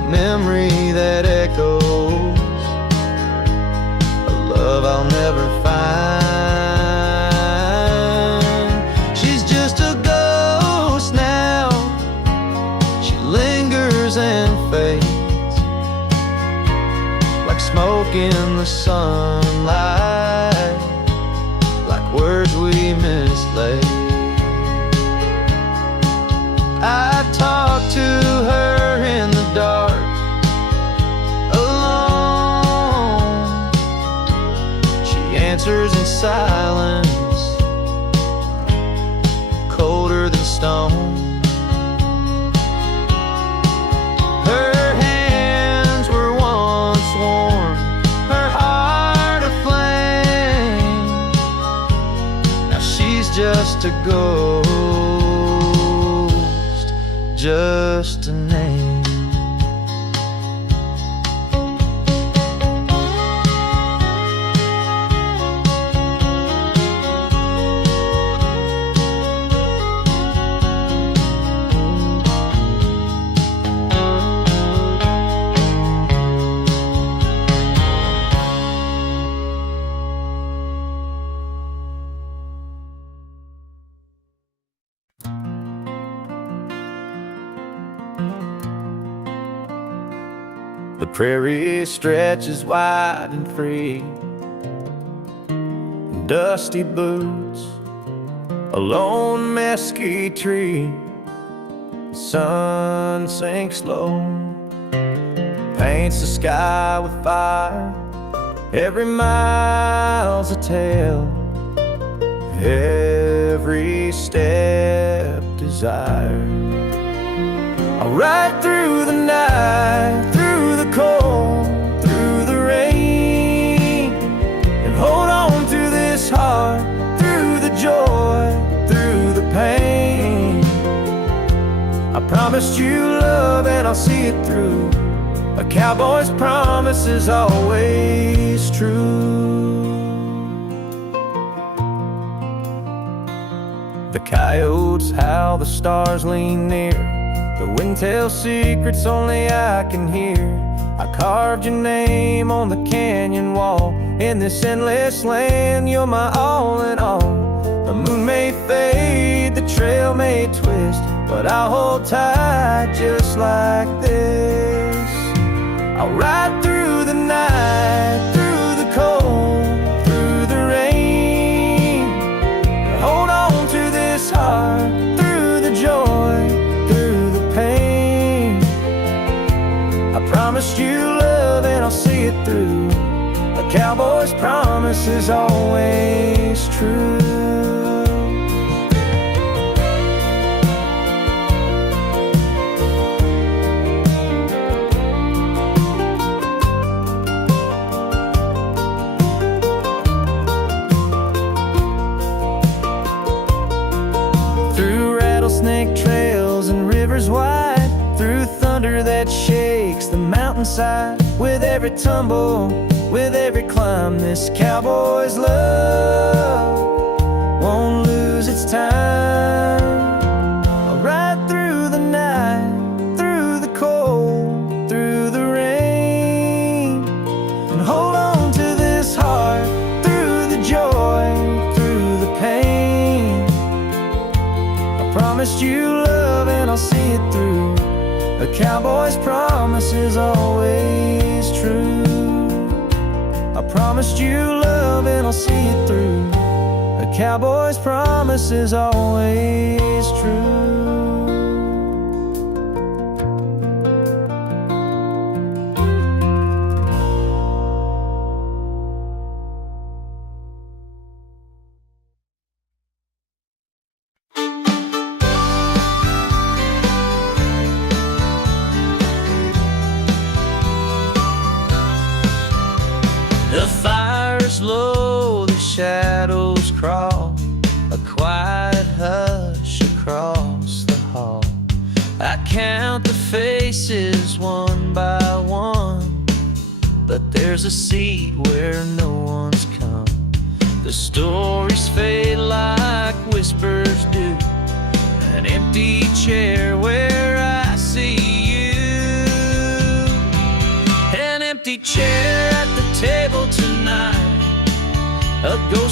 memory that echoes, a love I'll never find. She's just a ghost now, she lingers and fades like smoke in the sunlight, like words we mislaid. I talk to her in the dark, alone. She answers in silence, colder than stone. Her hands were once warm, her heart aflame. Now she's just a ghost, just a name. The prairie stretches wide and free, dusty boots, a lone mesquite tree. The sun sinks low, paints the sky with fire. Every mile's a tale, every step desire. I'll ride through the night, through the cold, through the rain, and hold on to this heart, through the joy, through the pain. I promised you love and I'll see it through. A cowboy's promise is always true. The coyotes howl, the stars lean near. The wind tells secrets only I can hear. I carved your name on the canyon wall. In this endless land, you're my all in all. The moon may fade, the trail may twist, but I'll hold tight just like this. I'll ride through the night, through the cold, through the rain, and hold on to this heart, through the joy, through the pain. I promised you love and I'll see it through. A cowboy's promise is always true. Rattlesnake trails and rivers wide, through thunder that shakes the mountainside. With every tumble, with every climb, this cowboy's love won't lose its time. I'll ride through the night, through the cold, through the rain, and hold on to this heart, through the joy, through the pain. Promised you love and I'll see it through. A cowboy's promise is always true. I promised you love and I'll see it through. A cowboy's promise is always true. The fire's low, the shadows crawl, a quiet hush across the hall. I count the faces one by one, but there's a seat where no one's come. The stories fade like whispers do, an empty chair where I see you.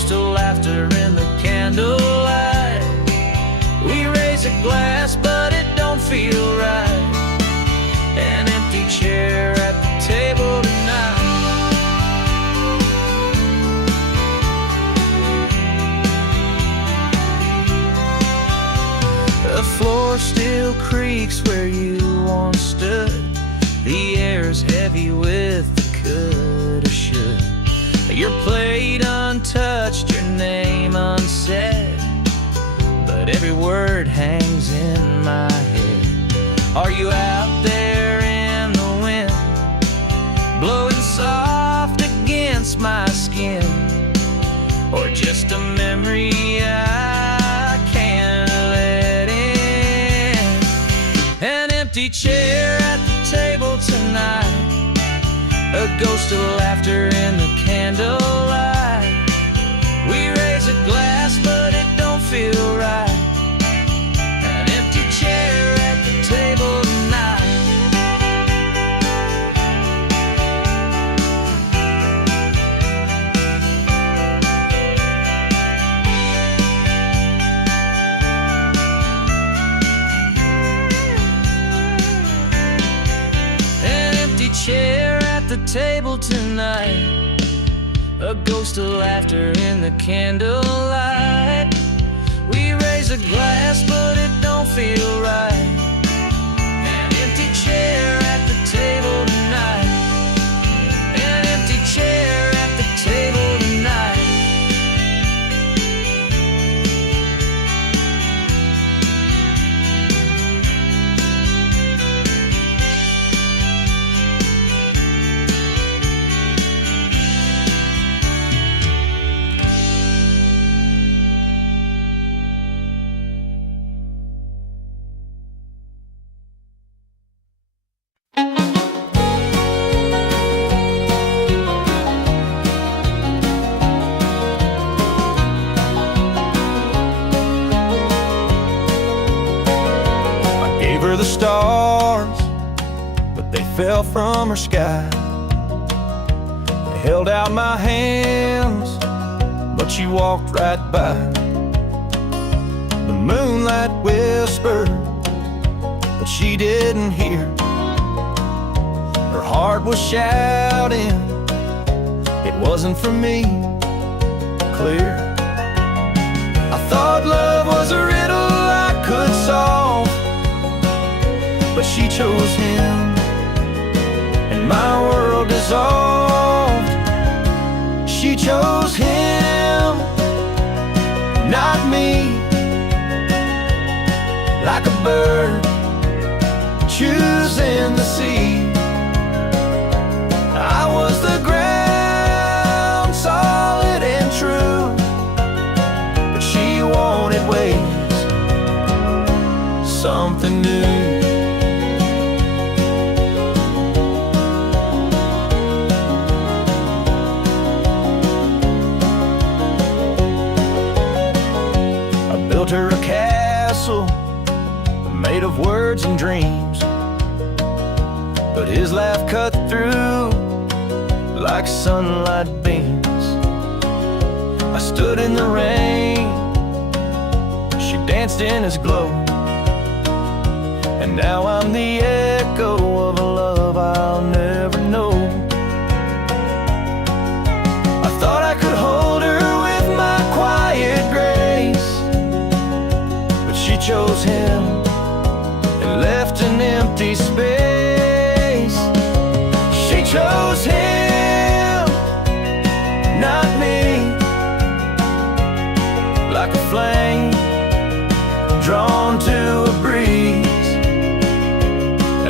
ghost of laughter in the candlelight. We raise a glass, but it don't feel right. An empty chair at the table tonight. The floor still creaks where you once stood. The air's heavy with the coulda, should. Your plate untouched, your name unsaid, but every word hangs in my head. Are you out there in the wind, blowing soft against my skin, or just a memory I can't let in? An empty chair at the table tonight, a ghost of laughter in the candlelight. We raise a glass, but it don't feel right. An empty chair at the table tonight. An empty chair at the table tonight, a ghost of laughter in the candlelight. We raise a glass, but it don't feel right. An empty chair at the table tonight. An empty chair at the table tonight. The stars, but they fell from her sky. I held out my hands, but she walked right by. The moonlight whispered, but she didn't hear. Her heart was shouting, it wasn't for me, clear. I thought love was a riddle I could solve, but she chose him, and my world dissolved. She chose him, not me. Like a bird choosing the sea, I was the ground, solid and true, but she wanted waves, something new. Built her a castle made of words and dreams, but his laugh cut through like sunlight beams. I stood in the rain, she danced in his glow, and now I'm the echo of a love I'll never know. I thought I could hold her with my quiet grace, she chose him and left an empty space. She chose him, not me. Like a flame drawn to a breeze,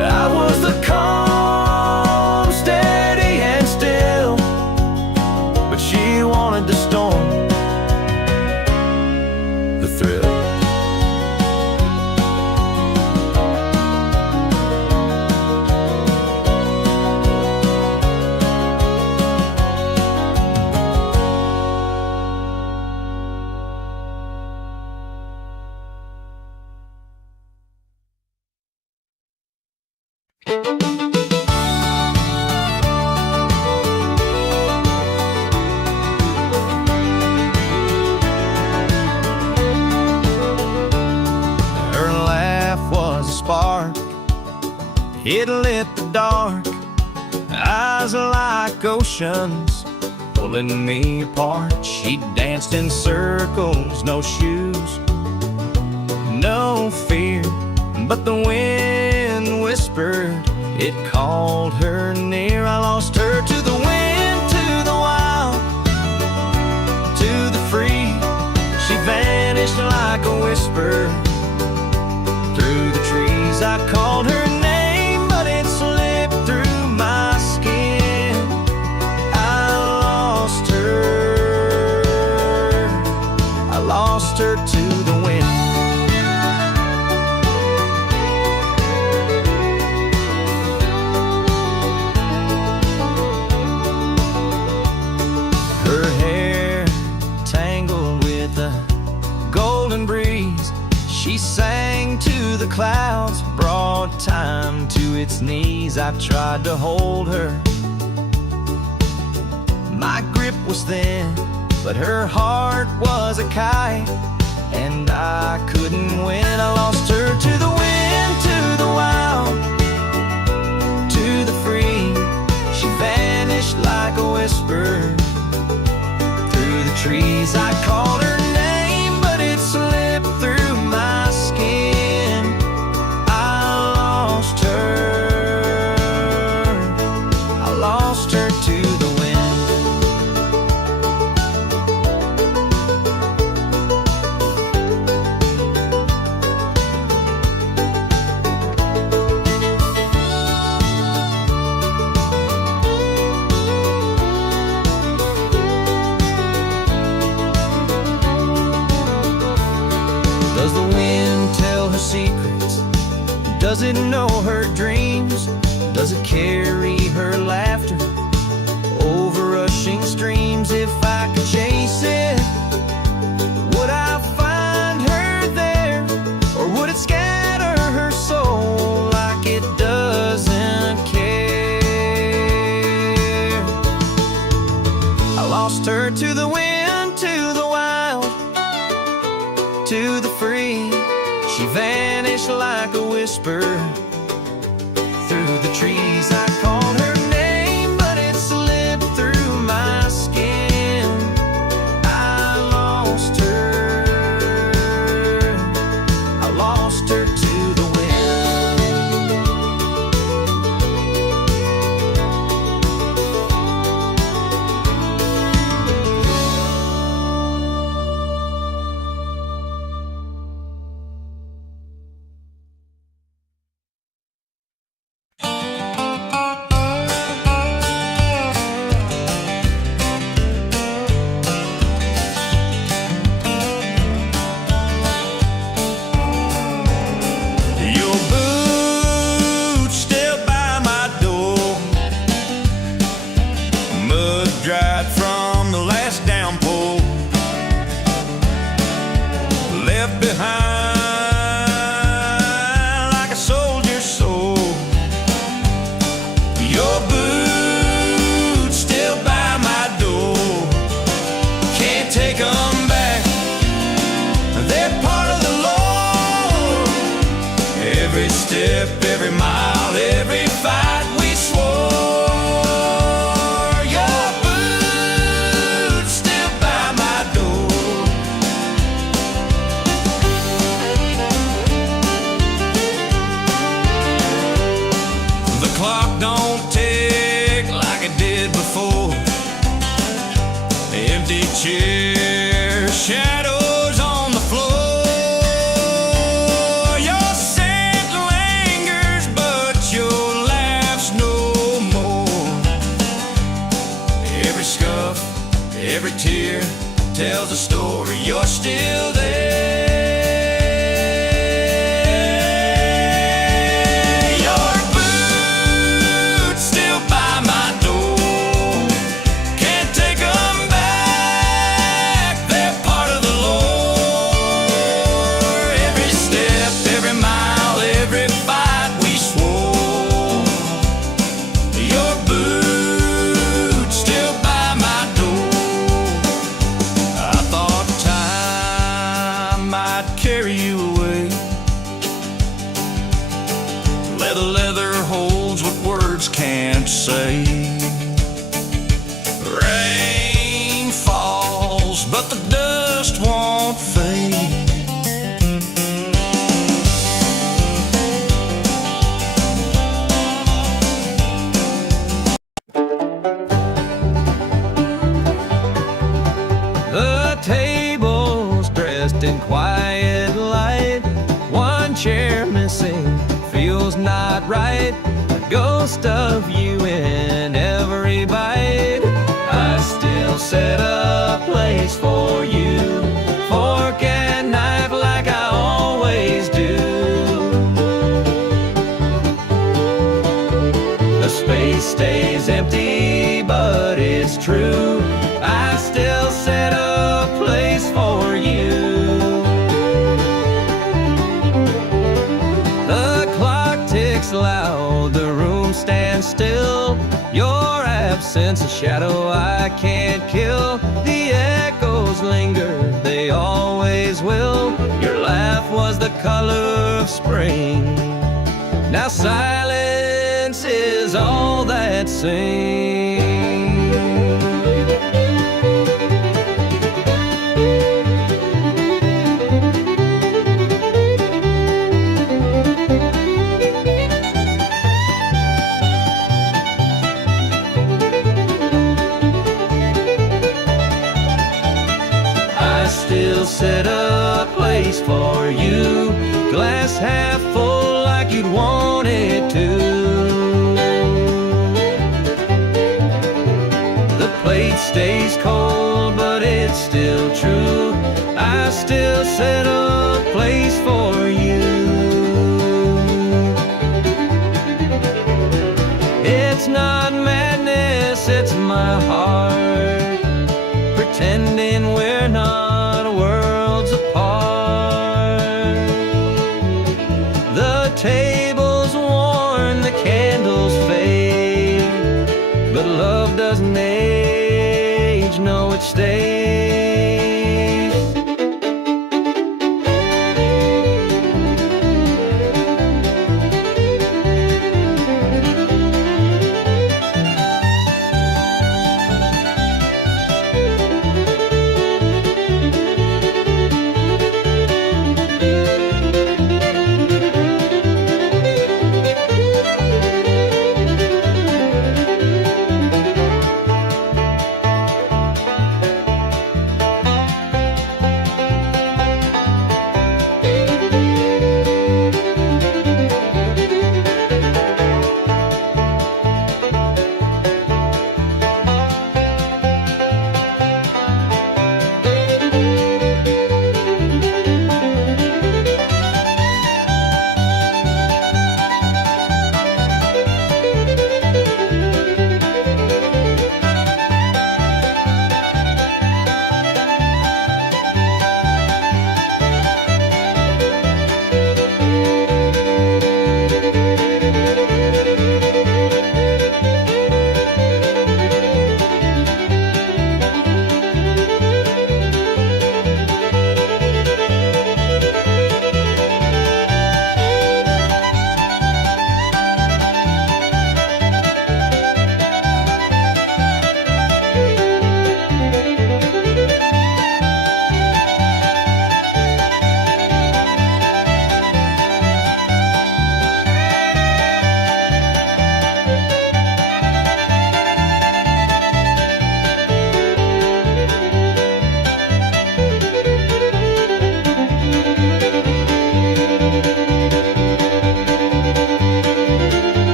dark, eyes like oceans pulling me apart. She danced in circles, no shoes, no fear, but the wind whispered, it called her near. I lost her to the wind, to the wild, to the free. She vanished like a whisper through the trees. I called her name, but it slipped through my skin. I lost her to the wind. Her hair tangled with a golden breeze. She sang to the clouds, brought time to its knees. I tried to hold her, my grip was thin, but her heart was a kite, and I couldn't win. I lost her to the wind, to the wild, to the free. She vanished like a whisper through the trees. I called her name, but it slipped through my skin. I lost her to the wind. Does the wind tell her secrets? Does it know her dreams? Does it carry her laughter over rushing streams? If I could chase it, would I find her there? Or would it scatter her soul like it doesn't care? I lost her to the wind, to the wild, to the free. She vanished like a whisper through the trees. I called her name, but it slipped through my skin. I lost her to the every mile, every fight we swore. Your boots still by my door. The clock don't tick like it did before. Empty chairs, shadows on the floor. Every tear tells a story. You're still there. Your boots still by my door. Can't take them back. They're part of the lore. Every step, every mile, every fight we swore. Your boots still by my door. I thought time can't say. Rain falls, but the dust won't fade. The table's dressed in quiet light. One chair missing feels not right. A ghost of you in every bite. I still set a place for you, fork and knife like I always do. The space stays empty, but it's true. I still set a place for you. The clock ticks loud, the room stands still. Your absence a shadow I can't kill. The echoes linger, they always will. Your laugh was the color of spring. Now silence is all that sings. Still set a place for you, glass half full like you'd want it to. The plate stays cold, but it's still true. I still set a place for you. It's not madness, it's my heart pretending we're not worlds apart. The table's worn, the candles fade, but love doesn't age, no it stays.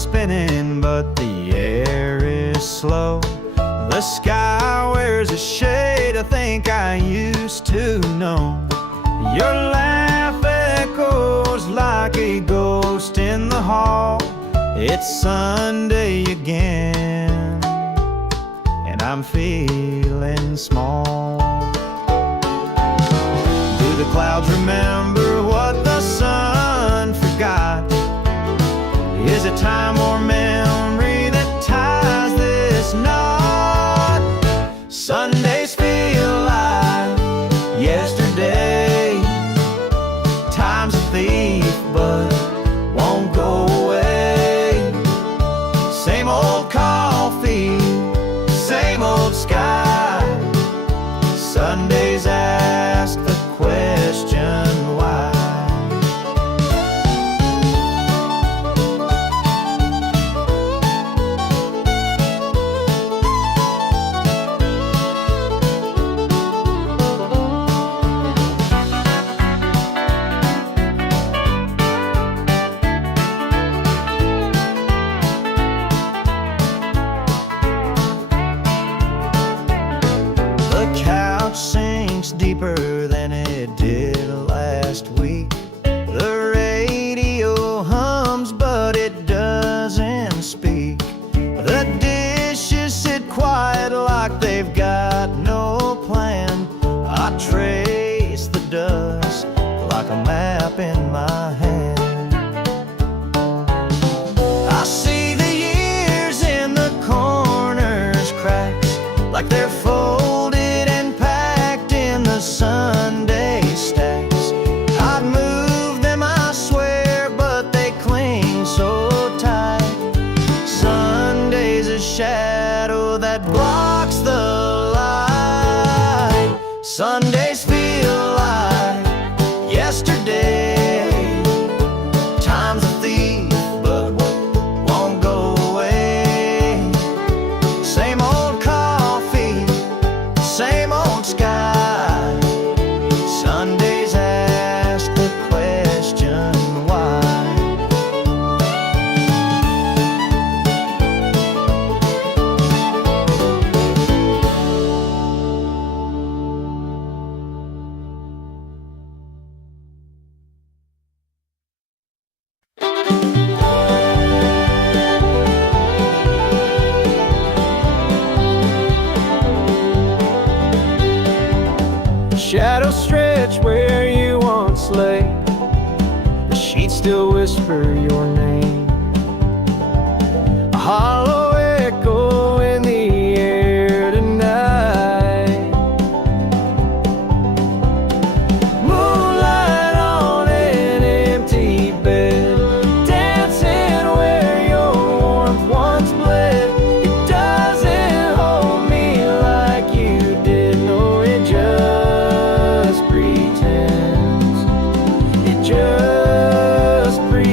spinning, but the air is slow. The sky wears a shade I think I used to know. Your laugh echoes like a ghost in the hall. It's Sunday again, and I'm feeling small. Do the clouds remember what the sun forgot? Is it time or memory that ties this knot? Sundays feel like yesterday. Time's a thief but won't go away. Same old coffee, same old sky. Sundays ask the question why. Sinks deeper than it did last week. The radio hums but it doesn't speak. The dishes sit quiet like they've got no plan. I trace the dust like a map in my hand. I see the years in the corners, cracks like they're folded Sunday stacks. I'd move them, I swear, but they cling so tight. Sunday's a shadow that blocks the light. Sundays feel like yesterday. Time's a thief but won't go away. Same old coffee, same old sky. Sundays ask the question why. Shadows stretch where you once lay. The sheets still whisper your name. A hollow echo in the air tonight. Moonlight on an empty bed, dancing where your warmth once bled. It doesn't hold me like you did, no, it just pretends. It just pretends.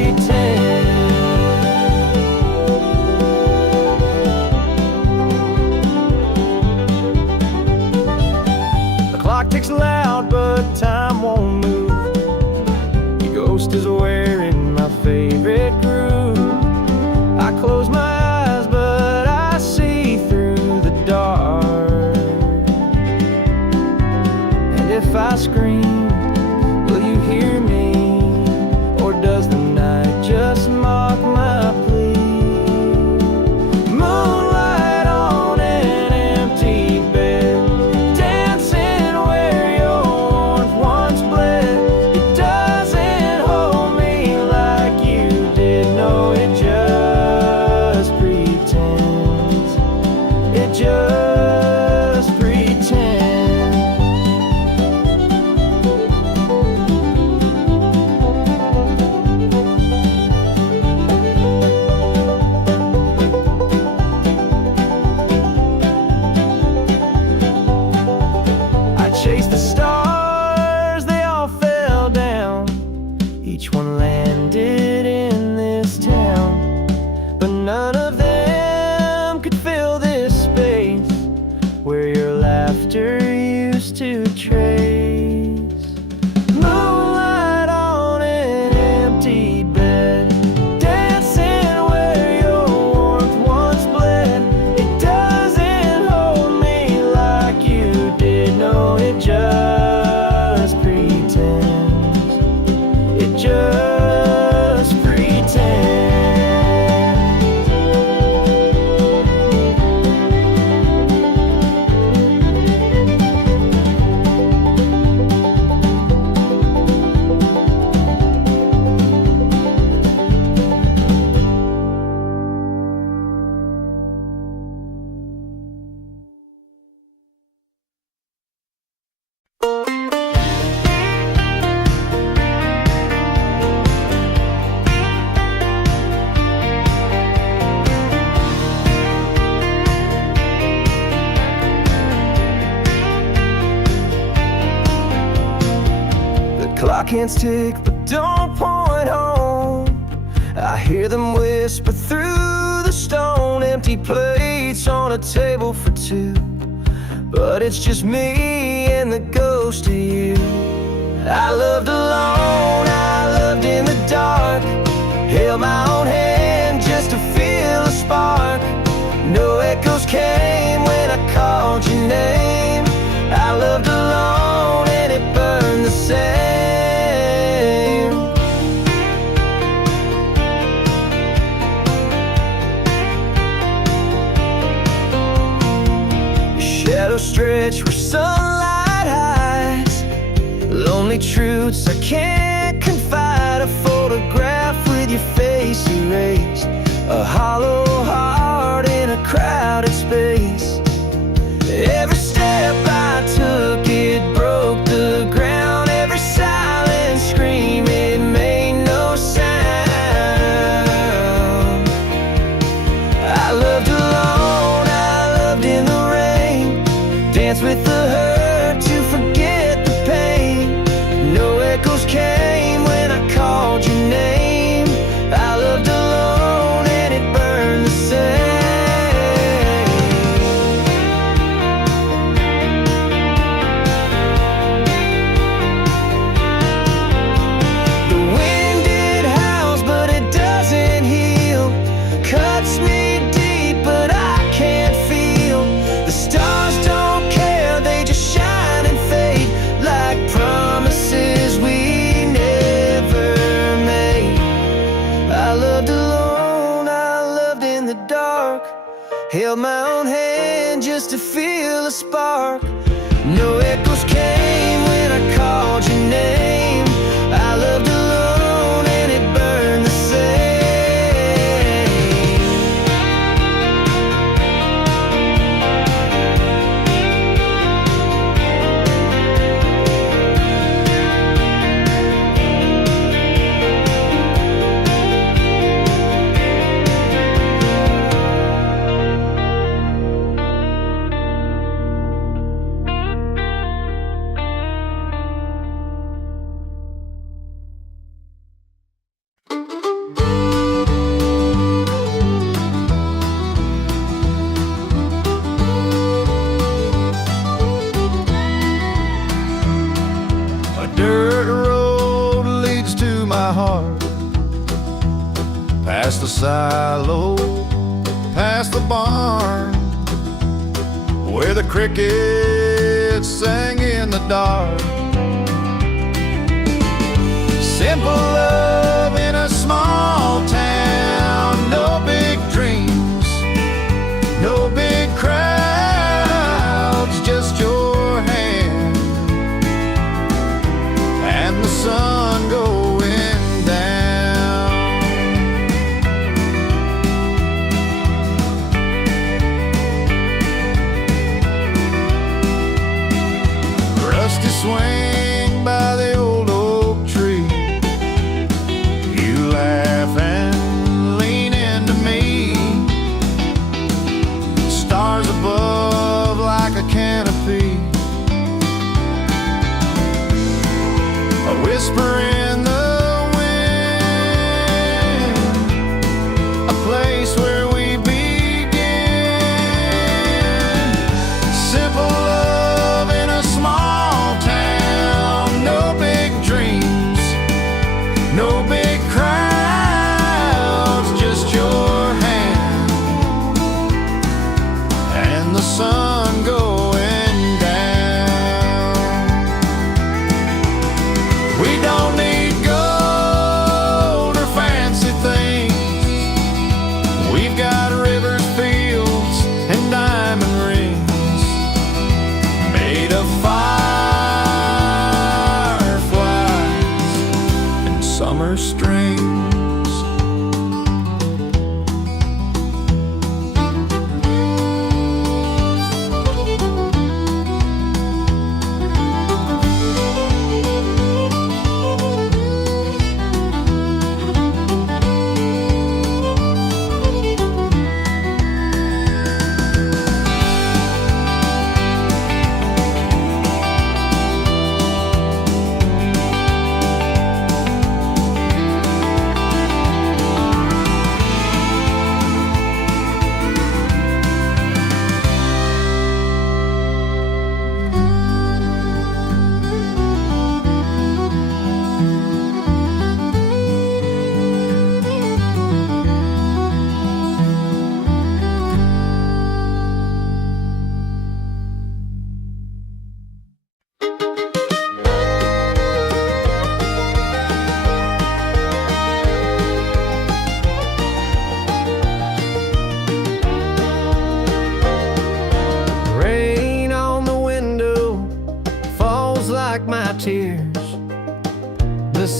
clock hands tick but don't point home. I hear them whisper through the stone. Empty plates on a table for two, but it's just me and the ghost of you. I loved alone, I loved in the dark. Held my own hand just to feel a spark. No echoes came when I called your name. I loved alone and it burned the same. Shadows stretch where sunlight hides. Lonely truths I can't confide. A photograph with your face erased. A hollow heart in a crowded space. Every step I took, it broke the ground. Every silent scream, it made no sound. I loved alone, I loved in the rain. Danced with the hurt to forget the pain. No echoes came when I called your name. I loved alone and it burned the same. The wind it howls but it doesn't heal. Cuts me deep but I can't feel. The stars don't care, they just shine and fade like promises we never made. I loved alone, I loved in the dark. Held my own hand just to feel a spark. No echoes came when I called your name. I loved alone and it burned the same. A dirt road leads to my heart, past the silo, past the barn, where the crickets sang in the dark. Simple love in a small town, no big dreams, no big crowds, just your hand and the sun going down. Rusty swing by the old oak tree. You laugh and lean into me. Stars above like a canopy. A whisper in the wind, a place where we begin. Simple love in a small town, no big dreams, no big crowds, just your hand and the sun going down. We don't need gold or fancy things. We've got rivers, fields, and diamond rings made of fireflies and summer strings.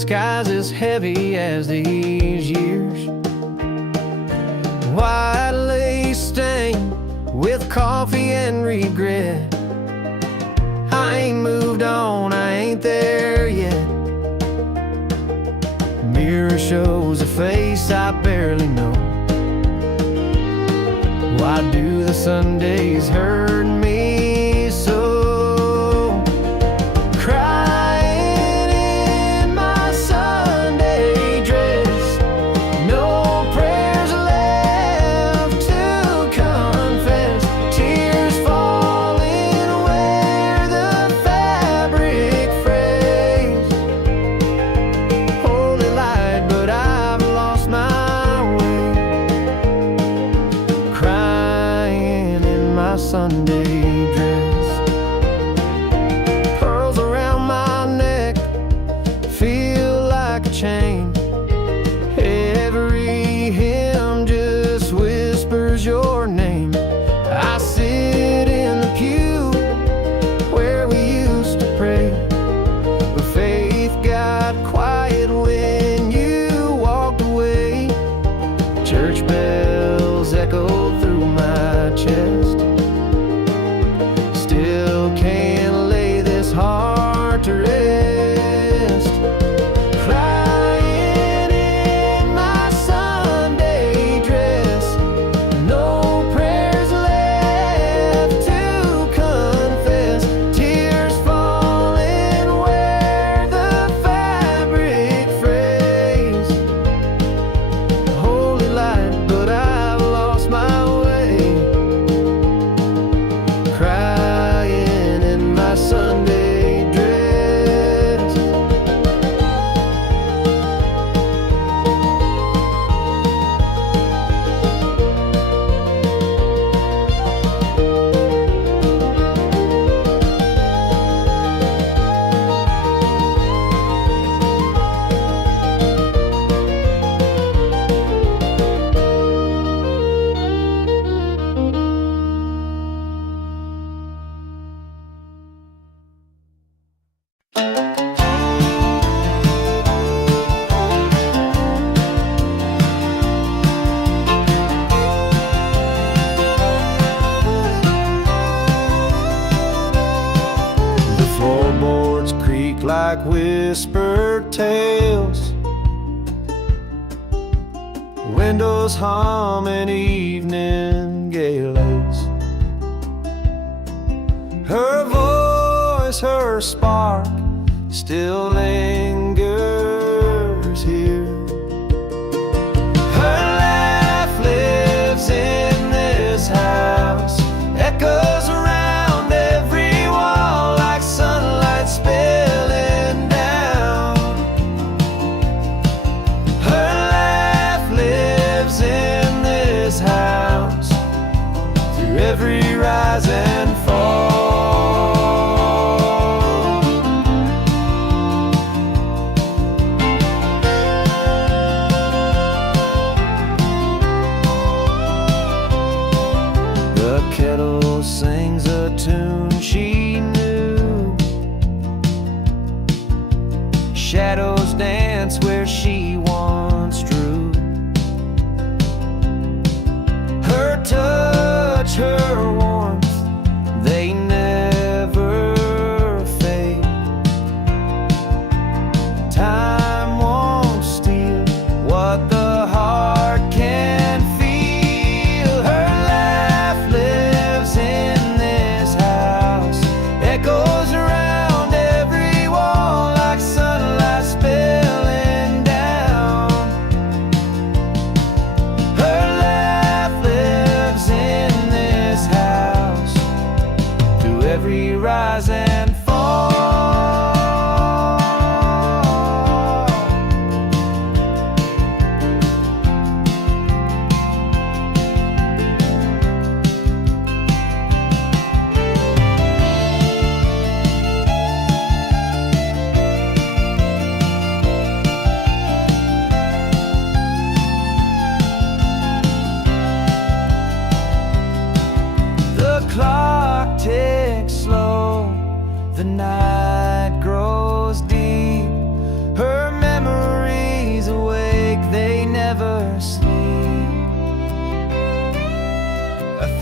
sky's as heavy as these years. White lace stain with coffee and regret. I ain't moved on, I ain't there yet. Mirror shows a face I barely know. Why do the Sundays hurt me so? Crying in my Sunday dress, no prayers left to confess, tears falling where the fabric frays. Holy light, but I've lost my way. Crying in my Sunday dress. Pearls around my neck feel like a chain. Every hymn just whispers your name. I sit in the pew where we used to pray, but faith got quiet when you walked away. Church bells echoed through my chest. Still can't lay this heart to rest. Crying in my Sunday dress, no prayers left to confess, tears falling where the fabric frays. Holy light, but I've lost my way. Crying in my Sunday dress. The floorboards creak like whispered tales. Windows hum in evening gales. Her voice, her spark still lingers here. Her laugh lives in this house, echoes around every wall like sunlight spilling down. Her laugh lives in this house through every rise and fall. The kettle sings a tune she knew. Shadows dance where she once drew. Her touch, her warmth, they never fade. Time won't steal what the heart can feel. Her laugh lives in this house, echoes around every wall like sunlight spilling down. Her laugh lives in this house through every rise and fall. The clock ticks slow, the night grows deep. Her memory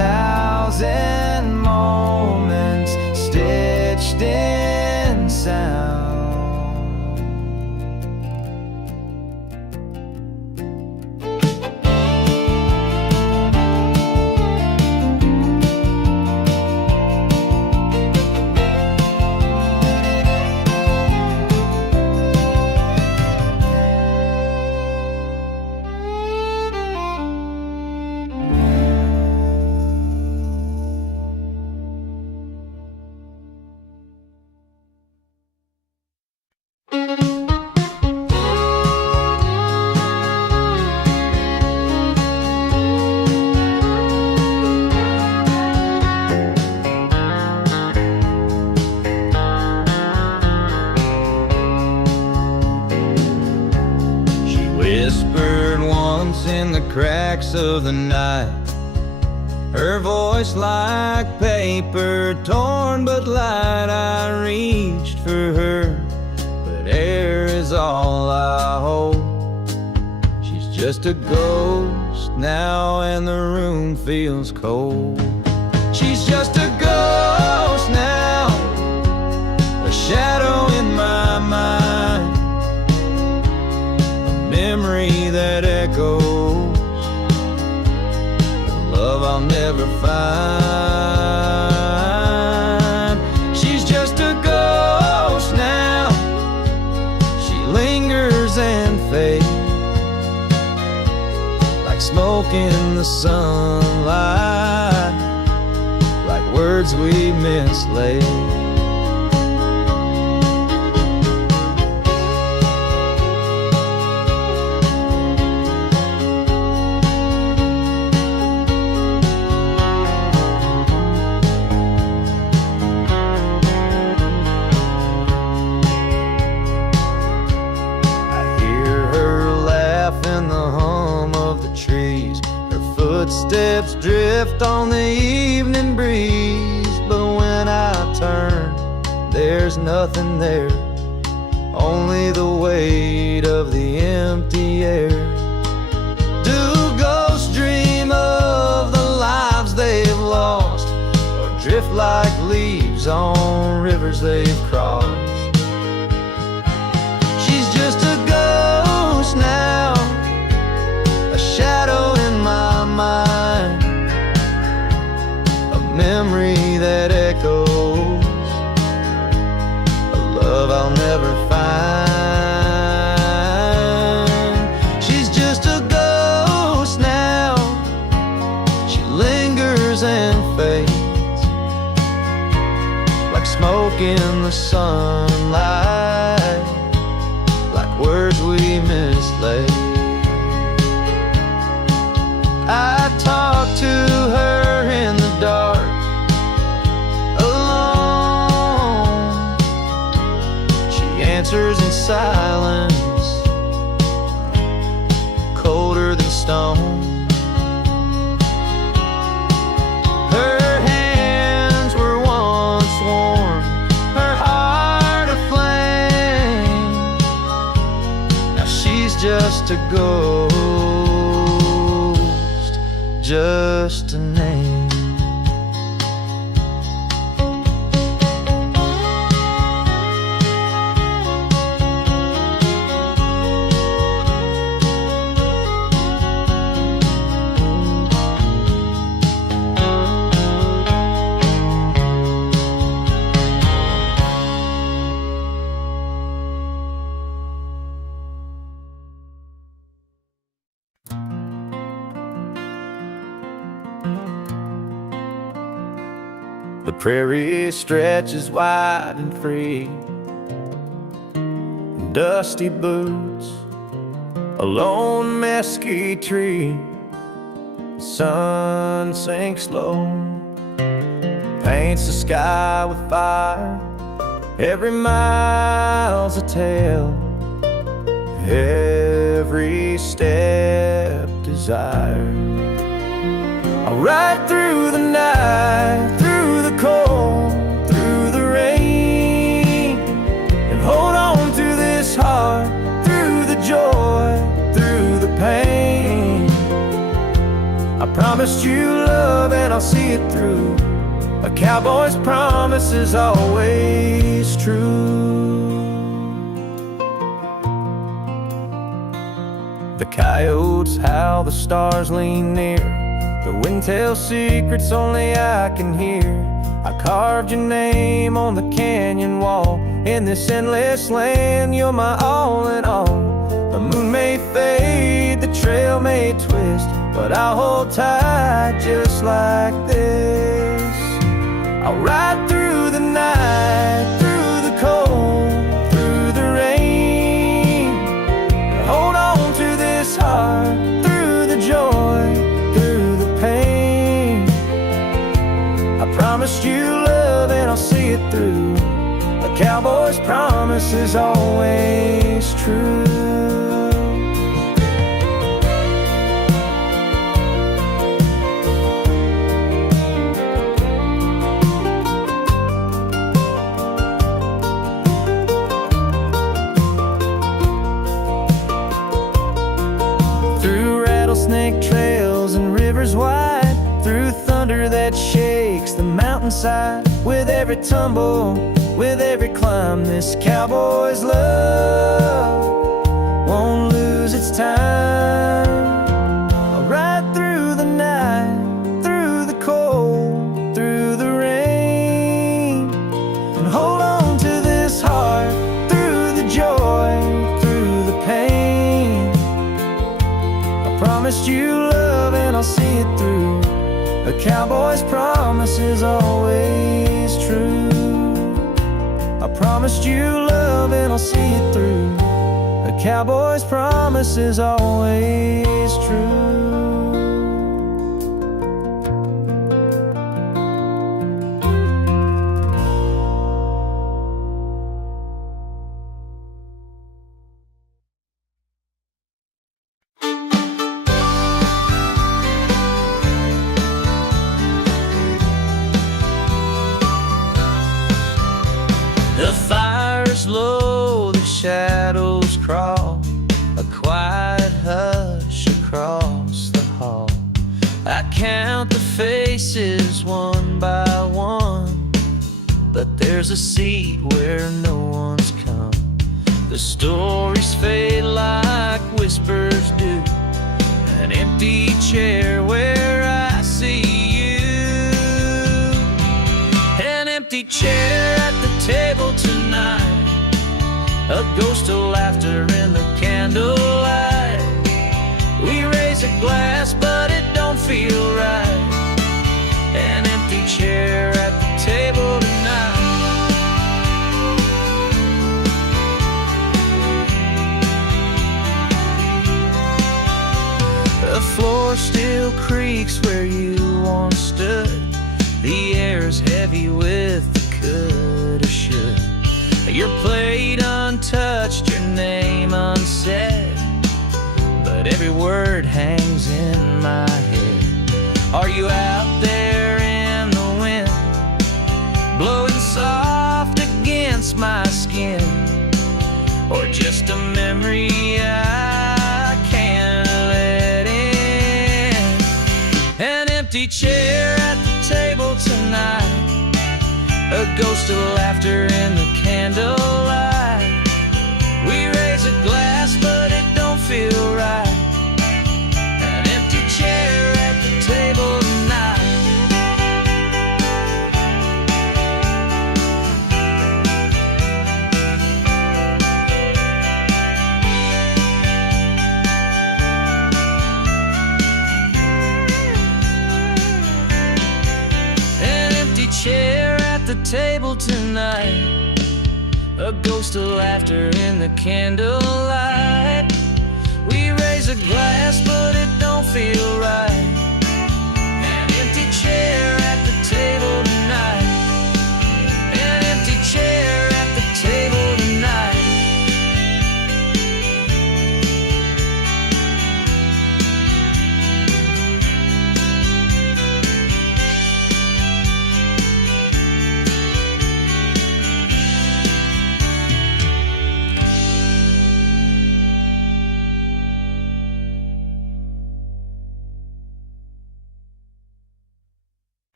1,000 moments stitched in sound. In the cracks of the night, her voice like paper, torn but light. I reached for her, but air is all I hold. She's just a ghost now, and the room feels cold. She's just a ghost now, a shadow in my mind, a memory that echoes, love I'll never find. She's just a ghost now, she lingers and fades like smoke in the sunlight, like words we mislaid. Footsteps drift on the evening breeze, but when I turn, there's nothing there, only the weight of the empty air. Do ghosts dream of the lives they've lost, or drift like leaves on rivers they've crossed? She's just a ghost now, a shadow in my mind, a memory that echoes, a love I'll never find. She's just a ghost now, she lingers and fades like smoke in the sunlight, like words we mislaid. I talk to her in the dark, alone. She answers in silence, colder than stone. Her hands were once warm, her heart aflame. Now she's just a ghost, just a name. The prairie stretches wide and free, dusty boots, a lone mesquite tree. The sun sinks low, paints the sky with fire. Every mile's a tale, every step desire. I'll ride through the night, through the cold, through the rain, and hold on to this heart, through the joy, through the pain. I promised you love and I'll I'll see it through. A cowboy's promise is always true. The coyotes howl, the stars lean near. The wind tells secrets only I can hear. I carved your name on the canyon wall. In this endless land, you're my all in all. The moon may fade, the trail may twist, but I'll hold tight just like this. I'll ride through the night, through the cold, through the rain, and hold on to this heart, through the joy, through the pain. I promised you love and I'll see it through. A cowboy's promise is always true. Rattlesnake trails and rivers wide, through thunder that shakes the mountainside. With every tumble, with every climb, this cowboy's love won't lose its time. I'll ride through the night, through the cold, through the rain, and hold on to this heart, through the joy, through the pain. Promised you love and I'll see it through. A cowboy's promise is always true. I promised you love and I'll see it through. A cowboy's promise is always true. The fire's low, the shadows crawl, a quiet hush across the hall. I count the faces one by one, but there's a seat where no one's come. The stories fade like whispers do, an empty chair where I see you. An empty chair at the table tonight, a ghost of laughter in the candlelight. We raise a glass but it don't feel right. An empty chair at the table tonight. The floor still creaks where you once stood. The air's heavy with the could or should. Your plate untouched, your name unsaid, but every word hangs in my head. Are you out there in the wind, blowing soft against my skin, or just a memory I can't let in? An empty chair at the table tonight, a ghost of laughter in the candlelight. We raise a glass but it don't feel right. An empty chair at the table tonight. An empty chair at the table tonight, a ghost of laughter in the candlelight. We raise a glass but it don't feel right. An empty chair at the table tonight. An empty chair at the table tonight.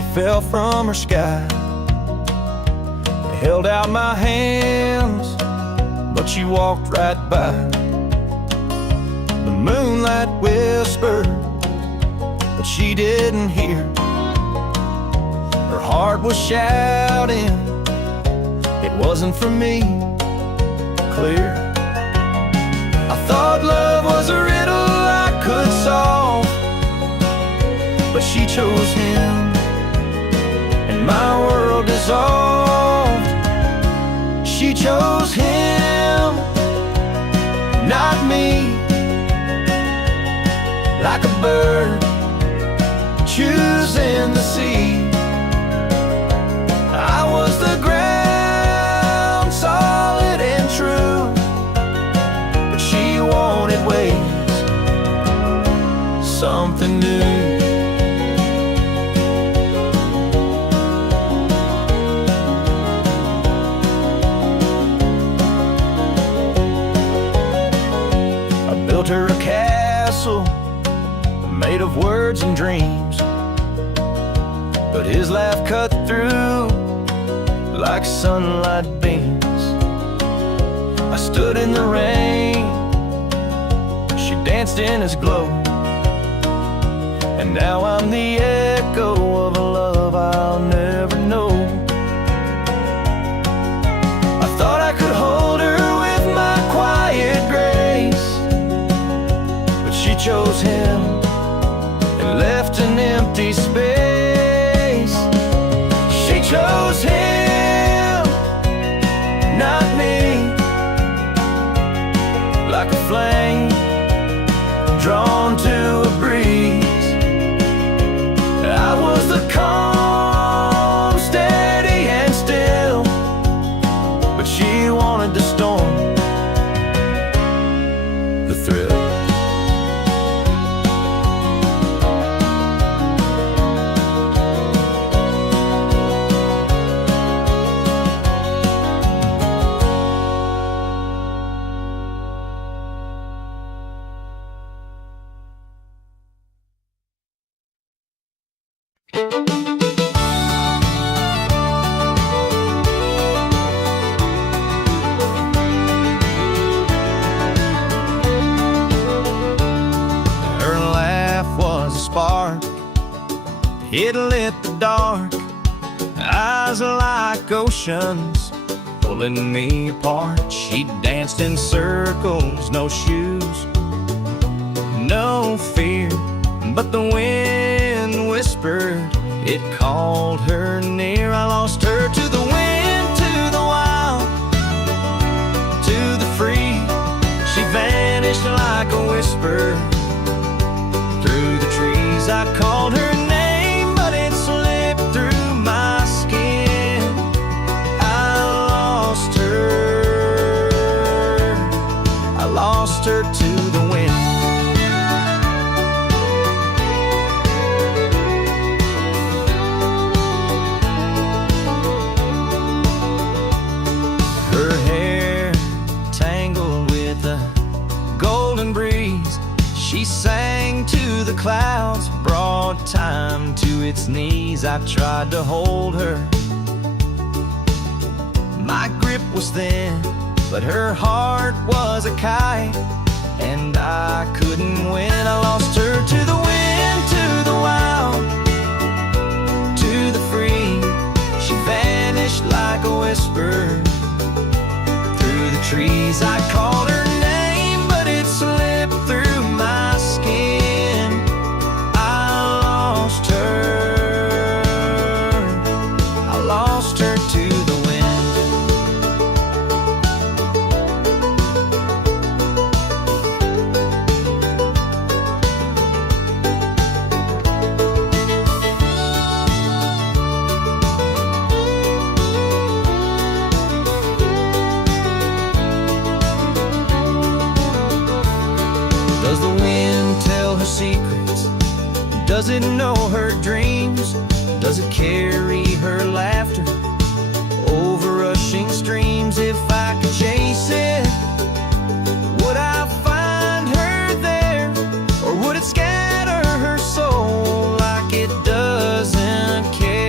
fell from her sky. I held out my hands, but she walked right by. The moonlight whispered, but she didn't hear. Her heart was shouting, it wasn't for me, clear. I thought love was a riddle I could solve, but she chose him, and my world dissolved. She chose him, not me. Like a bird choosing the sea, I was the ground, solid and true, but she wanted waves, something new. I built her a castle made of words and dreams, but his laugh cut through like sunlight beams. I stood in the rain, she danced in his glow, and now I'm the echo of a love I'll never know. I thought I could hold her with my quiet grace, but she chose him and left an empty space. She chose him, not me. Like a flame drawn to a breeze, I was the calm, steady and still, but she wanted the storm, the thrill. Her laugh was a spark, it lit the dark. Eyes like oceans pulling me apart. She danced in circles, no shoes, no fear, but the wind whispered, it called her near. I lost her to the wind, to the wild, to the free. She vanished like a whisper through the trees. I called her name, but it slipped through my skin. I lost her to the wind. Her hair tangled with a golden breeze, she sang to the clouds, brought time to its knees. I tried to hold her, my grip was thin, but her heart was a kite, and I couldn't win. I lost her to the wind, to the wild, to the free. She vanished like a whisper through the trees. I called her name, but it slipped through my skin. I lost her to the wind. Does the wind tell her secrets? Does it know her dreams? Does it carry her laughter over rushing streams? If I could chase it, would I find her there? Or would it scatter her soul like it doesn't care?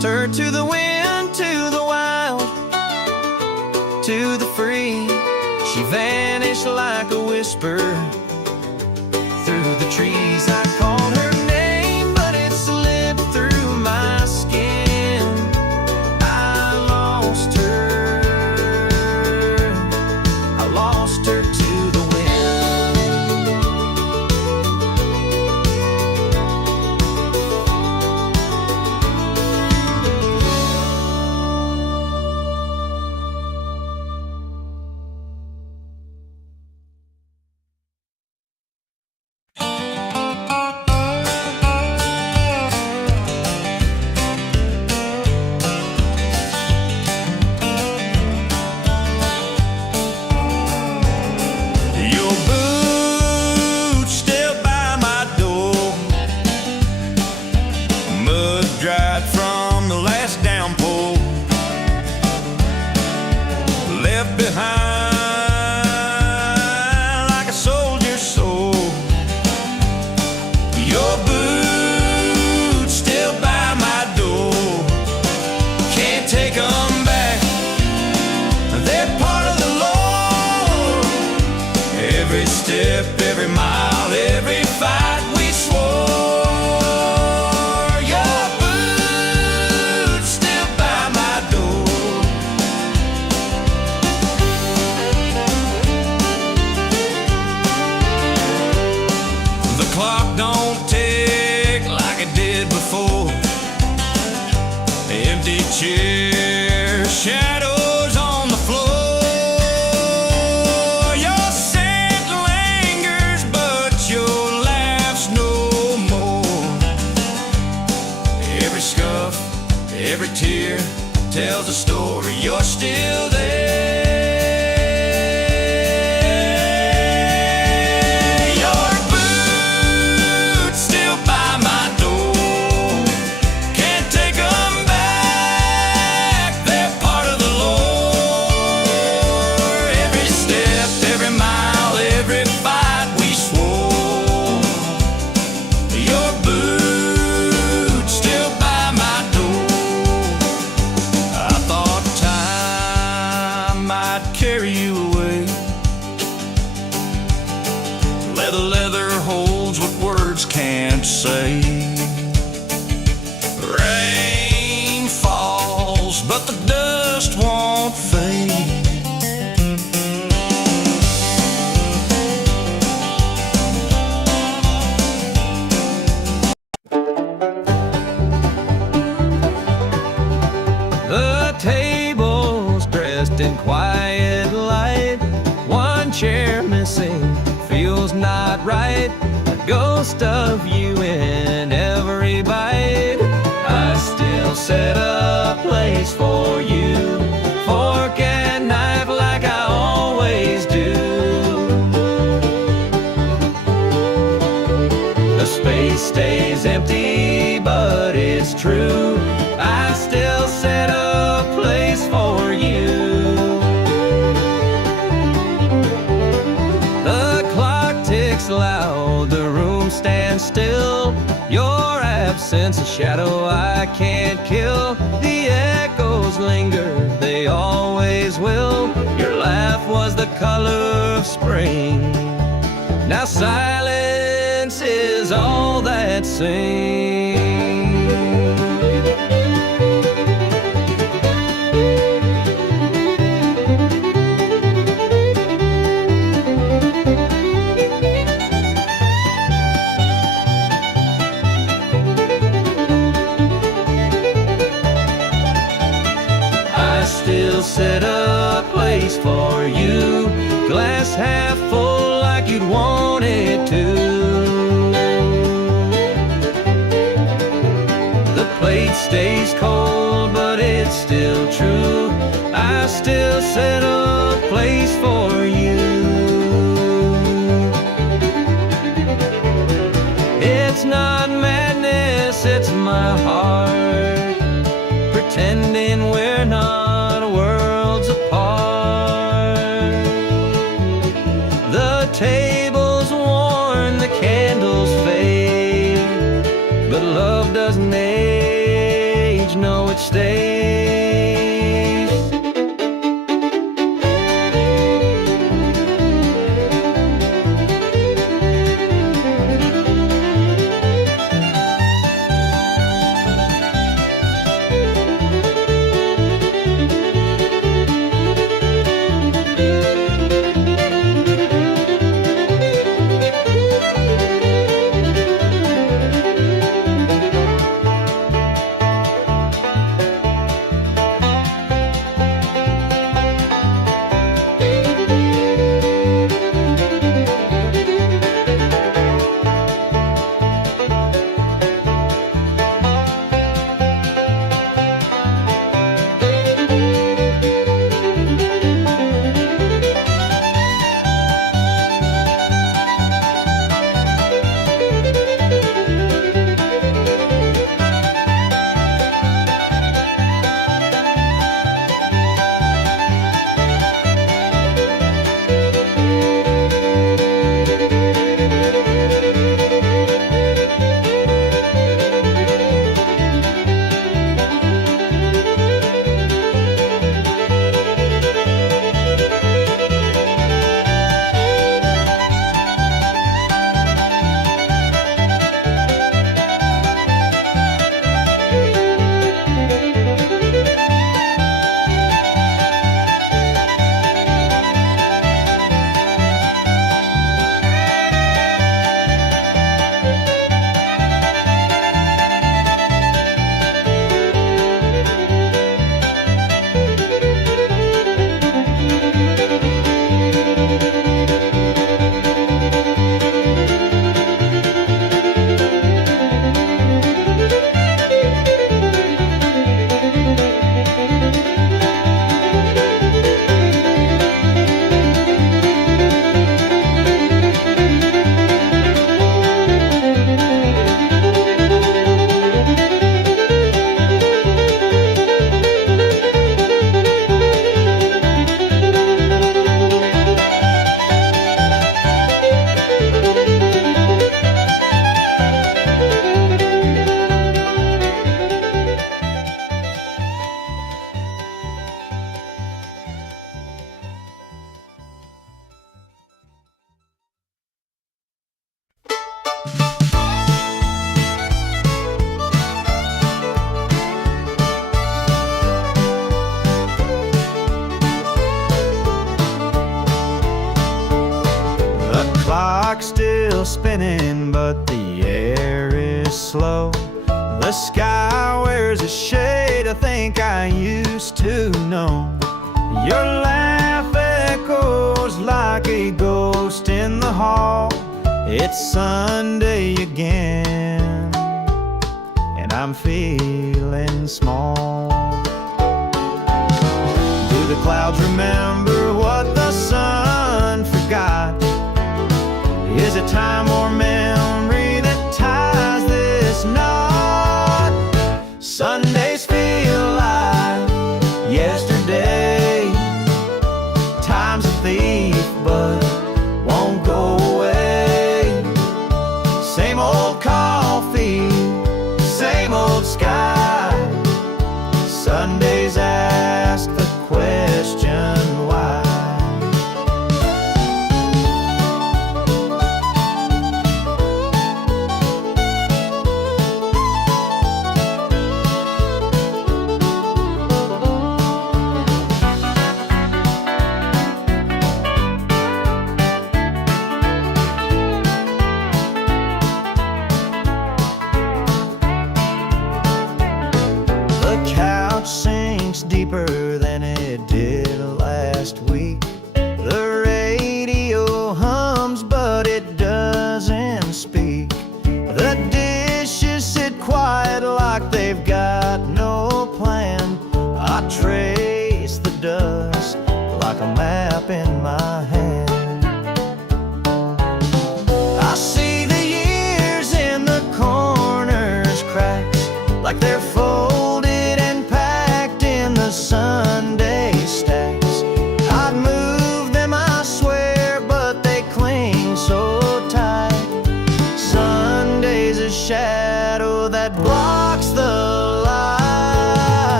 lost her to the wind, to the wild, to the free. She vanished like a whisper through the trees. I called her name, but it slipped through my skin. I lost her to the wind. Your boots still by my door, mud dried from the last downpour, left behind like a soldier's soul. Your boots still by my door, can't take 'em back, they're part of the Lord. Every step, every mile, every fight we swore. Your boots still by my door. The clock don't tick like it did before. Empty chairs, shadows on the floor. Your scent lingers, but your laugh's no more. Every scuff, every tear tells a story. You're still there. Your boots still by my door, can't take 'em back, they're part of the Lord. Every step, every mile, every fight we swore. Your boots still by my door. I thought time might carry you away. Leather holds what words can't say. Rain falls, but the dust won't fade. The table's dressed in quiet light. One chair missing feels not right. A ghost of you in every bite. I still set a place for you, fork and knife like I always do. The space stays empty, but it's true. I still set a place for you. The clock ticks loud, the room stands still. Your absence a shadow I can't kill. The echoes linger, they always will. Your laugh was the color of spring. Now silence is all that sings. I still set a place for you, glass half full like you'd want it to. The plate stays cold, but it's still true. I still set a place for you. It's not madness, it's my heart pretending we're not worlds apart. The table's worn, the candles fade, but love doesn't age page, no, it stays. Clock's still spinning, but the air is slow. The sky wears a shade I think I used to know. Your laugh echoes like a ghost in the hall. It's Sunday again, and I'm feeling small. Do the clouds remember what the sun forgot? Is it time or memory that ties this knot? Sundays feel like yesterday. Time's a thief but won't go away. Same old coffee, same old sky. Sundays ask the question why. Sinks deeper than it did last week. The radio hums, but it doesn't speak. The dishes sit quiet like they've got no plan. I trace the dust like a map in my hand. I see the years in the corners, cracks like they're folded and packed in the Sunday stacks. I'd move them, I swear, but they cling so tight. Sunday's a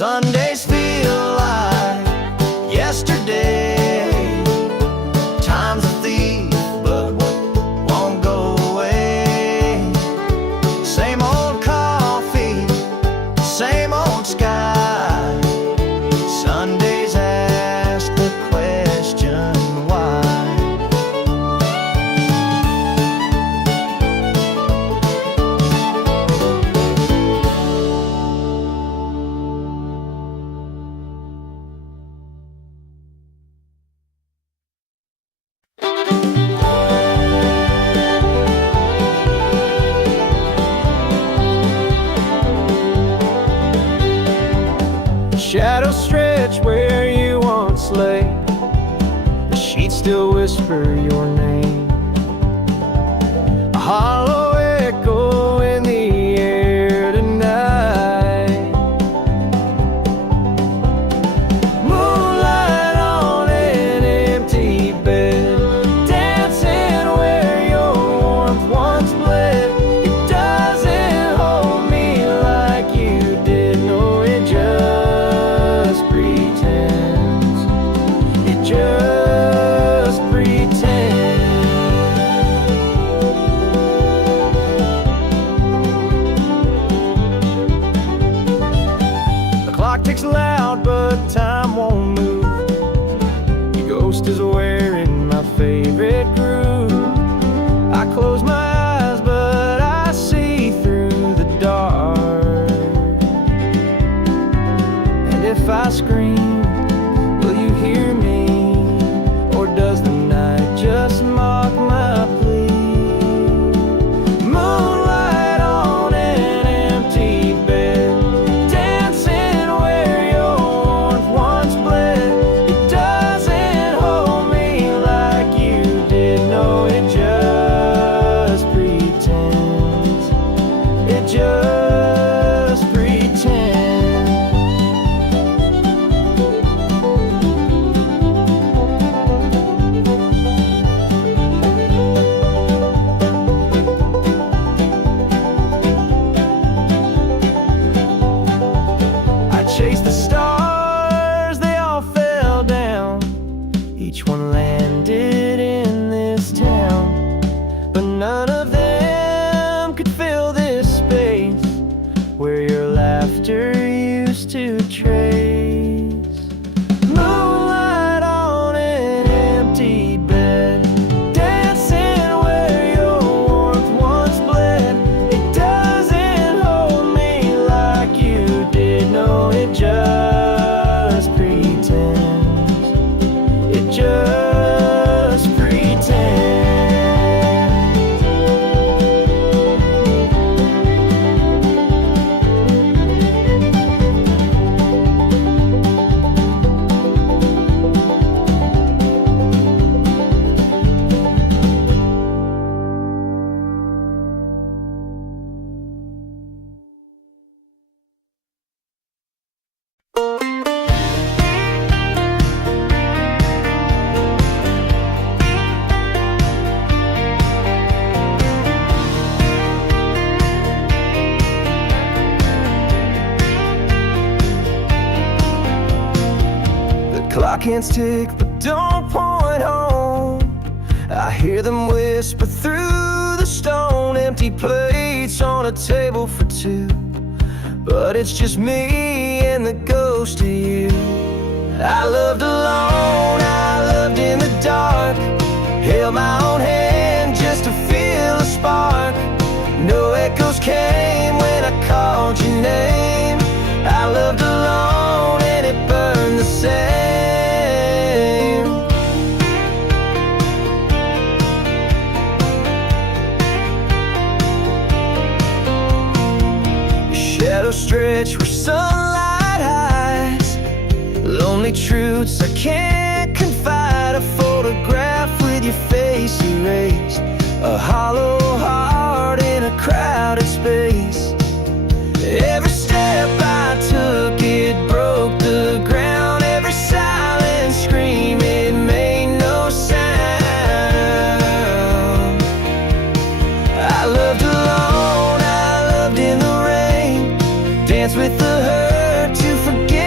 Sundays feel like yesterday. Time's a thief, but won't go away. Same old coffee, same old sky. Sundays ask the question why. Shadows stretch where you once lay. The sheets still whisper your name. A hollow echo in the air tonight. Moonlight on an empty bed, dancing where your warmth once bled. It doesn't hold me like you did. No, it just pretends. It just pretends. The clock ticks loud, but time won't move. Your ghost is wearing my favorite groove. I close my eyes, but I see through the dark. And if I scream, will you hear me? Or does the night just mock my plea? Moonlight on an empty bed, dancing where your warmth once bled. It doesn't hold me like you did. No, it just pretends. It just pretends. I chased the stars, they all fell down. Each one landed in this town, but none of them could fill this space where your laughter used to trace. Moonlight on an empty bed, dancing where your warmth once bled. It doesn't hold me like you did. No, it just pretends. It just pretends. The clock hands tick, but don't point home. I hear them whisper through the stone. Empty plates on a table for two, but it's just me and the ghost of you. I loved alone, I loved in the dark. Held my own hand just to feel a spark. No echoes came when I called your name. I loved alone and it burned the same. Shadows stretch where sunlight hides. Lonely truths I can't confide. A photograph with your face erased. A hollow heart in a crowded space. Every step I took, it broke the ground. Every silent scream, it made no sound. I loved alone, I loved in the rain. Dance with the hurt to forget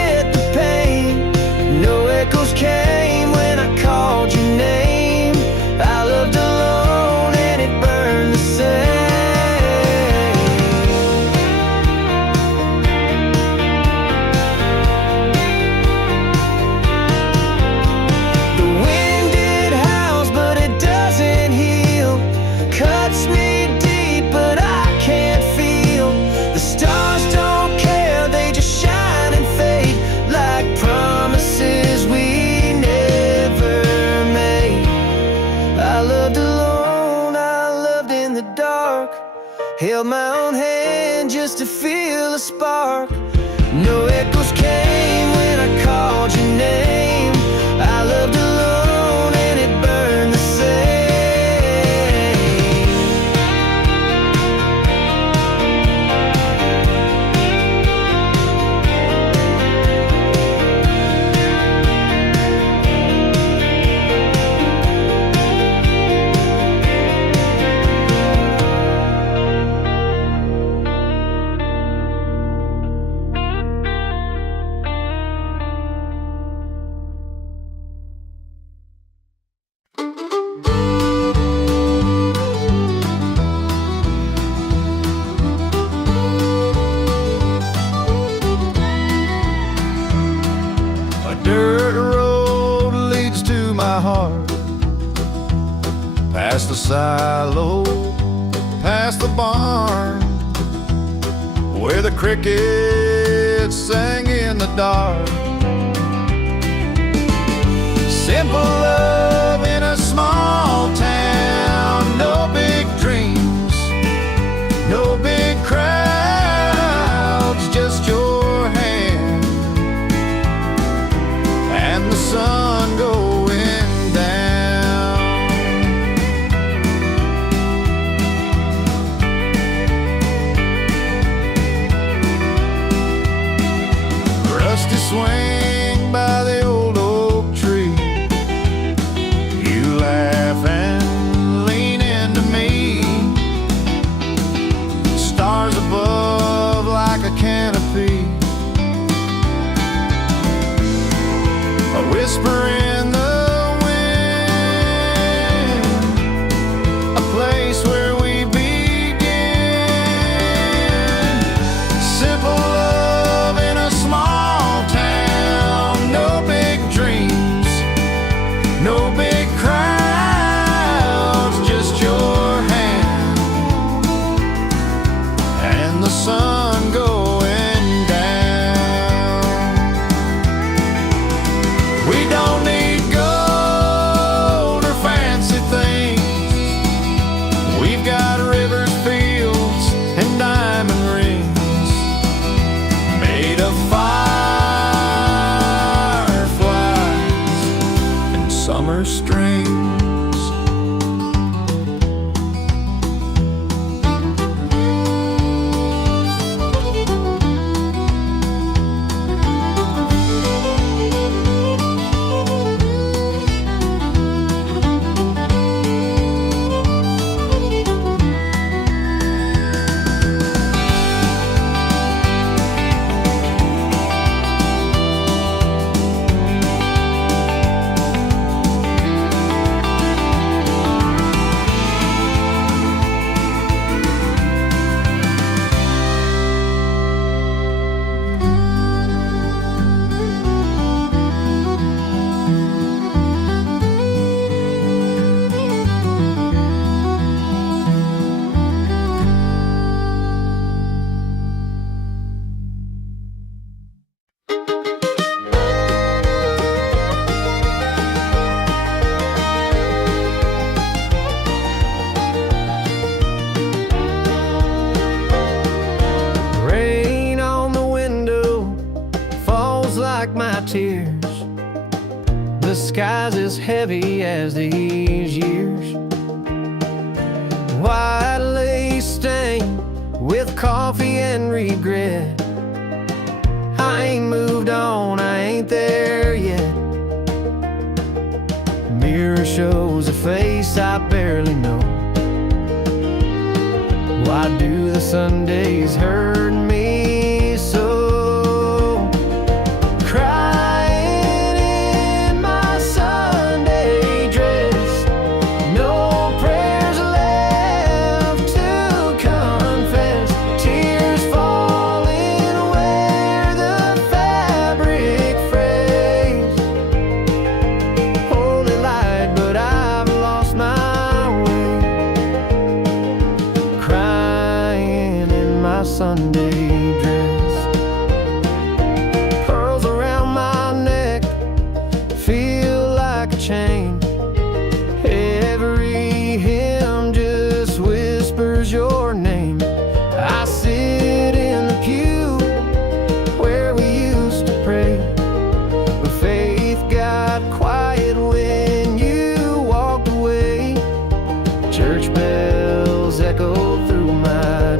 held my own hand just to feel a spark. No echoes came when I called your name. I loved alone and it burned the same. Past the silo, past the barn, where the crickets sang in the dark. Simple love in a small town, no big dreams, no big crowds, just your hand and the sun going down. Rusty swing by the old oak tree, you laugh and lean into me. Stars above like a canopy, a whisper in the wind, a place where we begin. Simple love in a small town, no big dreams, no big crowds, just your hand and the sun going down. We don't need gold or fancy things. We've got rivers, fields, and diamond rings made of fireflies and summer strings. Rain on the window falls like my tears. The sky's as heavy as these years. White lace stain with coffee and regret. I ain't moved on, I ain't there yet. Mirror shows a face I barely know. Why do the Sundays hurt me so? Crying in my Sunday dress, no prayers left to confess. Tears falling where the fabric frays. Holy light, but I've lost my way. Crying in my Sunday dress. Pearls around my neck feel like a chain. Every hymn just whispers your name.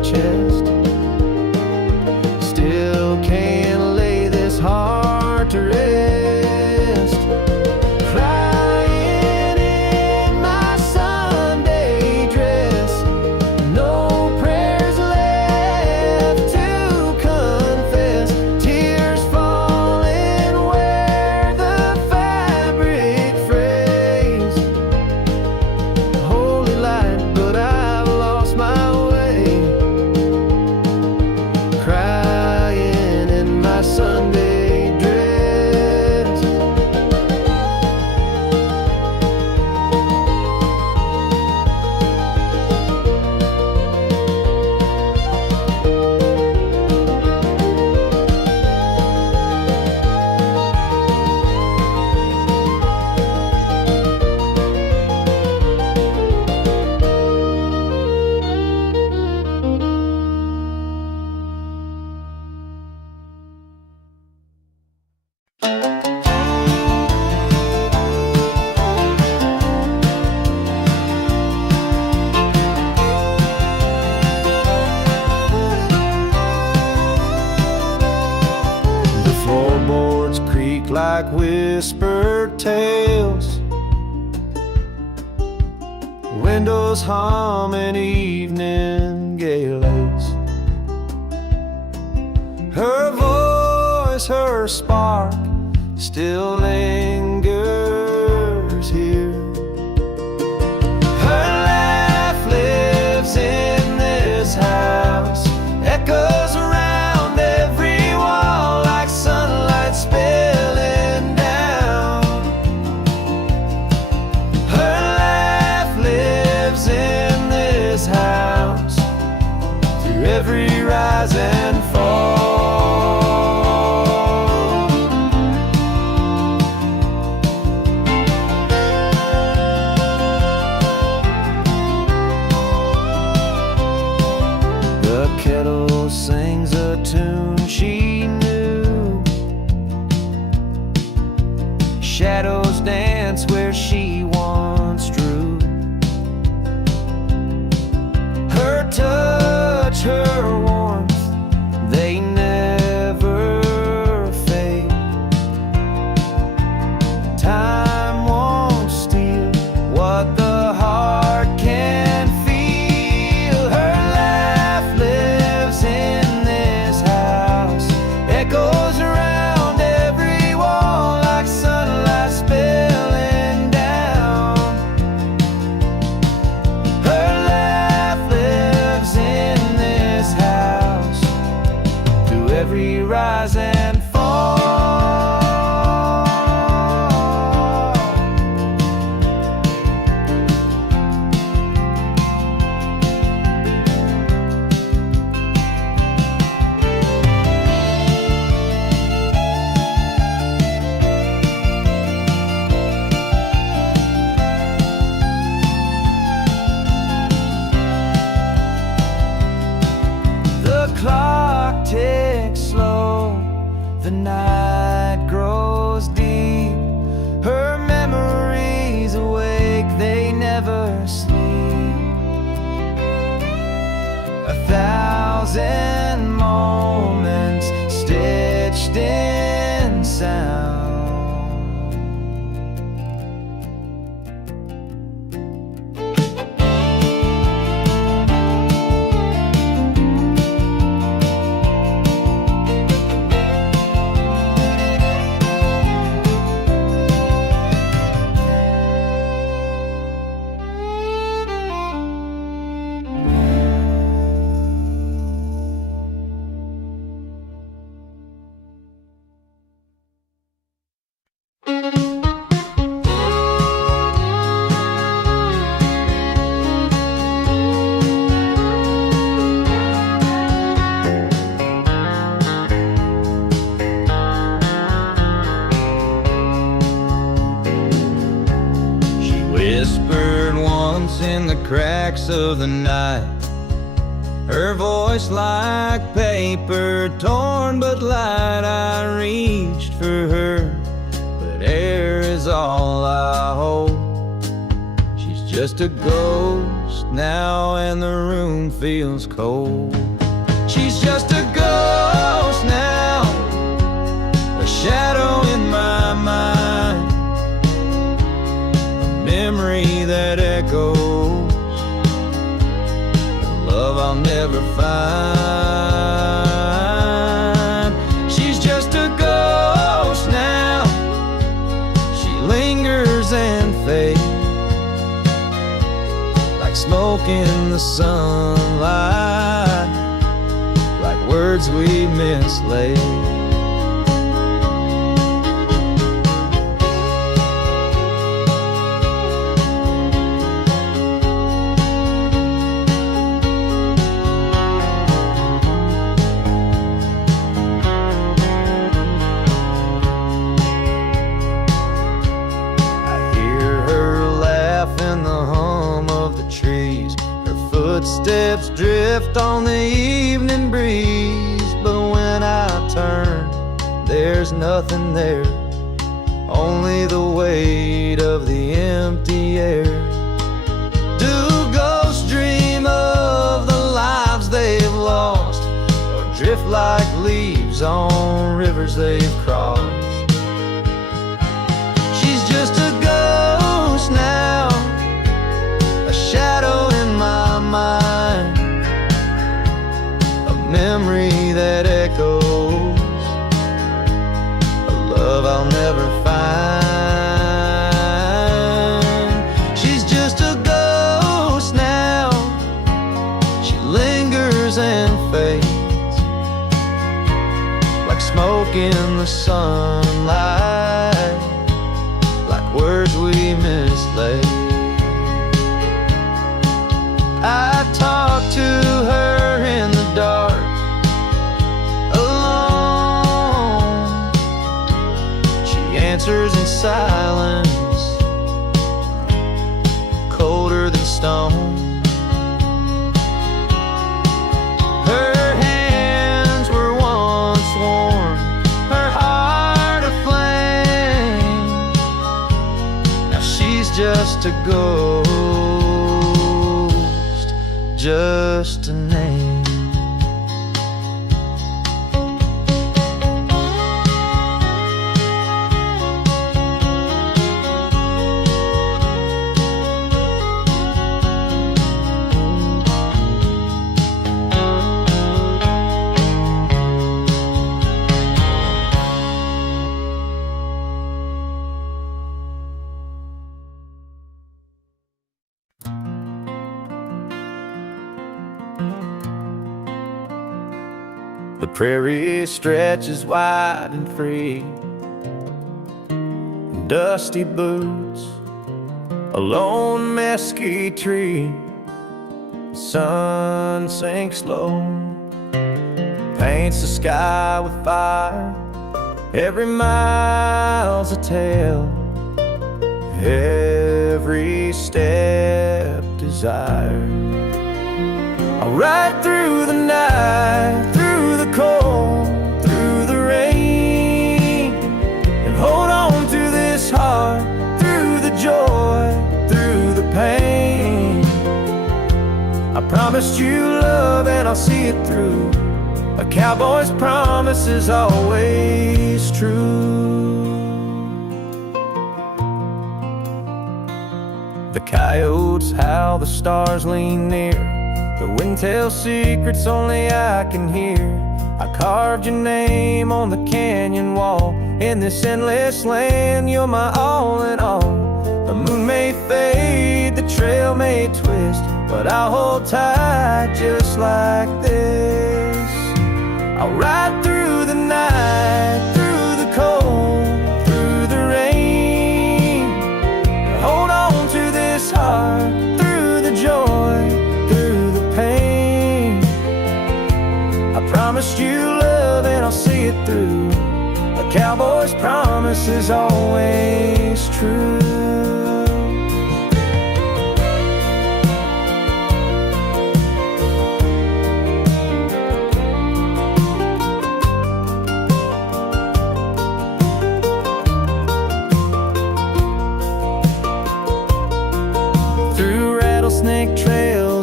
chest. Still can't lay this heart to rest. Crying in my Sunday dress, no prayers left to confess. Tears falling where the fabric frays. Holy light, but I've lost my way. Crying in my Sunday dress. The floorboards creak like whispered tales. Windows hum in evening gales. Her voice, her spark, still lingers here. Her laugh lives in this house, echoes around every wall like sunlight spilling down. Her laugh lives in this house, through every rise and fall. The kettle sings a tune she knew. Shadows dance where she once drew. Her touch, her warmth, they never fade. Time won't steal what the heart can feel. Her laugh lives in this house, echoes around every wall like sunlight spilling down. Her laugh lives in this house, through every rise and fall. The clock ticks slow, the night grows deep. Her memories awake, they never sleep. 1,000 moments stitched in sound. Whispered once in the cracks of the night, her voice like paper torn but light. I reached for her, but air is all I hold. She's just a ghost, now and the room feels cold. She's just a ghost now, a shadow in my mind, a memory that echoes, the love I'll never find. She's just a ghost now, she lingers and fades like smoke in the sunlight, like words we mislaid. Footsteps drift on the evening breeze, but when I turn, there's nothing there, only the weight of the empty air. Do ghosts dream of the lives they've lost, or drift like leaves on rivers they've crossed? She's just a ghost now, a shadow in my mind, a memory that echoes, a love I'll never find. She's just a ghost now, she lingers and fades like smoke in the sunlight, like words we mislaid. I talk to her in the dark, alone. She answers in silence, colder than stone. Her hands were once warm, her heart aflame. Now she's just a ghost, just a name. The prairie stretches wide and free, dusty boots, a lone mesquite tree. The sun sinks low, paints the sky with fire. Every mile's a tale, every step desire. I'll ride through the night, through the cold, through the rain, and hold on to this heart, through the joy, through the pain. I promised you love and I'll see it through. A cowboy's promise is always true. The coyotes howl, the stars lean near, the wind tells secrets only I can hear. I carved your name on the canyon wall. In this endless land, you're my all in all. The moon may fade, the trail may twist, but I'll hold tight just like this. I'll ride through the night, through the cold, through the rain, and hold on to this heart, through the joy, through the pain. I promised you love and I'll see it through. A cowboy's promise is always true. Through rattlesnake trails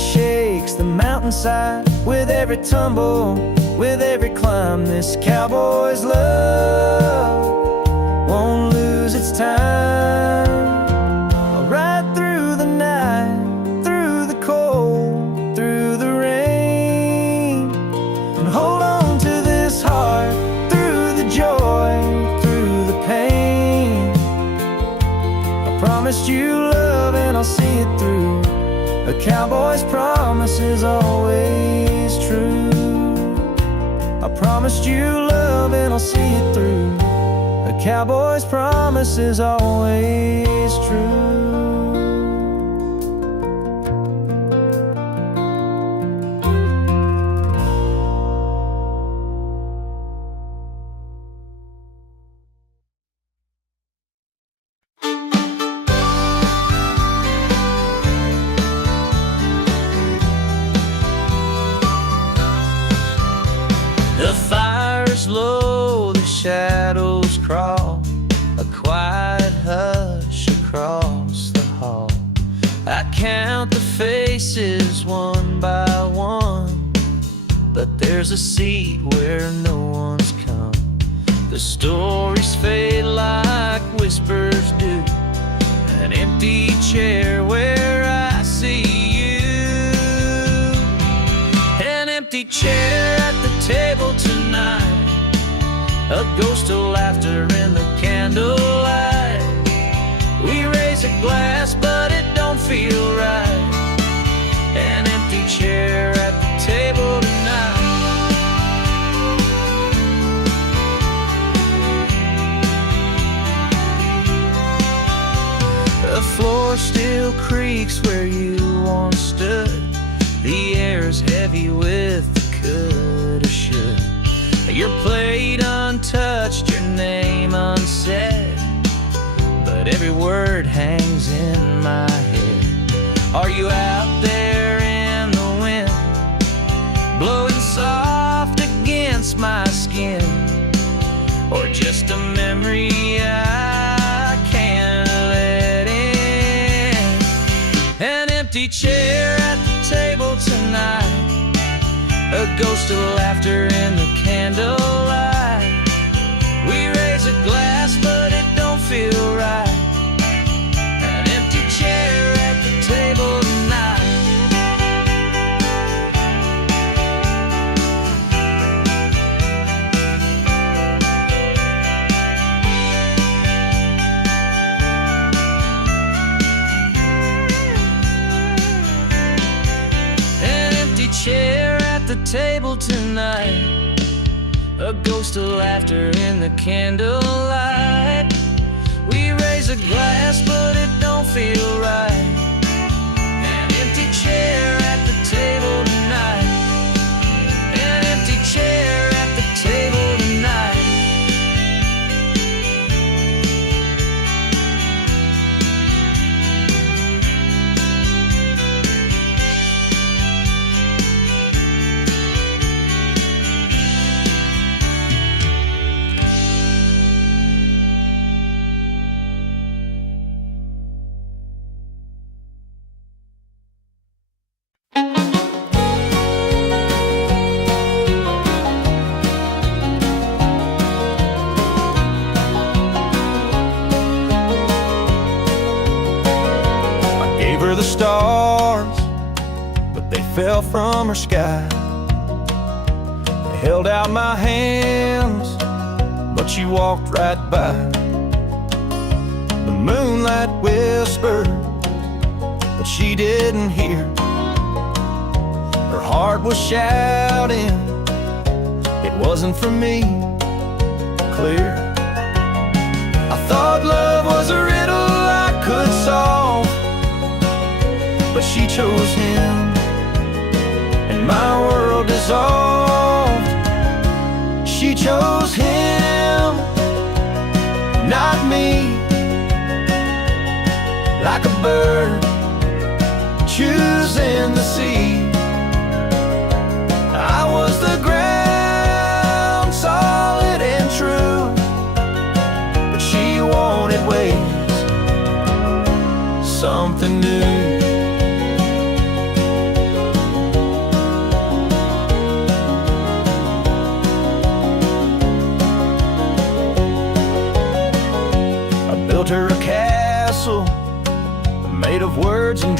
shakes the mountainside. With every tumble, with every climb, this cowboy's love won't lose its time. I'll ride through the night, through the cold, through the rain, and hold on to this heart, through the joy, through the pain. I promised you love and I'll see it through. A cowboy's promise is always true. I promised you love and I'll see it through. A cowboy's promise is always true. The fire's low, the shadows crawl, a quiet hush across the hall. I count the faces one by one, but there's a seat where no one's come. The stories fade like whispers do, an empty chair where I see you. An empty chair at the table tonight, a ghost of laughter in the candlelight. We raise a glass but it don't feel right. An empty chair at the table tonight. The floor still creaks where you once stood. The air's heavy with the coulda, should. Your plate untouched, your name unsaid, but every word hangs in my head. Are you out there in the wind, blowing soft against my skin, or just a memory I can't let in? An empty chair at the table tonight, a ghost of laughter in the candlelight. We raise a glass but it don't feel right. An empty chair at the table tonight. An empty chair at the table tonight, a ghost of laughter in the candlelight. We raise a glass but it don't feel right. An empty chair at the table tonight. An empty chair at the table tonight. The stars, but they fell from her sky. They held out my hands, but she walked right by. The moonlight whispered, but she didn't hear. Her heart was shouting, it wasn't for me, clear. I thought love was a riddle I could solve, but she chose him, and my world dissolved. She chose him, not me. Like a bird choosing the sea, I was the ground, solid and true, but she wanted waves, something new.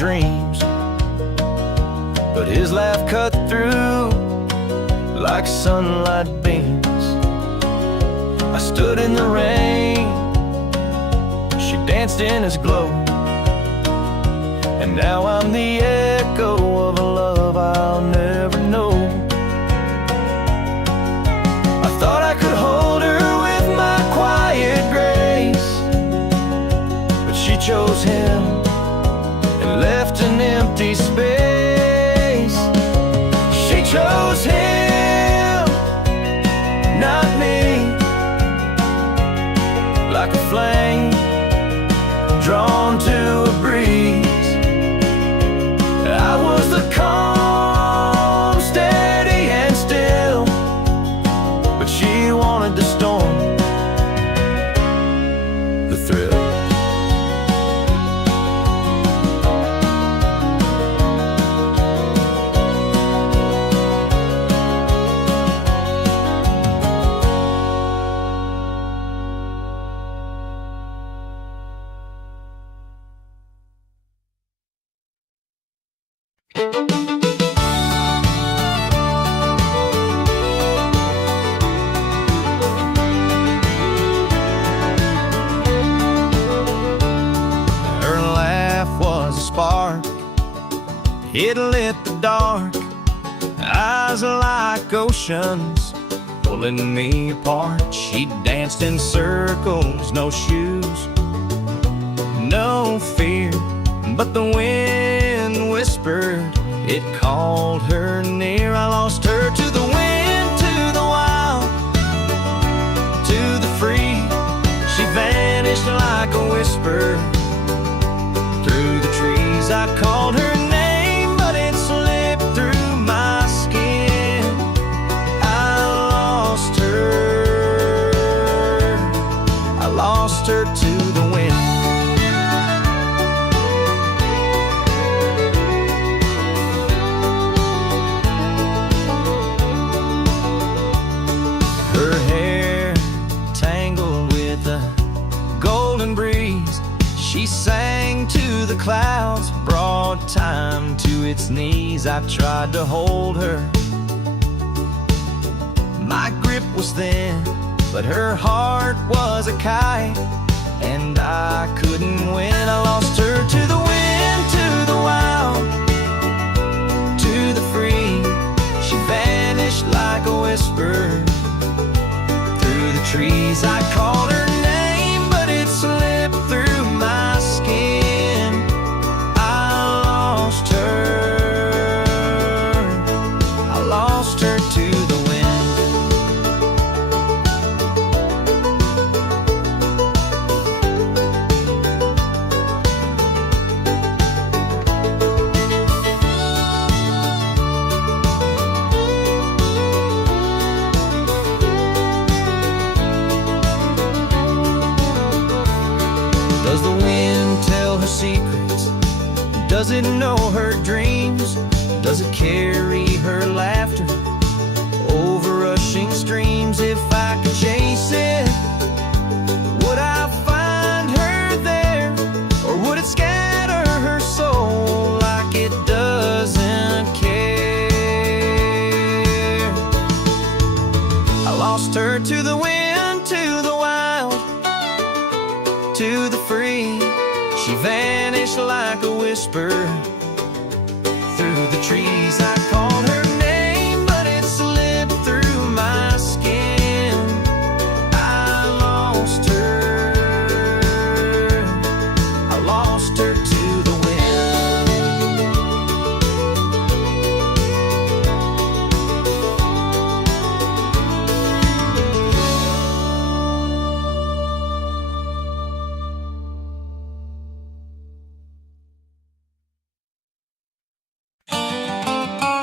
dreams, but his laugh cut through like sunlight beams. I stood in the rain, she danced in his glow, and now I'm the echo of a love I'll never know. I thought I could hold her with my quiet grace, but she chose him and left an empty space. She chose him, not me. Like a flame drawn to a breeze, I was the calm, steady and still, but she wanted the storm, the thrill. It lit the dark, eyes like oceans pulling me apart. She danced in circles, no shoes, no fear, but the wind whispered, it called her near. I lost her to the wind, to the wild, to the free. She vanished like a whisper through the trees. I called her name, but it slipped through my skin. I lost her to the wind. Her hair tangled with a golden breeze, she sang to the clouds, brought time to its knees. I tried to hold her, my grip was thin, but her heart was a kite, and I couldn't win. I lost her to the wind, to the wild, to the free. She vanished like a whisper through the trees. I called her name, but it slipped through my skin. I lost her to the wind. Does the wind tell her secrets? Does it know her dreams? Does it carry her laughter over rushing streams? If I could chase it, would I find her there? Or would it scatter her soul like it doesn't care? I lost her to the wind, to the wild, to the free. She vanished like a whisper through the trees. I called her name, but it slipped through my skin. I lost her to the wind.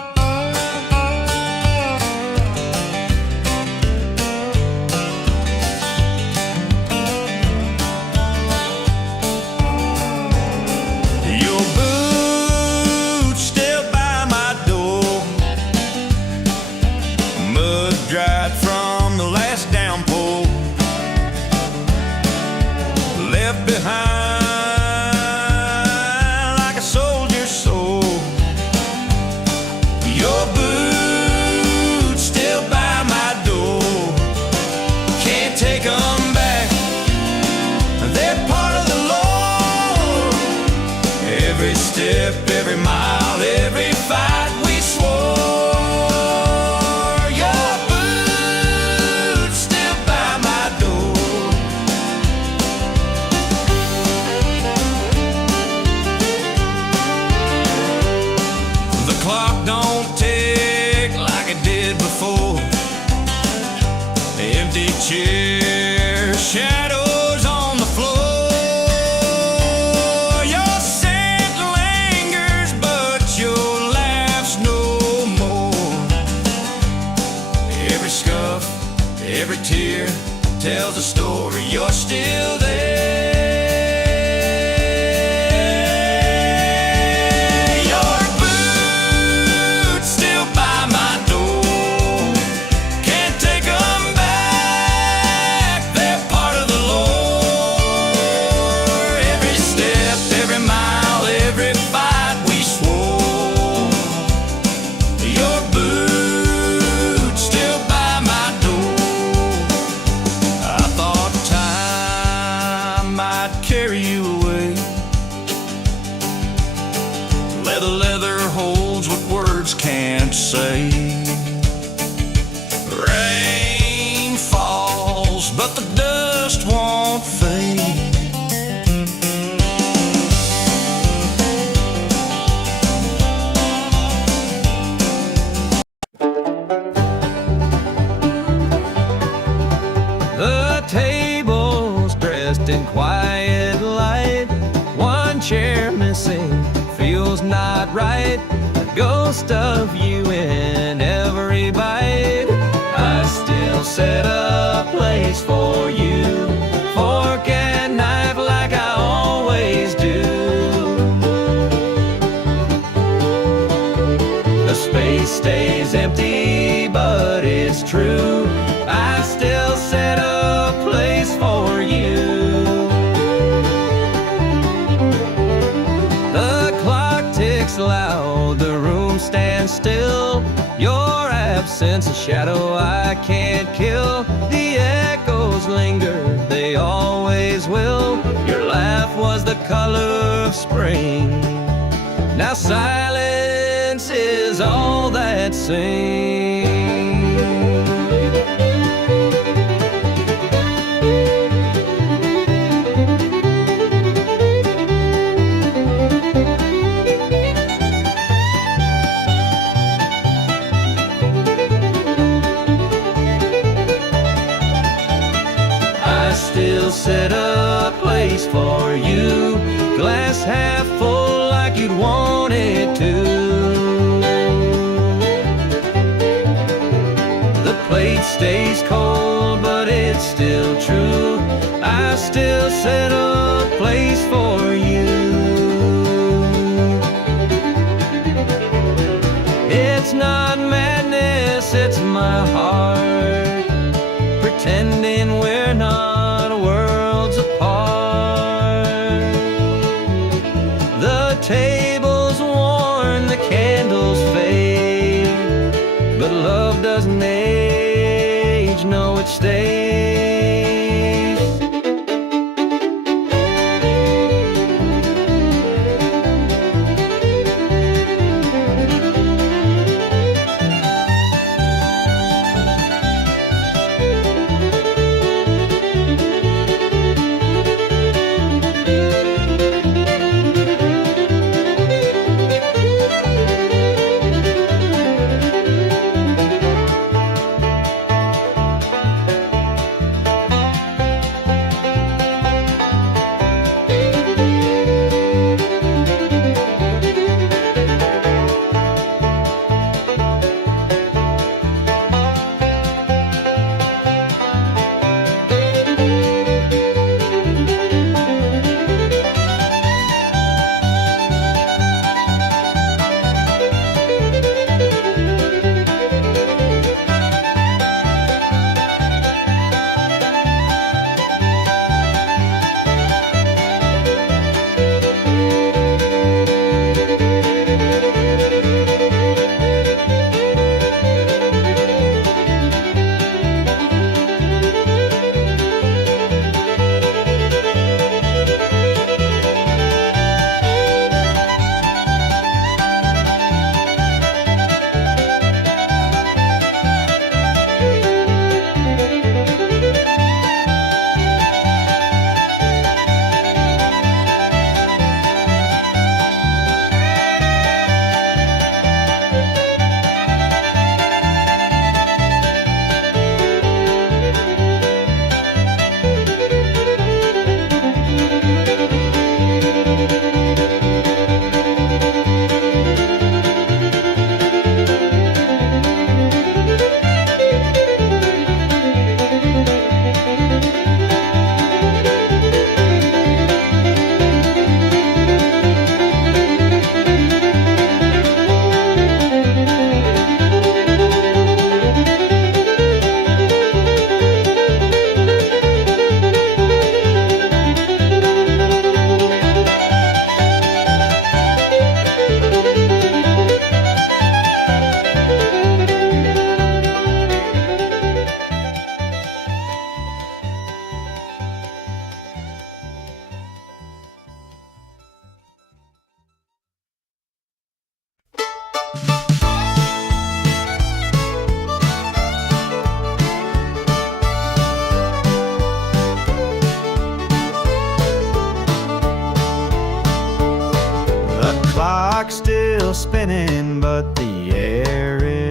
clock don't tick like it did before. Empty chairs, shadows on the floor. Your scent lingers, but your laugh's no more. Every scuff, every tear tells a story. You're still there. Can't say. Rain falls, but the dust won't fade. The table's dressed in quiet light. One chair missing feels not right. Ghost of you in every bite. I still set a place for you, fork and knife like I always do. The space stays empty, but it's true. I still set a place for you. The clock ticks loud, the room stands still. Your absence a shadow I can't kill. The echoes linger, they always will. Your laugh was the color of spring. Now silence is all that sings. Still set a place for you, glass half full like you'd want it to. The plate stays cold, but it's still true. I still set a place for you. It's not madness, it's my heart pretending we're not worlds apart. The table's worn, the candles fade, but love doesn't age, no it stays.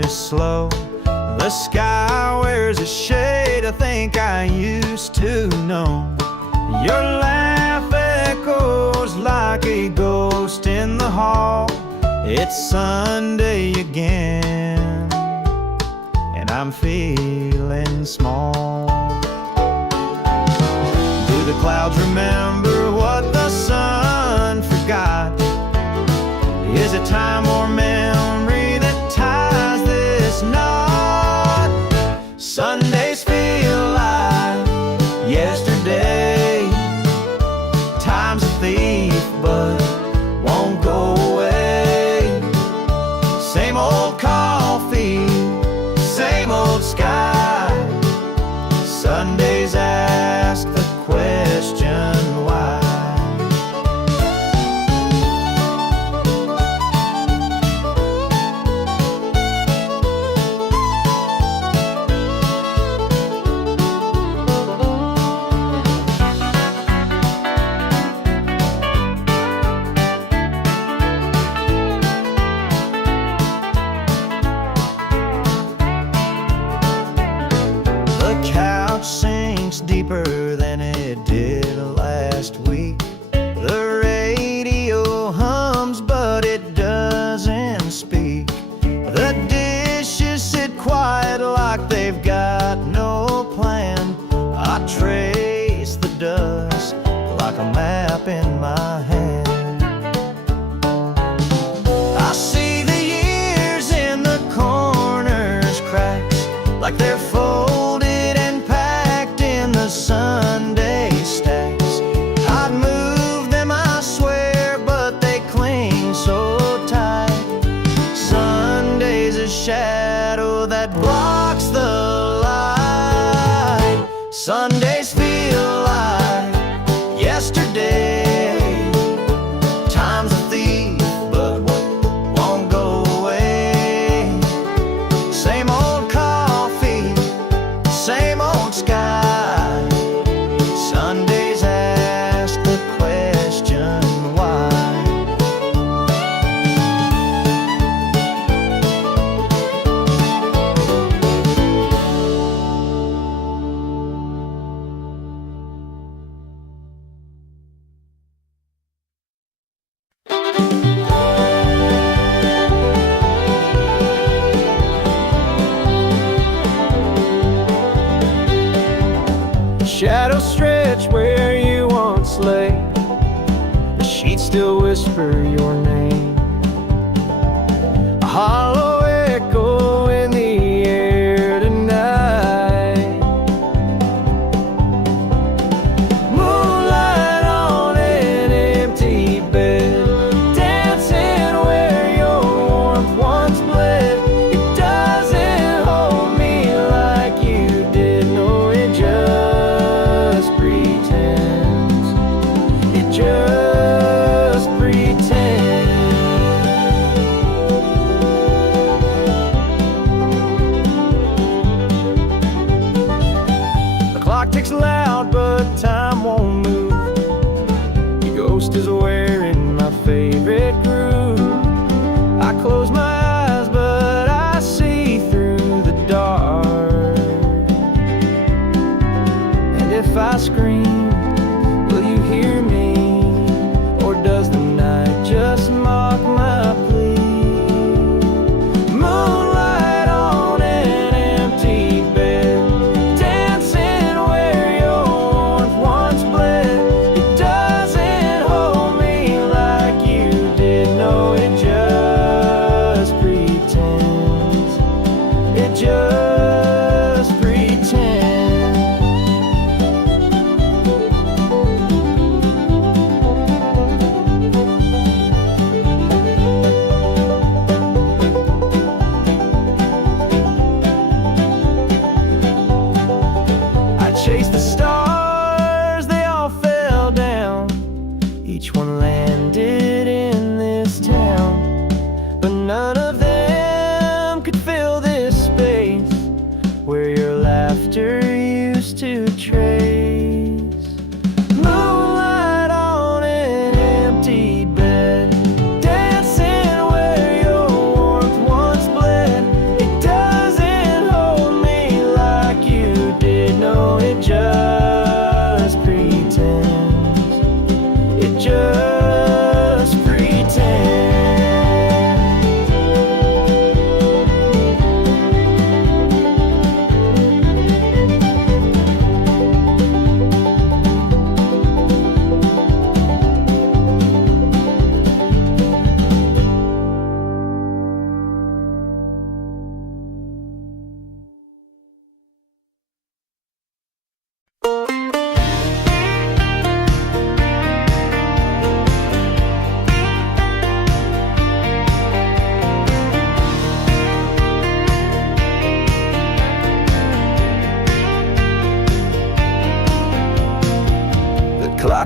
is slow. The sky wears a shade I think I used to know. Your laugh echoes like a ghost in the hall. It's Sunday again, and I'm feeling small. Do the clouds remember what the sun forgot? Is it time or memory that ties this knot? Sundays feel like yesterday. Time's a thief but won't go away. Same old coffee, same old sky. Sundays ask the question why. The couch sinks deeper than it did last week. The radio hums but it doesn't speak. The dishes sit quiet like they've got no plan. I trace the dust like a map in my hand. I see the years in the corners, cracks like they're folded and packed in the Sunday stacks. I'd move them, I swear, but they cling so tight. Sunday's a shadow that blocks the light. Sundays feel like yesterday. Time's a thief but won't go away. Same old coffee, same old sky. Sundays ask the question why. Shadows stretch where you once lay. The sheets still whisper your name. A hollow echo in the air tonight. Moonlight on an empty bed, dancing where your warmth once bled. It doesn't hold me like you did. No, it just pretends. It just pretends.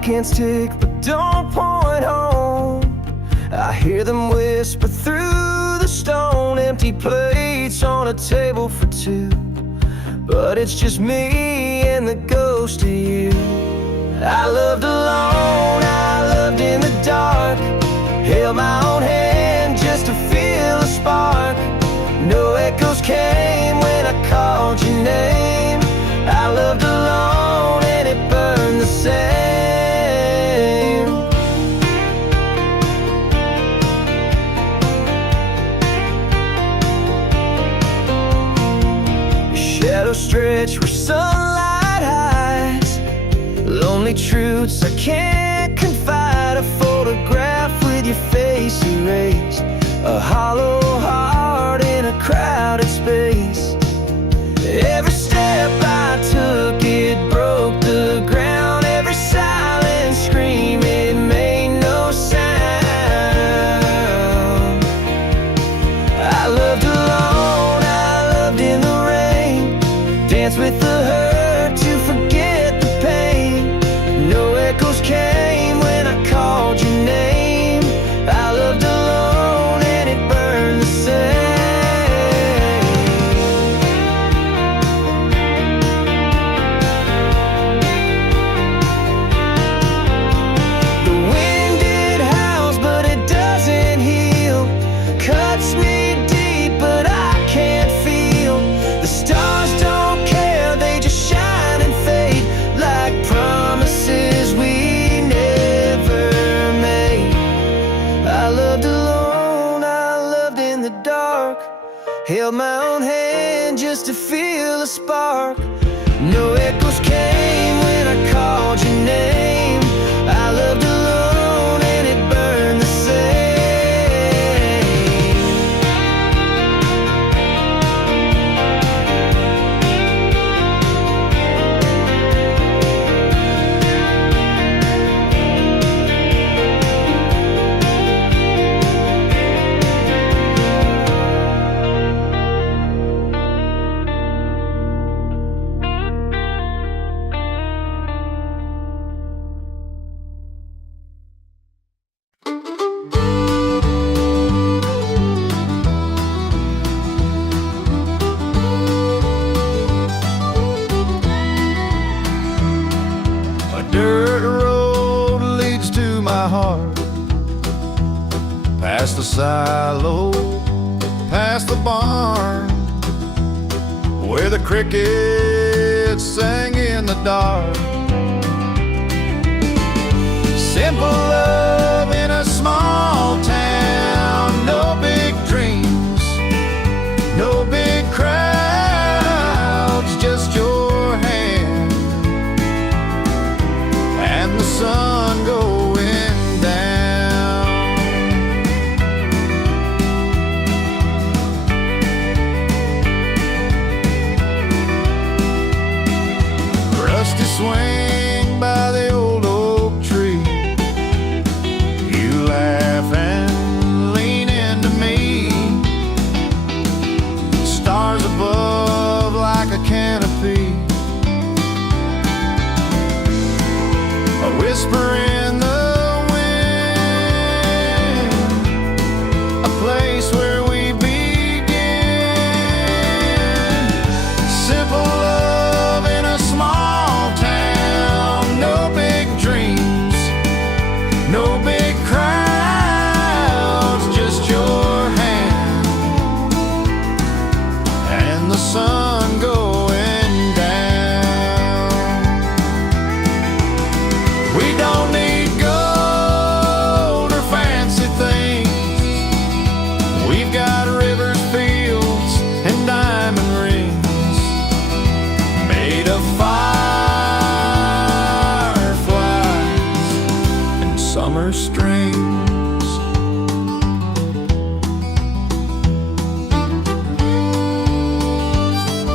clock hands tick but don't point home. I hear them whisper through the stone. Empty plates on a table for two, but it's just me and the ghost of you. I loved alone, I loved in the dark. Held my own hand just to feel a spark. No echoes came when I called your name. I loved alone and it burned the same. Shadows stretch where sunlight hides. Lonely truths I can't confide. A photograph with your face erased. A hollow heart in a crowded space. Every step I took, it broke the ground. Every silent scream, it made no sound. I loved alone, I loved in the rain. Danced with the hurt to forget the pain. No echoes came when I called your name. I loved alone and it burned the same. The wind it howls but it doesn't heal. Cuts me deep but I can't feel. The stars don't care, they just shine and fade like promises we never made. I loved alone, I loved in the dark. Held my own hand just to feel a spark. No echoes came when I called your name. I loved alone and it burned the same. A dirt road leads to my heart, past the silo, past the barn, where the crickets sang in the dark. Simple love in a small town, no big dreams, no big crowds, just your hand and the sun going down. Rusty swing by the old oak tree. You laugh and lean into me. Stars above like a canopy. A whisper in the wind, a place where we begin. Simple love in a small town, no big dreams, no big crowds, just your hand and the sun going down. We don't need gold or fancy things. We've got rivers, fields, and diamond rings made of fireflies and summer strings.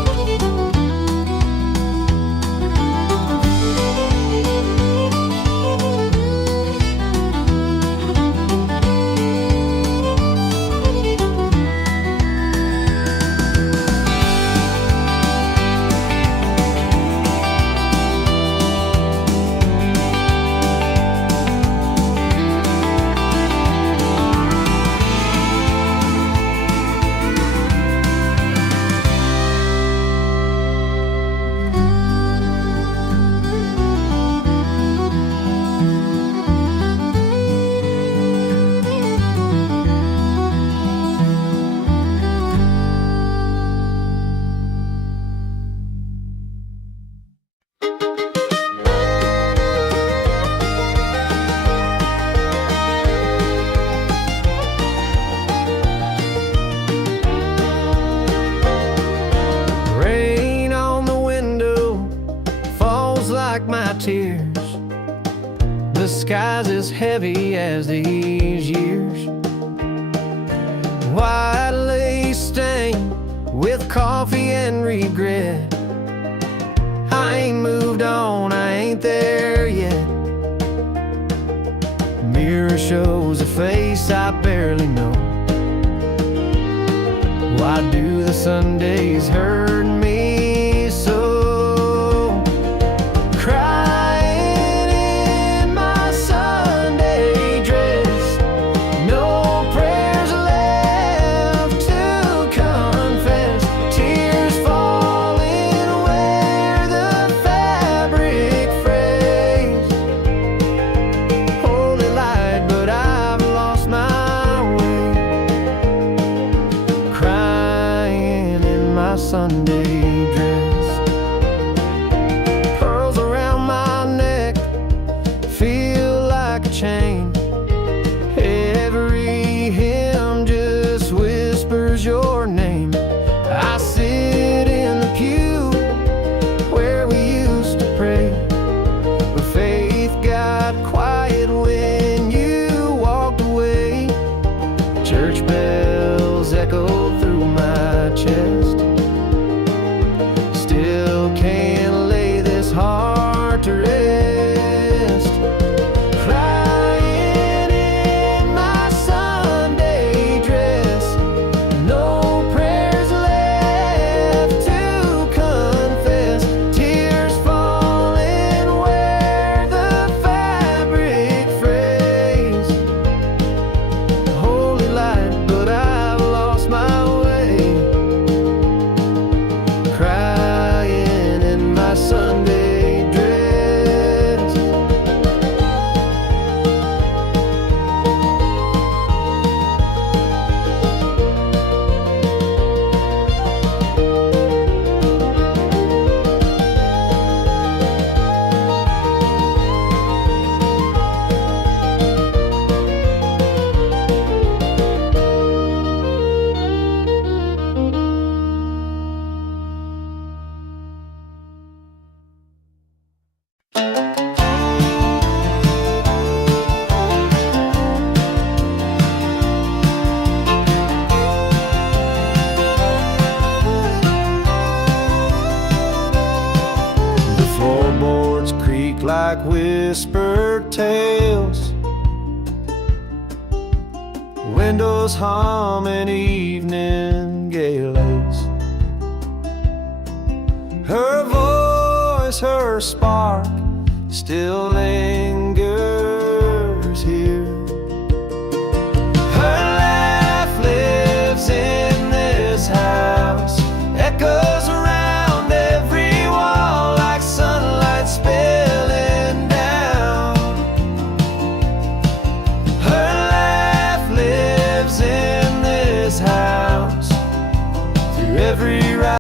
sky's as heavy as these years. White lace stain with coffee and regret. I ain't moved on, I ain't there yet. Mirror shows a face I barely know. Why do the Sundays hurt me so? Crying in my Sunday dress, no prayers left to confess, tears falling where the fabric frays. Holy light, but I've lost my way. Crying in my Sunday dress. Pearls around my neck feel like a chain. Every hymn just whispers your name. I sit in the pew where we used to pray, but faith got quiet when you walked away. Church bells echo through my chest. Still can't lay this heart to rest. Crying in my Sunday dress, no prayers left to confess, tears falling where the fabric frays. Holy light, but I've lost my way. Crying in my Sunday dress. The floorboards creak like whispered tales. Windows hum in evening gales. Her voice, her spark still lingers here. Her laugh lives in this house, echoes around every wall like sunlight spilling down. Her laugh lives in this house through every